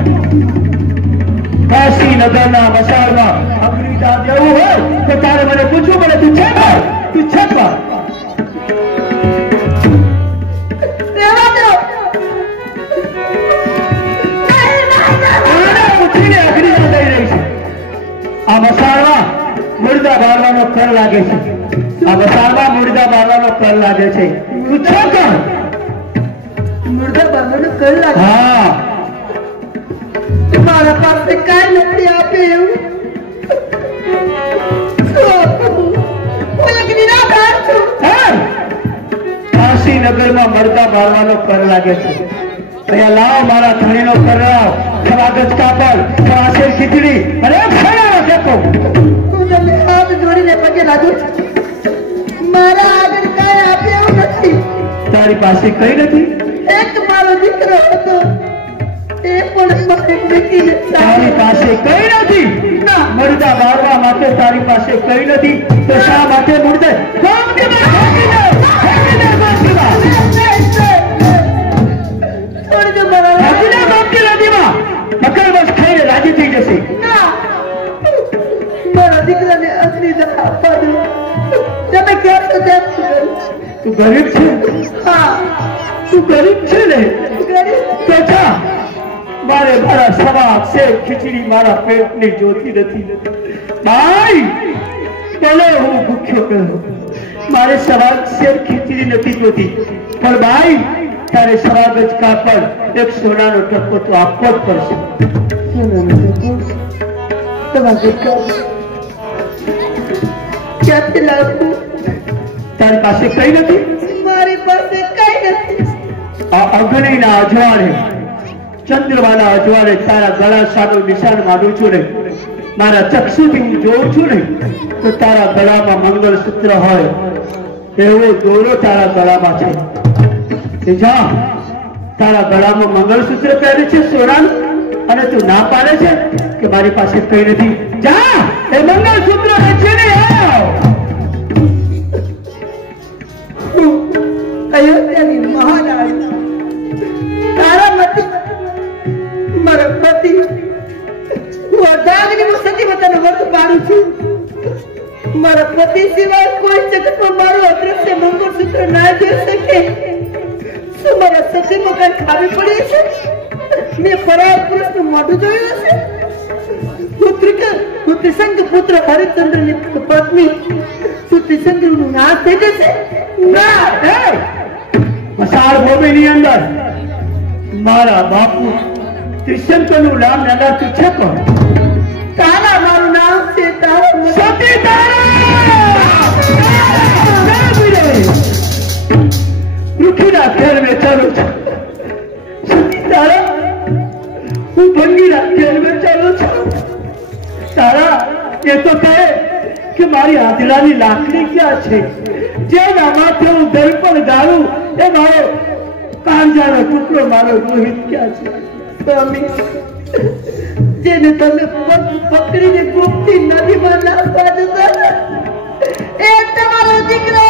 કાશીનગરના મસાણમાં અગ્નિદાન જવું હોય તો તારે મને પૂછવું પડે તું છે તું છે રહેવા દો કર લાગે છે આ વસારમાં મુર્દા બારવાનો કર લાગે છે તું છો કોણ મુર્દા બારવાનો કર લાગે હા મારા પાસે કાંઈ નથી આપે એવું હું એક નિરાધાર છું કાશી નગરમાં મરદા બારવાનો કર લાગે છે અહીંયા લાવો મારા ધણીનો કર લાવો સ્વાગત કાપડ શ્વાસે ખીચડી અને ખાણા દેખો હું તમને હાથ જોડીને પગે લાગુ છું મારા આગળ કાંઈ આપે એવું નથી તારી પાસે કઈ નથી એક મારો દીકરો હતો એ પણ મને મૂકીને તારી પાસે કઈ નથી મરદા બારવા માટે તારી પાસે કઈ નથી તો શા માટે મુર્દે મકરબસ ખાઈને રાજી થઈ જશે મારા દીકરાને અગ્નિ આપવા દો તમે કેમ છો તેમ તું ગરીબ છે હા તું ગરીબ છે ને ગરીબ તો જા મારે મારા સવા શેર ખીચડી મારા પેટની જોતી નથી ભાઈ ભલે હું ભૂખ્યો ગયો મારે સવા શેર ખીચડી નથી જોતી પણ ભાઈ તારે સ્વાગત કાપડ એક સોનાનો ટકો તો આપવો જ પડશે ક્યાંથી લાવવું તારી પાસે કઈ નથી મારી પાસે કઈ નથી આ અગ્નિના અજવાળે ચંદ્રમાના અજવાળે તારા ગળા સાનું નિશાન માંડું છું ને મારા ચક્ષુથી હું જોઉં છું ને તો તારા ગળામાં મંગળસૂત્ર હોય એવો દોરો તારા ગળામાં છે જા તારા ગળામાં મંગળસૂત્ર પહેરે છે સોનાનું અને તું ના પાડે છે કે મારી પાસે કઈ નથી જા એ મંગળસૂત્ર વેચીને આવ અયોધ્યાની મહારાણી તારા મતી મારા પતિ હું અર્ધાંગની સતી પોતાનો વર્ત પાડું છું મારા પતિ સિવાય કોઈ જગતમાં મારું અદ્રશ્ય મંગળસૂત્ર ના જોઈ શકે શું મારા સતીમાં કઈ ખાવી પડી છે મેં ફરાર પુરુષનું મોઢું જોયું હશે હું ત્રિશંક પુત્ર હરિશ્ચંદ્રની પત્ની શું ત્રિશંકનું નાશ થઈ જશે ના મસાળ ભૂમિની અંદર મારા બાપુ ત્રિશંકરનું નામ નગાતું છે કોણ તારા મારું નામ છે તારા સતી રૂખીના ખેર મેં ચાલું છું સતી તારા હું ભંગીના ખેર મેં ચાલું છું તારા એ તો કહે કે મારી આંધળાની લાકડી ક્યાં છે જેના માથે હું દર્પણ ગાળું એ મારો કાંજાનો ટુકડો મારો રોહિત ક્યાં છે સ્વામી જેને તમે પકડીને ગુપ્તી નદીમાં નાખવા જતા એ તમારો દીકરો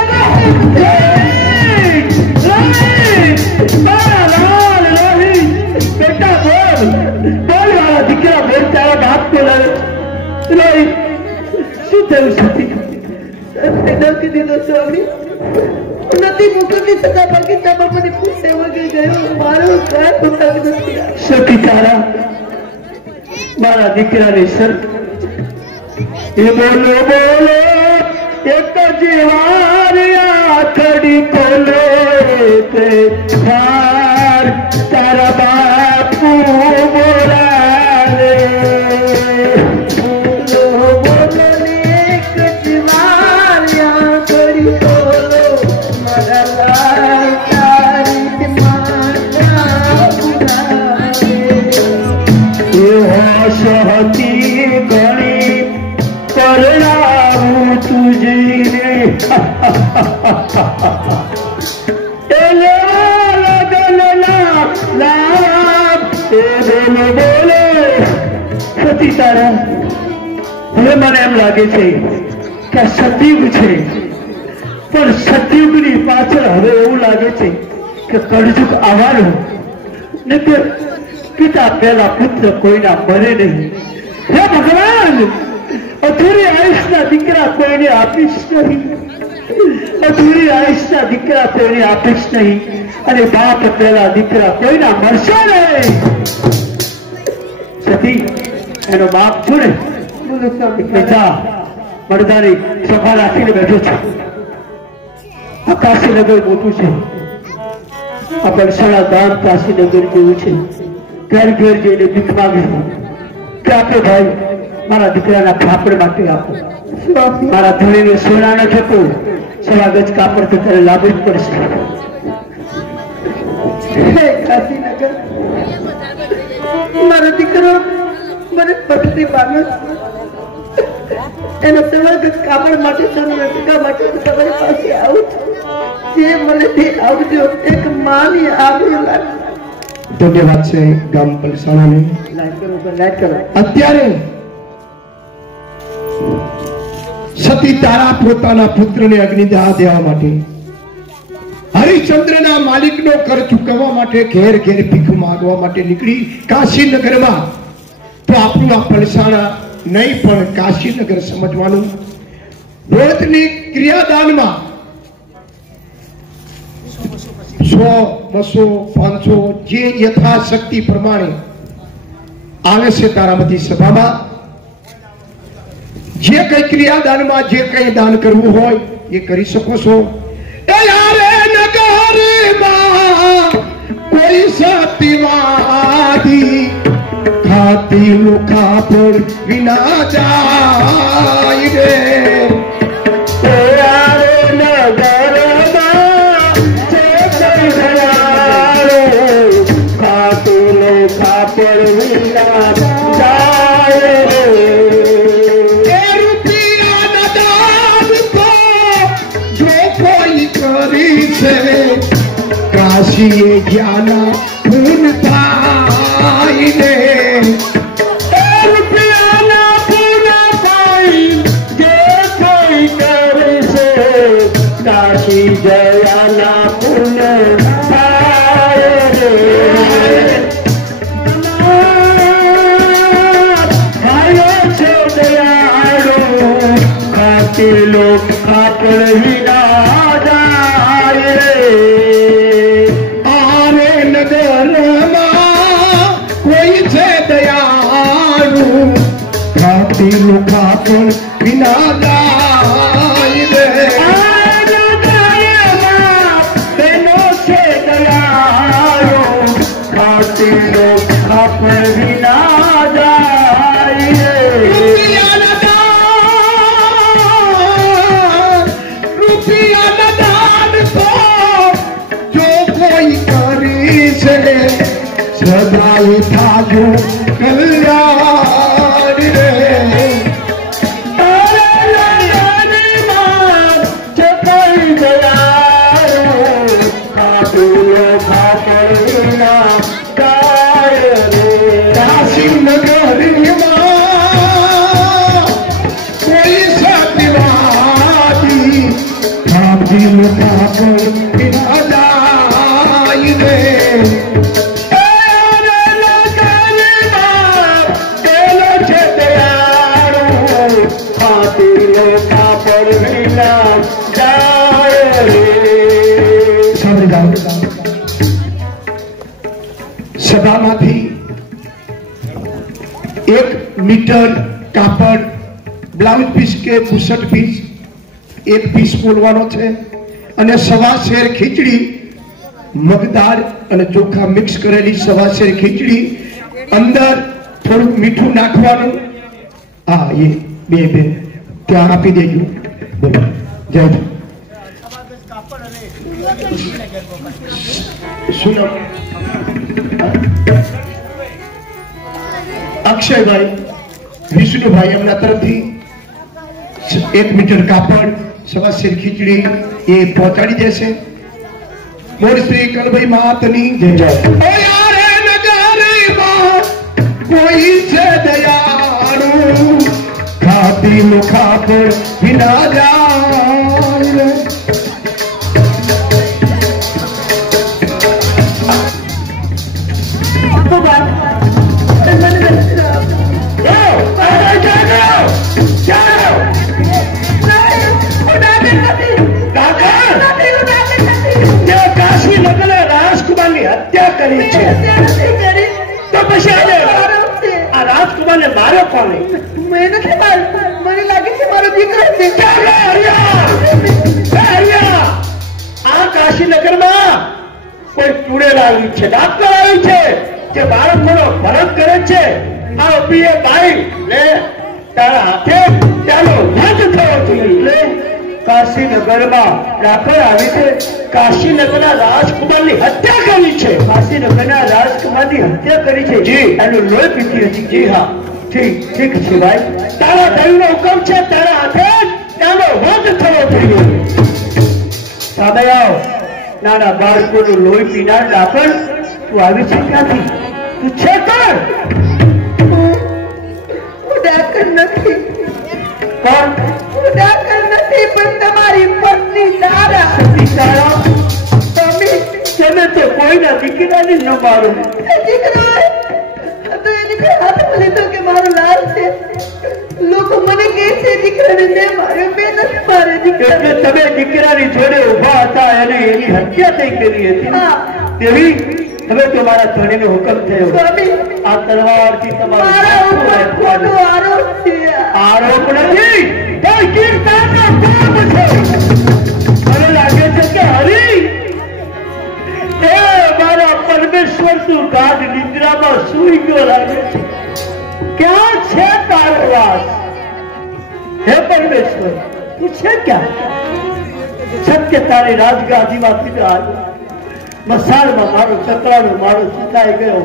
બેટા બોલ મારા દીકરા બોલ તારા બાપ બોલાવે રોહિત શું થયું સતી નક્કી દીધો સ્વામી નથી મોકલતી છતાં બગીચામાં મને પૂછે વગર ગયો મારો કાંઈ પતંગ નથી સતી તારા મારા દીકરાની સર એ બોલો બોલો એક જ વાર આખડી ખોલે તે ધાર તારા બાપુ બોલાવે સહતી ઘણી કરણાવું તુજીને એ લગનના લાભ એ બોલો બોલે સતી તારા હવે મને એમ લાગે છે કે સતયુગ છે પણ સતયુગની પાછળ હવે એવું લાગે છે કે કળયુગ આવવાનું ને કે પિતા પહેલા પુત્ર કોઈના મરે નહીં હે ભગવાન અધૂરી આયુષના દીકરા કોઈને આપીશ નહીં અધૂરી આયુષના દીકરા કોઈને આપીશ નહીં અને બાપ પહેલા દીકરા કોઈના મરશે નહીં સતી એનો બાપ છું ને એટલે જા પડદાની સભા રાખીને બેઠો છે. આ કાશીનગર મોટું છે. આ બરસાણા ગામ કાશીનગર જેવું છે. ઘેર ઘેર જઈને ભીખ માંગીશું કે આપે ભાઈ મારા દીકરાના કાપડ માટે આપો. મારા ધણીને સોનાનો થતો સવા ગજ કાપડ તો ત્યારે લાવવું જ પડશે. હે કાશીનગર, મારો દીકરો મને પગથી પામ્યો. એનો સવા ગજ કાપડ માટે સોનાના ટકા માટે તમારી પાસે આવું છું. જે મને તે આવજો. એક માની આબરૂ લાગે. ધન્યવાદ છે ગામ પલસાણાને. લાઈટ કરો. અત્યારે સતી તારા પોતાના પુત્રને અગ્નિદાહ દેવા માટે હરિશ્ચંદ્રના માલિકનો કર ચૂકવવા માટે ઘેર ઘેર ભીખ માંગવા માટે નીકળી કાશીનગરમાં. તો આપણું આ પલસાણા નહીં પણ કાશીનગર સમજવાનું. રોજની ક્રિયાદાનમાં 100, 200, 500 જે યથાશક્તિ પ્રમાણે આવે છે તારામતી સભામાં. જે કઈ ક્રિયાદાનમાં જે કઈ દાન કરવું હોય એ કરી શકો છો. એ યારે નગરમાં કોઈ સતીવાદી ખાતી લોખા પર વિના જાય રે. એ યારે નગરમાં જે કઈ દયાળો ખાતું લોખા પર વિના જાય રે. કાશીએ જ્ઞાના ખૂન થાય ને. રૂપિયાના ખૂન થાય જે કોઈ કરે છે. કાશી જયાના ખૂન થાય રે. ભાઈઓ છે દયાળો ખાતી લોક ખાપડ વિના જાય રે. કોઈ છે દયાળુ ખાતી લોખા પણ વિના જાય રે. તેનો છે દયાળો ખાતી લોખા પણ વિના જાય રે. રૂપિયાના દાન તો જો કોઈ કરી છે સદાય થાજો કલ્યાણ રે. કાશીનગરમાં કોઈ સતીવાદી ખાતી લોખા પર વિના જાય રે. સભામાંથી 1 મીટર કાપડ, બ્લાઉઝ પીસ કે બુશર્ટ પીસ 1 પીસ બોલવાનો છે. અને 1.25 શેર ખીચડી, મગદાળ અને ચોખા મિક્સ કરેલી 1.25 શેર ખીચડી, અંદર થોડુંક મીઠું નાખવાનું. હા, એ બે ત્યાં આપી દેજો. બોલો જય. શું નામ? અક્ષયભાઈ, વિષ્ણુભાઈ એમના તરફથી 1 મીટર કાપડ, 1.25 શેર ખીચડી એ પહોંચાડી દેશે. મોર શ્રી કલભાઈ માતની જય. કોઈ છે દયાળુ ખાતી લોખા પર વિના જાય. રાજકુમારની હત્યા કરી છે તો પછી આ રાજકુમારને માર્યો કોને? મને નથી માર્યો. મને લાગે છે મારો દીકરો છે. આ કાશીનગરમાં કોઈ ચૂડેલ આવ્યું છે, ડાક્ટર આવ્યું છે જે બાળકોનો ભરત કરે છે. આ પ્રિય ભાઈ લે તારા હાથે ચાલો બંધ થવો જોઈએ. કાશીનગરમાં ડાક્ટર આવી છે, કાશીનગરના રાજકુમારની હત્યા કરી છે. કાશીનગરના રાજકુમારની હત્યા કરી છે. જી એનું લોહી પીતી હતી. જી હા ઠીક ઠીક છે ભાઈ, તારા દૈવનો હુકમ છે, તારા હાથે એનો વધ થવો જોઈએ. સામે આવ. નાના બાળકોનું લોહી પીનાર ડાકર તું આવી છે ક્યાંથી? તું છે કોણ? હું ડાકર નથી. કોણ? હું ડાકર નથી, પણ તમારી પત્ની તારા. સતી તારા? તમે તો કોઈના દીકરાને ન મારો. દીકરો તો એ દીકરો હાથમાં લીધો કે મારો લાલ છે. લોકો મને કહે છે દીકરાને મેં માર્યો, મેં નથી માર્યો દીકરા. એટલે તમે દીકરાની જોડે ઉભા હતા અને એની હત્યા થઈ કરી હતી. હા. તેવી હવે તો મારા ધણીનો હુકમ થયો. સ્વામી, આ તલવારથી મારા ઉપર ખોટો તમારો આરોપ છે. આરોપ નથી, પણ કીર્તનનો પાપ છે. મને લાગે છે કે હરી એ મારા પરમેશ્વર તું ગાઢ નિદ્રામાં સૂઈ ગયો લાગે છે. ક્યાં છે તારો વાસ? હે પરમેશ્વર તું છે ક્યાં? સત્ય તારી રાજગાદીમાંથી તો આવ્યો. મસાલમાં મારો ચકરાનો મારો ચિતાઈ ગયો.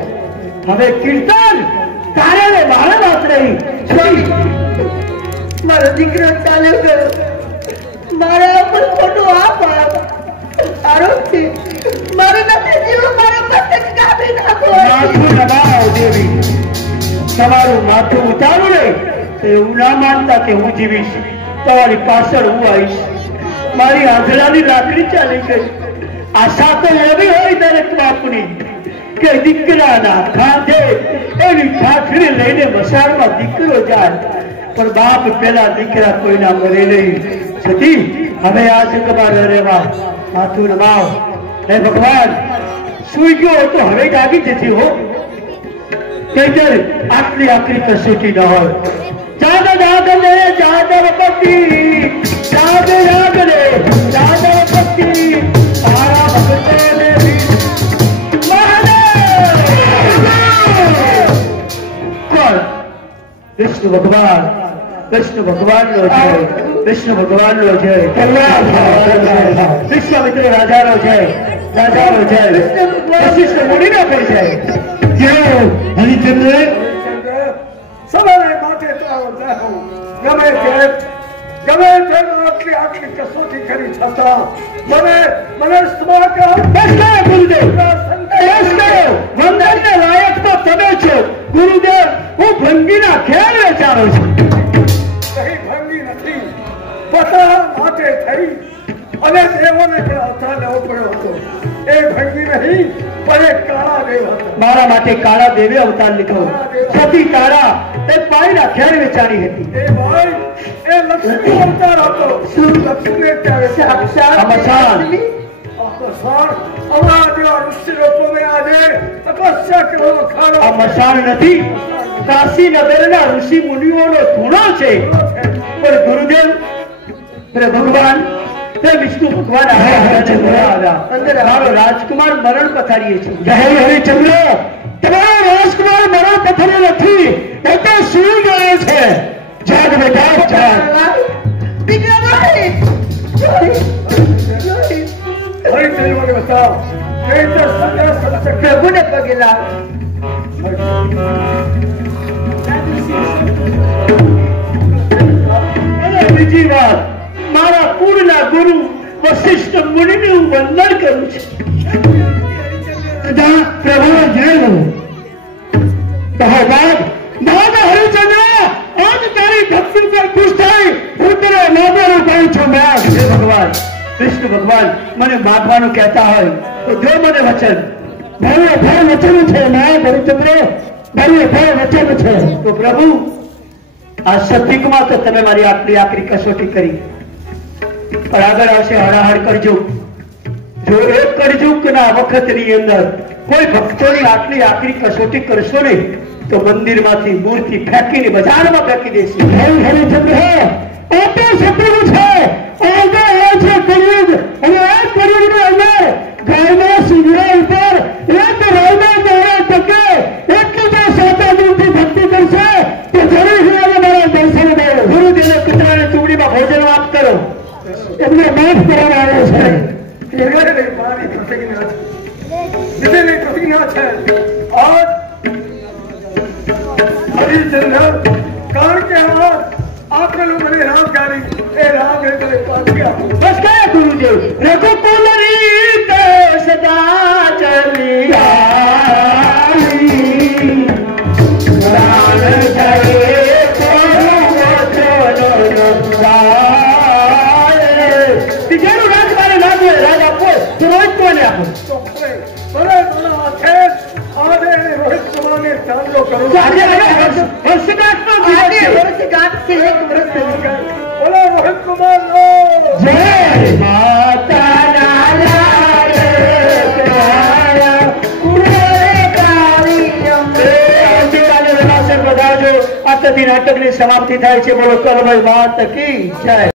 હવે કીર્તન તારે ને મારે વાત રહી. મારો દીકરો ચાલ્યો ગયો. મારા ઉપર ખોટો આરોપ છે. મારે નથી જીવો, મારો પતંગ કાપી નાખો. માથું લગાવો દેવી. તમારું માથું ઉતારું ને તો એવું ના માનતા કે હું જીવીશ. તમારી પાછળ હું આવીશ. મારી આંધળાની લાકડી ચાલી ગઈ. આશા તો એવી હોય દરેક બાપની કે દીકરાના કાંધે એની ઠાઠડી લઈને મસાણમાં દીકરો જાય, પણ બાપ પેલા દીકરા કોઈના મરે નહીં. સતી હવે આ જગમાં ન રહેવા. માથું નમાવ. હે ભગવાન, સુઈ ગયો તો હવે જાગી જતી હો. આટલી આખરી કસોટી ન હોય. જાગ જાગ લે જાદવ પતિ, જાગ જાગ લે જાદવ પતિ, તારા ભક્તોને કોણ? વિષ્ણુ ભગવાન. વિષ્ણુ ભગવાનનો જય. વિષ્ણુ ભગવાનનો જય. વિશ્વામિત્ર રાજાનો જય. રાજાનો જય. વશિષ્ઠ મુનિનો પણ જય. હરિચંદ્ર સવારે માથે તારો જાહો. ગમે તે આટલી કસોટી કરી છતાં મને સ્મા કહો. બસ કરો ગુરુદેવ, બસ કરો. વંદનને લાયક તો તમે છો ગુરુદેવ. હું ભંગીના ખેલ વેચારો છું. કઈ ભંગી નથી. પોતા માથે થઈ અને દેવોને પણ અવતાર લેવો પડ્યો હતો. એ ભંગી નહીં, પણ એક કાળા દેવ હતો. મારા માટે કાળા દેવે અવતાર લીધો. સતી તારા એ પાણીના ખેલ વેચાણી હતી. એ ભાઈ એ લક્ષ્મી અવતાર હતો. શું લક્ષ્મી ત્યારે સાક્ષાત અમસાન. અમારા જેવા ઋષિ લોકોને આજે તપસ્યા કરવો ખાડો. આ મસાણ નથી, કાશીનગરના ઋષિ મુનિઓનો ધૂણો છે. પણ ગુરુદેવ ભગવાન વિષ્ણુ ભગવાન મારો રાજકુમાર મરણ પથારીએ છે. જય હરિચંદ્ર, તમારો રાજકુમાર મરણ પથારી નથી, એ તો સૂઈ ગયો છે. જાગ બેટા જાગ. દીકરા ભાઈ, હરી ચલવાને બતાવ. કઈ તો સત્ય સત્ય પ્રભુને પગે લાગ. અને બીજી વાત, મારા કુળના ગુરુ વશિષ્ઠ મુનિને હું વંદન કરું છું. પ્રભુ જય હો. હરિચંદ્ર, આજ તારી ભક્તિ પર ખુશ થઈ હું તને માગવાનું કહું છું. હે ભગવાન વિષ્ણુ ભગવાન, મને માગવાનું કહેતા હોય તો જો મને વચન. મારું અભય વચન છે. હરિચંદ્ર, મારું અભય વચન છે. તો પ્રભુ આ સતીકમાં તો તમે મારી આટલી આકરી કસોટી કરી, પણ આગળ આવશે હળાહળ કરજો. જો એક કળયુગના વખતની અંદર કોઈ ભક્તોની આટલી આકરી કસોટી કરશો ને તો મંદિરમાંથી મૂર્તિ ફેંકીને બજારમાં ફેંકી દેશે. આ તો શત્રુ છે. આગળ આવે છે કળિયુગ અને આ કળિયુગની અંદર ગાયના શિંગડા ઉપર એક રાયના દ્વારા ટકે એટલી જો સાચા દિલથી ભક્તિ કરશે તો જરૂર મારા દર્શન મળે. ગુરુદેવને કૂતરાની ચૂંટણીમાં ભોજન આપ કરો, એમને માફ કરવામાં આવે છે. મારી પ્રતિજ્ઞા છે, વિજયની પ્રતિજ્ઞા છે. આજ હરિચંદ્ર કારણ કે આપેલું મને રાજગારી એ રાગ એ મને પાછી આપો. બસ કયા ગુરુદેવ રઘુકુલની તે સદા ચલી આવી પ્રાણ ધરે ત્રીજાનું રાજ મારે ના જોઈએ. રાજ આપો તો રોહિત કોને આપો? ભલે ભલે આ છે આજે રોહિત કુમારને ચાંદલો કરું. આજે વર્ષગાંઠનો દિવસ છે. વર્ષગાંઠ છે, એક વર્ષ થયું. બોલો રોહિત કુમાર નો જય માતા નારાયણ આવતીકાલે રવાસર પધારજો. આટલાથી નાટકની સમાપ્તિ થાય છે. બોલો કલભાઈ માત કી જય.